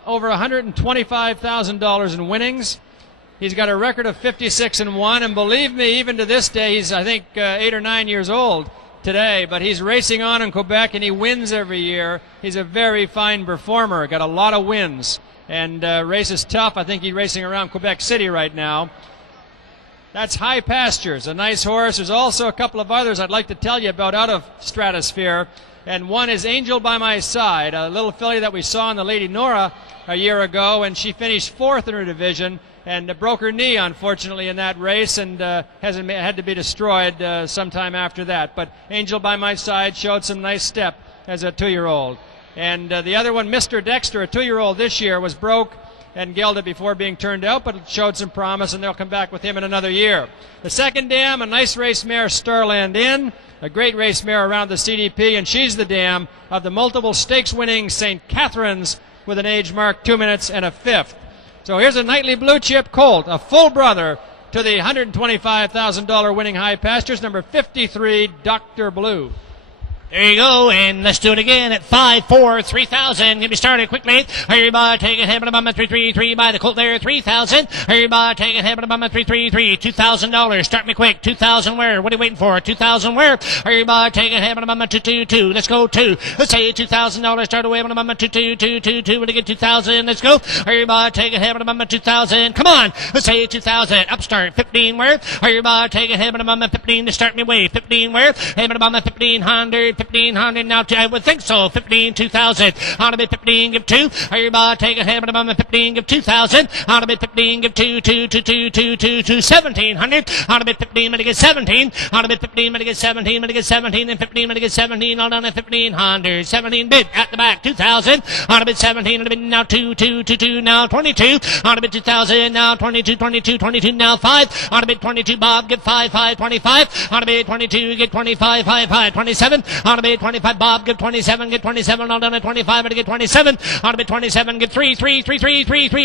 over $125,000 in winnings. He's got a record of 56-1, and believe me, even to this day, he's I think 8 or 9 years old today, but he's racing on in Quebec and he wins every year. He's a very fine performer, got a lot of wins, and races tough. I think he's racing around Quebec City right now. That's High Pastures, a nice horse. There's also a couple of others I'd like to tell you about out of Stratosphere, and one is Angel by My Side, a little filly that we saw in the Lady Nora a year ago, and she finished 4th in her division and broke her knee, unfortunately, in that race, and had to be destroyed sometime after that. But Angel by My Side showed some nice step as a 2-year-old. And the other one, Mr. Dexter, a 2-year-old this year, was broke and gelded before being turned out, but it showed some promise, and they'll come back with him in another year. The second dam, a nice race mare, Starland Inn, a great race mare around the CDP, and she's the dam of the multiple stakes winning St. Catherine's with an age mark 2 minutes and a 5th. So here's a nightly blue chip colt, a full brother to the $125,000 winning High Pastures, number 53, Dr. Blue. There you go, and let's do it again at 5-4, 3,000. Get me started quickly. Everybody take a hand on the 333 by the Colt there, 3,000. Everybody take a hand on the 333, $2,000. Start me quick, 2,000 where? What are you waiting for? 2,000 where? Everybody take a hand on the 222. Let's go 2. Let's say $2,000. Start away on the 222. When you get 2,000, let's go. Everybody take a hand on the 2,000. Come on, let's say 2,000. Upstart 15 where? Everybody take a hand on the 15 to start me way. 15 where? Hand on the 1,500. 1,500 now, I would think so. 15, 2,000. On a bit 15, give 2. Everybody take a hand on the 15, give 2,000. On a bit 15, give 2, 1,700. On a bit 15, to get 17. On a bit 15, to get 17, to get 17, and 15, to get 17. All down at 1,500. 17 bid at the back, 2,000. On a bit 17, and a bit now 2, now 22. On a bit 2,000, now 22, now 5. On a bit 22, Bob, get 5, 25. On a bit 22, get 25, 27. On a bit 25, Bob, get 27, all down at 25, and get 27. On a bit 27, get 3.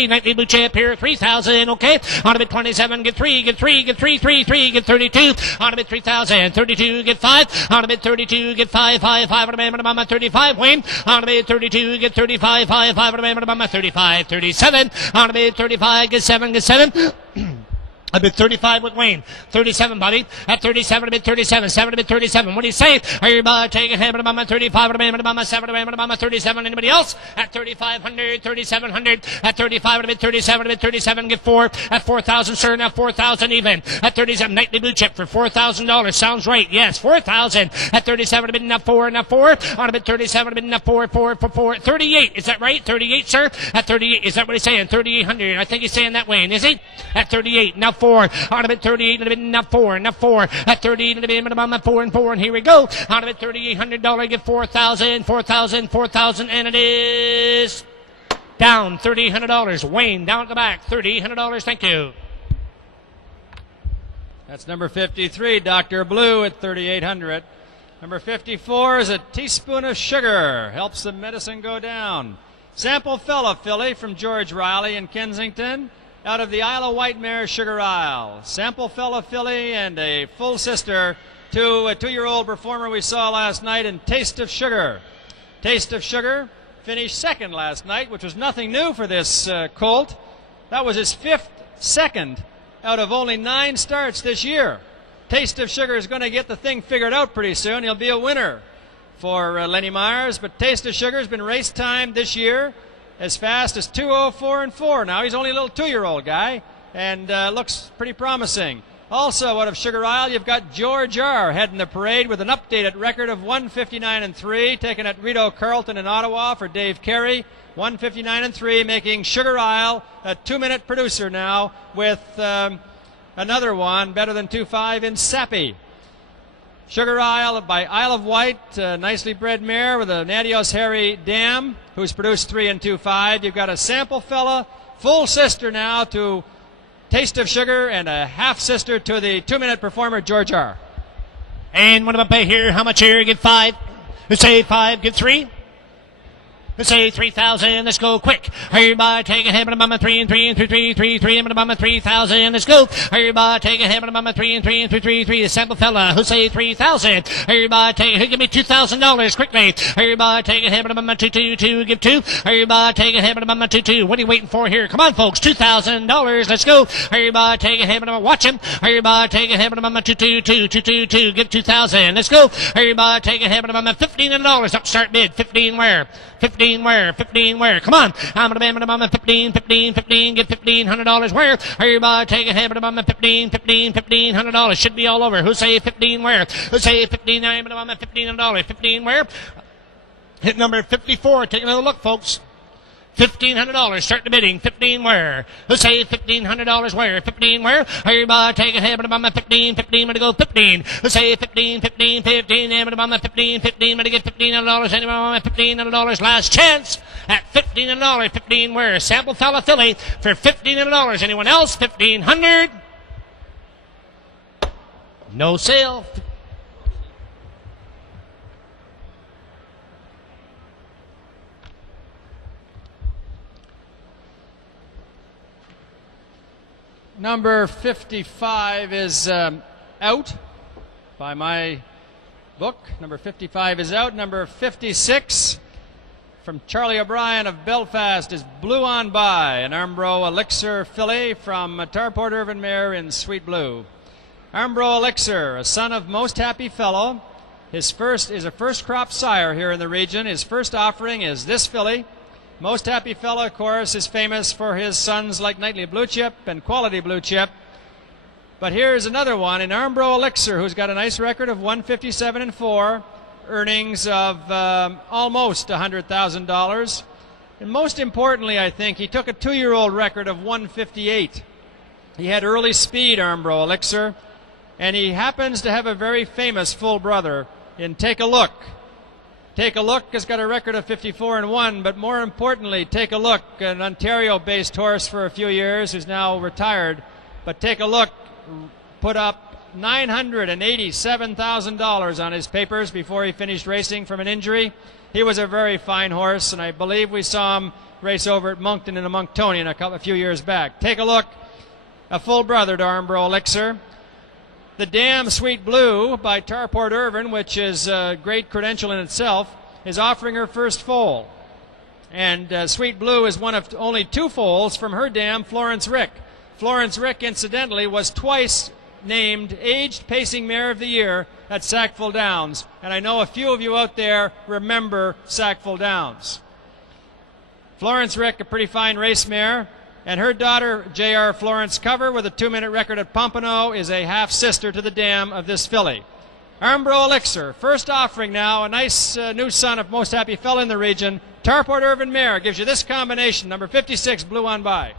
Nightly blue chip here, 3,000, okay. On a bit 27, get 3, get 32. On a bit 3,000, 32, get 5. On a bit 32, get 5. On a bit 35, Wayne. On a bit 32, get 35, 5. On a bit 35, 37. On a bit 35, get 7. A bit 35 with Wayne. 37, buddy. At 37, a bit 37. 7, a bit 37. What do you say? Everybody take a hand on 35, on 7, on 37. Anybody else? At 3,500, 3,700. At 35, a bit 37, a bit 37. Get 4. At 4,000, sir. Now 4,000 even. At 37, nightly blue chip for $4,000. Sounds right. Yes, 4,000. At 37, a bit enough 4. On a bit 37, a bit enough 4. 38. Is that right? 38, sir? At 38. Is that what he's saying? 3,800. I think he's saying that, Wayne. Is he? At 38. Now 4. On a bit 38, and a bit enough 4. At 38, and a bit about 4, and here we go. On a bit $3,800, get 4,000, and it is down $3,800. Wayne down at the back, $3,800. Thank you. That's number 53, Dr. Blue at 3,800. Number 54 is a teaspoon of sugar. Helps the medicine go down. Sample Fella filly from George Riley in Kensington. Out of the Isle of Wight mare, Sugar Isle. Sample Fella filly and a full sister to a 2-year-old performer we saw last night in Taste of Sugar. Taste of Sugar finished second last night, which was nothing new for this colt. That was his 5th second out of only 9 starts this year. Taste of Sugar is going to get the thing figured out pretty soon. He'll be a winner for Lenny Myers, but Taste of Sugar has been race time this year as fast as 2:04 and 4. Now he's only a little 2-year-old guy and looks pretty promising. Also out of Sugar Isle, you've got George R. heading the parade with an updated record of 1:59 and 3, taken at Rito Carlton in Ottawa for Dave Carey. 1:59 and 3, making Sugar Isle a 2-minute producer now with another one better than 2:5 in Sappy. Sugar Isle by Isle of Wight, nicely bred mare with a Nadios Harry Dam, who's produced 3 and 2:5. You've got a sample fella, full sister now to Taste of Sugar, and a half sister to the 2-minute performer George R. And what about pay here? How much here? Get 5. Let's say 5. Get 3. Let's say 3,000. Let's go quick. Everybody take a hit, but a mama 3 and 3 and 3 3 3 3 and a mama 3,000. Let's go. Everybody take a hit, but a mama 3 and 3 and 3 3 3. The sample fella who say 3,000. Everybody take a hit. Give me $2,000 quickly. Everybody take a hit, but a mama 2 2 2. Give 2. Everybody take a hit, but a mama 2 2. What are you waiting for here? Come on, folks. $2,000. Let's go. Everybody take a hit, but a watch him. Everybody take a hit, but a mama 2 2 2 2 2 2. Give 2,000. Let's go. Everybody take a hit, but a mama $1,500. Upstart bid. 15 where? 15 where? 15 where? Come on. I'm going to be on 15, 15, 15. Get $1,500 where? Everybody take a hit, but I'm 15, 15, $1,500. Should be all over. Who say 15 where? Who say 15? I'm on $1,500. 15 where? Hit number 54. Take another look, folks. $1,500. Start the bidding. 15 where? Let's say $1,500 where? 15 where? Everybody take a hit, but I'm 15, 15, to go 15. Let's say 15, 15, 15, but I'm 15, 15, to get $1,500. Anyone want $1,500? Last chance at $1,500. 15 where? Sample fella Philly for $1,500. Anyone else? 1,500. No sale. Number 55 is out by my book. Number 55 is out. Number 56 from Charlie O'Brien of Belfast is Blue On By, an Armbro Elixir filly from Tarport Irvin Mare in Sweet Blue. Armbro Elixir, a son of Most Happy Fellow. His first is a first crop sire here in the region. His first offering is this filly. Most Happy Fellow, of course, is famous for his sons like Nightly Blue Chip and Quality Blue Chip. But here's another one in Armbro Elixir, who's got a nice record of 157 and 4, earnings of almost $100,000. And most importantly, I think, he took a 2-year-old record of 158. He had early speed, Armbro Elixir, and he happens to have a very famous full brother in Take a Look. Take a Look has got a record of 54 and 1, but more importantly, Take a Look, an Ontario-based horse for a few years who's now retired. But Take a Look put up $987,000 on his papers before he finished racing from an injury. He was a very fine horse, and I believe we saw him race over at Moncton in a Monktonian a few years back. Take a Look, a full brother to Armbro Elixir. The Dam Sweet Blue by Tarport Irvin, which is a great credential in itself, is offering her first foal. And Sweet Blue is one of only 2 foals from her dam, Florence Rick. Florence Rick, incidentally, was twice named Aged Pacing Mare of the Year at Sackville Downs. And I know a few of you out there remember Sackville Downs. Florence Rick, a pretty fine race mare. And her daughter, J.R. Florence Cover, with a 2-minute record at Pompano, is a half-sister to the dam of this filly. Armbro Elixir, first offering now, a nice new son of Most Happy Fellow in the region. Tarport Irvin Mare gives you this combination, number 56, Blue On By.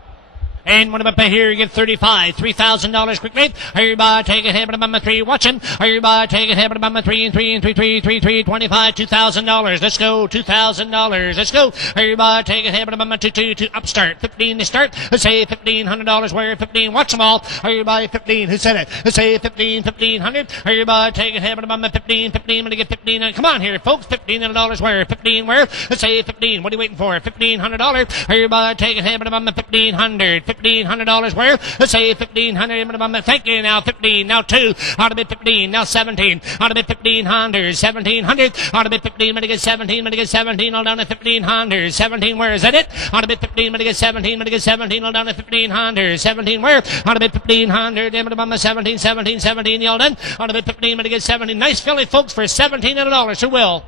And what about pay here? You get $3,000 quickly. Everybody take a hit, but I'm 3. Watch him. Everybody take a hit, but I'm 3 and 3 and 3 3 3 3 25 $2,000. Let's go. $2,000. Let's go. Everybody take a hit, but I'm 2 2 2 upstart. 15 to start. Let's say $1,500 where 15. Watch them all. Everybody 15. Who said it? Let's say 15 1,500. Everybody take a hit, but I'm 15 15. I'm gonna get 15. Come on here, folks. $1,500 where 15 where? Let's say 15. What are you waiting for? $1,500. Everybody take a hit, but I'm 1,500. $1,500 worth. Let's say 1,500. Thank you. Now 15. Now 2. Ought to be 15. Now 17. Ought to be 1,500. 1,700. Ought to be 15. Going to get 17. Going to get 17. All down to 1,500. 17. Where is that it? Ought to be 15. Going to get 17. Going to get 17. All down to 1,500. 17. Where? Ought to be 1,500. 17. 17. 17. Y'all done? Ought to be 15. Going to get 17. Nice filly, folks, for $1,700. Who will?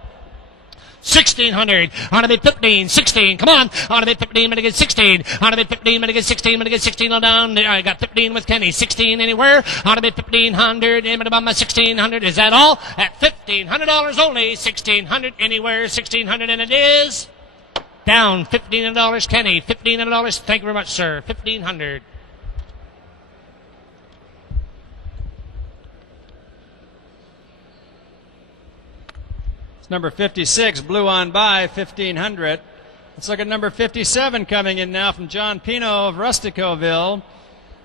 1,600. Ought to be 15. 16. Come on. Ought to be 15. Gonna get 16. Ought to be 15. Gonna get 16. Gonna get 16 all down. I got 15 with Kenny. 16 anywhere. Ought to be 1,500. 1,600. Is that all? At $1,500 only. 1,600 anywhere. 1,600 and it is down. $1,500. Kenny. $1,500. Thank you very much, sir. 1,500. Number 56, Blew On By, 1,500. Let's look at number 57 coming in now from John Pino of Rusticoville.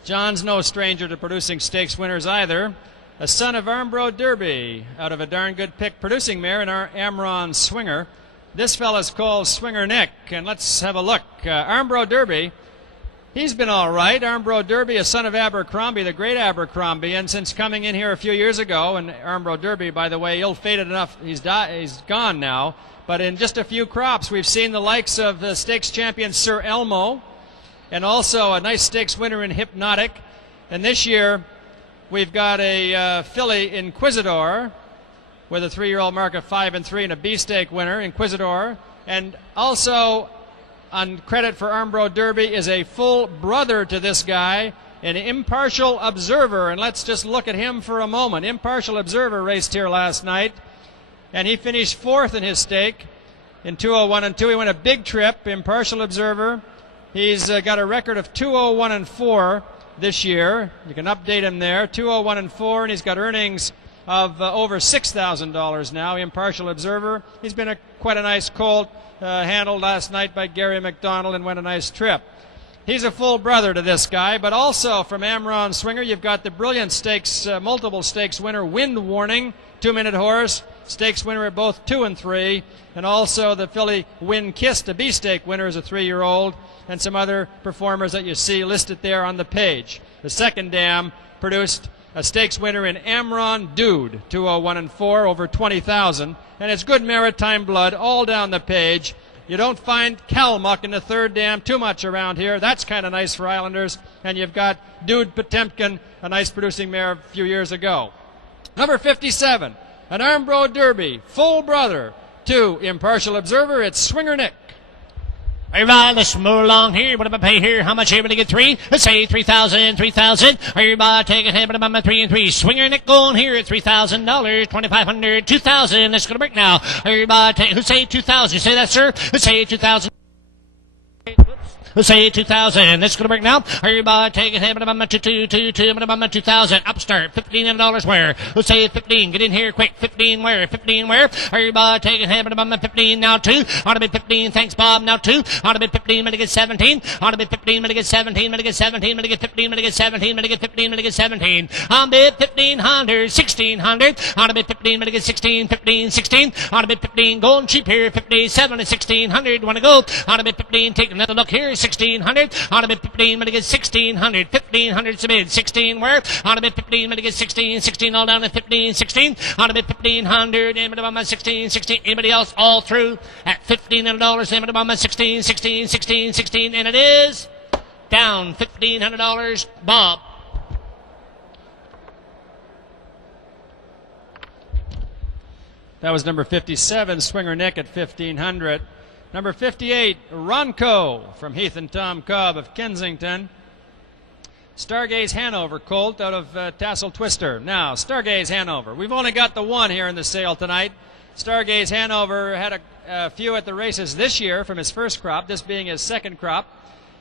John's no stranger to producing stakes winners either. A son of Armbro Derby, out of a darn good pick producing mare in our Amron Swinger. This fella's called Swinger Nick, and let's have a look. Armbro Derby, he's been all right. Armbro Derby, a son of Abercrombie, the great Abercrombie, and since coming in here a few years ago, and Armbro Derby, by the way, ill-fated enough, he's gone now, but in just a few crops, we've seen the likes of the stakes champion Sir Elmo, and also a nice stakes winner in Hypnotic, and this year we've got a filly Inquisitor with a 3-year-old mark of 5 and 3 and a B-stake winner, Inquisitor, and also on credit for Armbro Derby is a full brother to this guy, an Impartial Observer. And let's just look at him for a moment. Impartial Observer raced here last night, and he finished 4th in his stake in 201 and 2. He won a big trip, Impartial Observer. He's got a record of 201 and 4 this year. You can update him there, 201 and 4, and he's got earnings of over $6,000 now, Impartial Observer. He's been quite a nice colt, handled last night by Gary McDonald and went a nice trip. He's a full brother to this guy, but also from Amron Swinger, you've got the brilliant stakes, multiple stakes winner, Wind Warning, 2-minute horse, stakes winner at both 2 and 3, and also the filly Wind Kissed, a B-stake winner as a 3-year-old, and some other performers that you see listed there on the page. The second dam produced a stakes winner in Amron Dude, 201 and 4, over 20,000. And it's good maritime blood all down the page. You don't find Kalmuck in the third dam too much around here. That's kind of nice for Islanders. And you've got Dude Potemkin, a nice producing mare a few years ago. Number 57, an Armbro Derby, full brother to Impartial Observer. It's Swinger Nick. All right, let's move along here. What am I pay here? How much everybody get 3? Let's say 3,000, 3,000. Everybody take a hit, but I'm 3 and 3. Swinger Nick going here at $3,000, 2,500, 2,000. Let's go to break now. Everybody take, who say 2,000? You say that, sir? Let's say 2,000. Let's say 2,000. Let's go to break now. Everybody take it. 2,000. Upstart. $1,500 where? Let's say 15. Get in here quick. 15 where? 15 where? Everybody take it. 15 now 2. Ought to be 15. Thanks, Bob. Now 2. Ought to be 15. Gonna get 17. Ought to be 15. Gonna get 17. Gonna get 17. Gonna get 15. Gonna get 17. Gonna get 15. Gonna get 17. I'll be 1,500. 1,600. Ought to be 15. Gonna get 16. 15. 16. Ought to be 15. Going cheap here. 57 and 1,600. Want to go? Ought to be 15. Take another look here. 1,600. Ought to be 15. Gonna get 1,600. 1,500 submitted. 16 where? Ought to be 15. Gonna get 16. 16 all down to 15. 16. Ought to be 1,500. Anybody about my 16. 16. Anybody else all through at $1,500. Anybody about my 16. 16. 16. 16. And it is down $1,500. Bob. That was number 57, Swinger Nick at 1,500. Number 58, Ronco from Heath and Tom Cobb of Kensington. Stargaze Hanover colt out of Tassel Twister. Now, Stargaze Hanover. We've only got the one here in the sale tonight. Stargaze Hanover had a few at the races this year from his first crop, this being his second crop.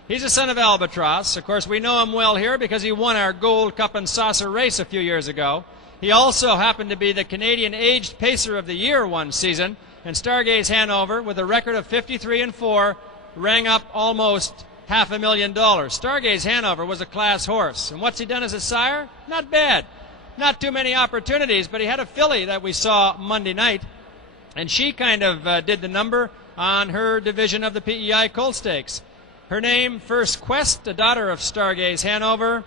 He's a son of Albatross. Of course, we know him well here because he won our Gold Cup and Saucer race a few years ago. He also happened to be the Canadian Aged Pacer of the Year one season. And Stargaze Hanover, with a record of 53 and 4, rang up almost $500,000. Stargaze Hanover was a class horse. And what's he done as a sire? Not bad. Not too many opportunities, but he had a filly that we saw Monday night. And she kind of did the number on her division of the PEI Colt Stakes. Her name, First Quest, a daughter of Stargaze Hanover,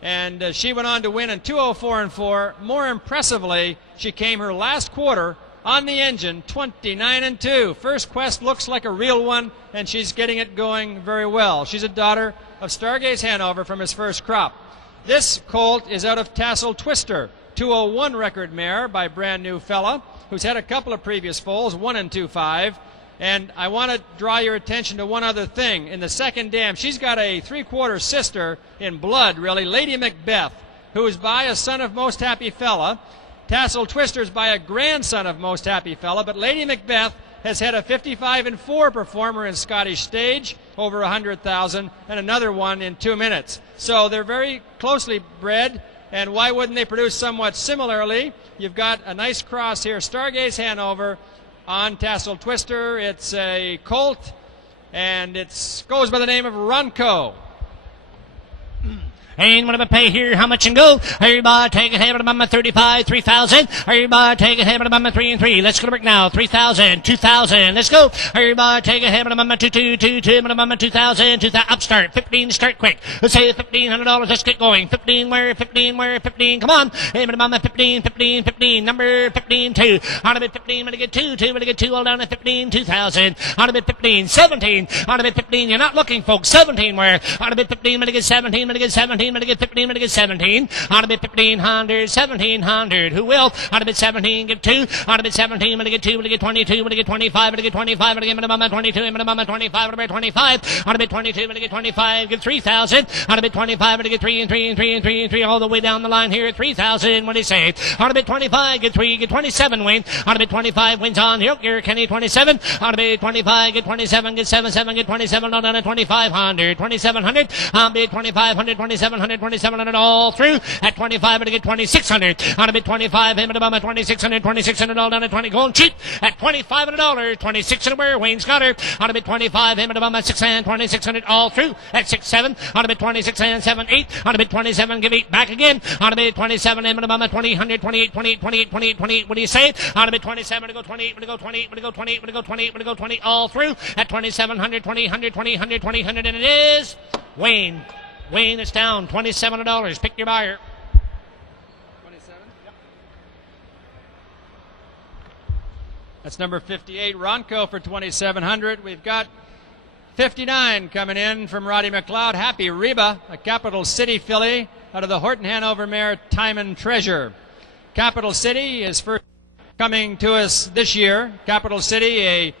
and she went on to win in 2:04.4. More impressively, she came her last quarter on the engine, 29-2. First Quest looks like a real one, and she's getting it going very well. She's a daughter of Stargaze Hanover from his first crop. This colt is out of Tassel Twister, 2:01 record mare by brand new fella who's had a couple of previous foals, 1 and 2.5. And I want to draw your attention to one other thing. In the second dam, she's got a three-quarter sister in blood, really, Lady Macbeth, who is by a son of Most Happy Fella. Tassel Twister's by a grandson of Most Happy Fella, but Lady Macbeth has had a 55-4 performer in Scottish stage, over 100,000, and another one in 2 minutes. So they're very closely bred, and why wouldn't they produce somewhat similarly? You've got a nice cross here, Stargaze Hanover on Tassel Twister. It's a colt, and it goes by the name of Ronco. And what am I pay here? How much and go? Everybody take it, have it above my 35, 3,000. Everybody take it, have it above my 3 and 3. Let's go to break now. 3,000, 2,000. Let's go. Everybody take it, have it above my 2, 2, 2, 2, above my 2,000, 2,000. Upstart, 15, start quick. Let's say $1,500. Let's get going. 15, where, 15, where, 15. Come on. Have it above my 15, 15, 15. Number 15, 2. Out of it 15, going to get 2, 2, going to get 2, all down at 15, 2,000. Out of it 15, 17. Out of it 15, you're not looking, folks. 17, where? Out of it 15, going to get 17, going to get 17. I'm going to get 15, I'm going to get 17. Out of it 1,500, 1,700. Who will? Out of it 17, get 2. Out of it 17, I'm going to get 2, I'm going to get 22, I'm going to get 25, I'm going to get 25, I'm going to get my 22, I'm going to get my 25, I'm going to get 25. Out of it 22, I'm going to get 25, get 3,000. Out of it 25, I'm going to get 3 and 3 and 3 and 3 and 3 all the way down the line here at 3,000. What do you say? Out of it 25, get 3, get 27, Wayne. Out of it 25 wins on. Here, Kenny 27. Out of it 25, get 27, get 7, 7, get 27, all down at 2,500, 2,700. Out of it 2,500, 2,700, 2,700 all through. At 25, I'm going to get 2,600. Out of it 25, I'm about 2,600, 2,600 all down at 20. Going cheap at $2,500, 2,600 where Wayne's got her. Out of it 25, I'm about 600, 2,600 all through. At 6, 7. Out of it 26 and 7, 8. Out of it 27, give 8 back again. Out of it 27, I'm about 20, 100, 28, 28, 28, 28, 28. What do you say? Out of it 27, I'm going to go 28, I'm going to go 28, I'm going to go 28, I'm going to go 28, I'm going to go 20 all through. At 2,700, 20, 100, 20, 100, 20, 100, and it is Wayne. Wayne, it's down $2,700. Pick your buyer. 27? Yep. That's number 58, Ronco, for 2,700. We've got 59 coming in from Roddy McLeod. Happy Reba, a Capital City filly out of the Horton Hanover mare, Time and Treasure. Capital City is first coming to us this year. Capital City, a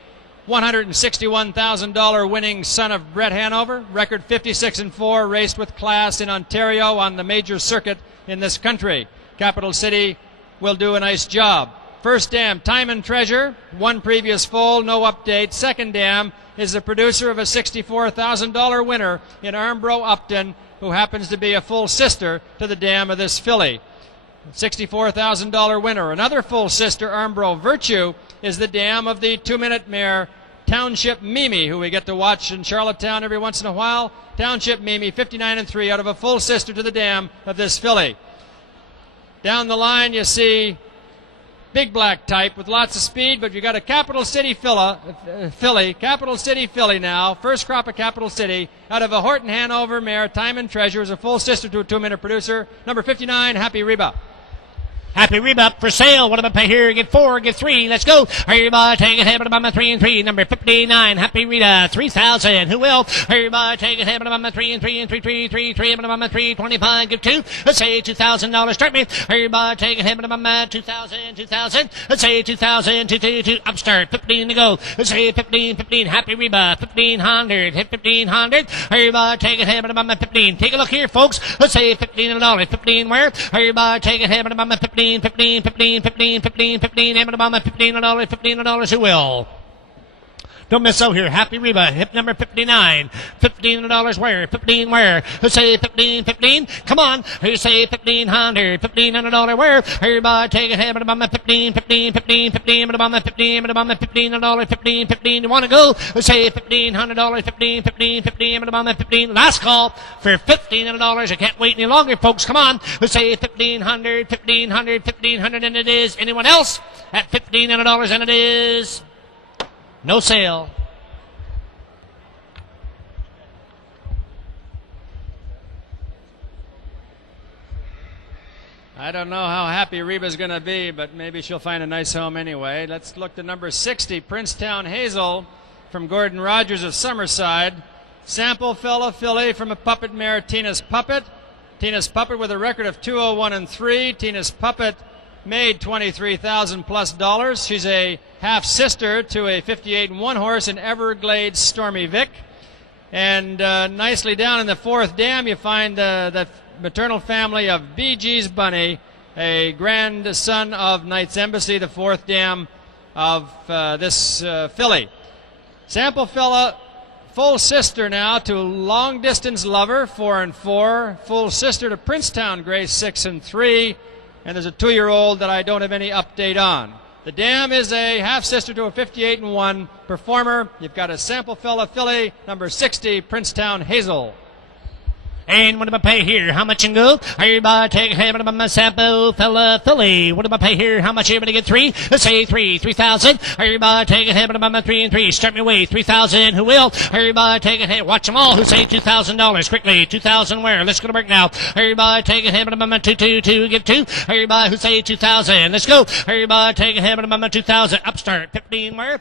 $161,000 winning son of Brett Hanover. Record 56-4, raced with class in Ontario on the major circuit in this country. Capital City will do a nice job. First dam, Time and Treasure, one previous foal, no update. Second dam is the producer of a $64,000 winner in Armbro Upton, who happens to be a full sister to the dam of this filly. $64,000 winner. Another full sister, Armbro Virtue, is the dam of the 2-minute mare, Township Mimi, who we get to watch in Charlottetown every once in a while. Township Mimi, 59-3, out of a full sister to the dam of this filly. Down the line, you see big black type with lots of speed, but you got a Capital City filly, Capital City filly now, first crop of Capital City, out of a Horton Hanover mare, Time and Treasure, is a full sister to a 2-minute producer. Number 59, Happy Reba. Happy Reba up for sale. What am I pay here? Get 4, get 3. Let's go. Everybody take it, have it about my 3 and 3. Number 59, Happy Rita, 3,000. Who will? Everybody take it, have it about my 3 and 3 and 3, 3, 3, 3, about my 3, 25, give 2. Let's say $2,000. Start me. Everybody take it, have it about my 2,000, 2,000. Let's say 2,000, 2, 2, 2. Upstart, 15 to go. Let's say 15, 15. Happy Reba, 1,500. Hit 1,500. Everybody take it, have it about my 15. Take a look here, folks. Let's say $15. 15 where? Everybody take it, have it about my 15. 15, 15, 15, 15, 15, Emmett Obama, $15, $15, who will? Don't miss out here. Happy Reba, hip number 59. $15 where? 15 where? Who say 15, 15? Come on. Who say 1,500? $1,500 where? Everybody take a hip about my 15, 15, 15, 15, about my 15, about my $15, 15, 15. You want to go? Who say $1,500? 15, 15, 15, about my 15. Last call for $1,500. I can't wait any longer, folks. Come on. Who say 1,500, 1,500, 1,500, and it is. Anyone else at $1,500, and it is. No sale. I don't know how happy Reba's going to be, but maybe she'll find a nice home anyway. Let's look to number 60, Princetown Hazel from Gordon Rogers of Summerside. Sample Fella filly from a puppet mare, Tina's Puppet. Tina's Puppet with a record of 201-3. Tina's Puppet made $23,000 plus. She's a half sister to a 58-1 horse in Everglades Stormy Vic. And nicely down in the fourth dam, you find the maternal family of Bee Gees Bunny, a grandson of Knight's Embassy, the fourth dam of this filly. Sample Fella, full sister now to Long Distance Lover, 4-4. Full sister to Princetown Grace, 6-3. And there's a 2-year-old that I don't have any update on. The dam is a half-sister to a 58-1 performer. You've got a Sample Fella filly, number 60, Princetown Hazel. And what am I pay here? How much in go? Everybody take a hand of my Sample Fella filly. What am I pay here? How much are you going to get? 3? Let's say 3,000. Everybody take a hand of my 3 and 3. Start me away. 3,000. Who will? Everybody take a hand. Watch them all. Who say $2,000 quickly? 2,000 where? Let's go to break now. Everybody take a hand of my 2. Get 2. Everybody who say 2,000. Let's go. Everybody take a hand of my 2,000. Upstart. 15 where?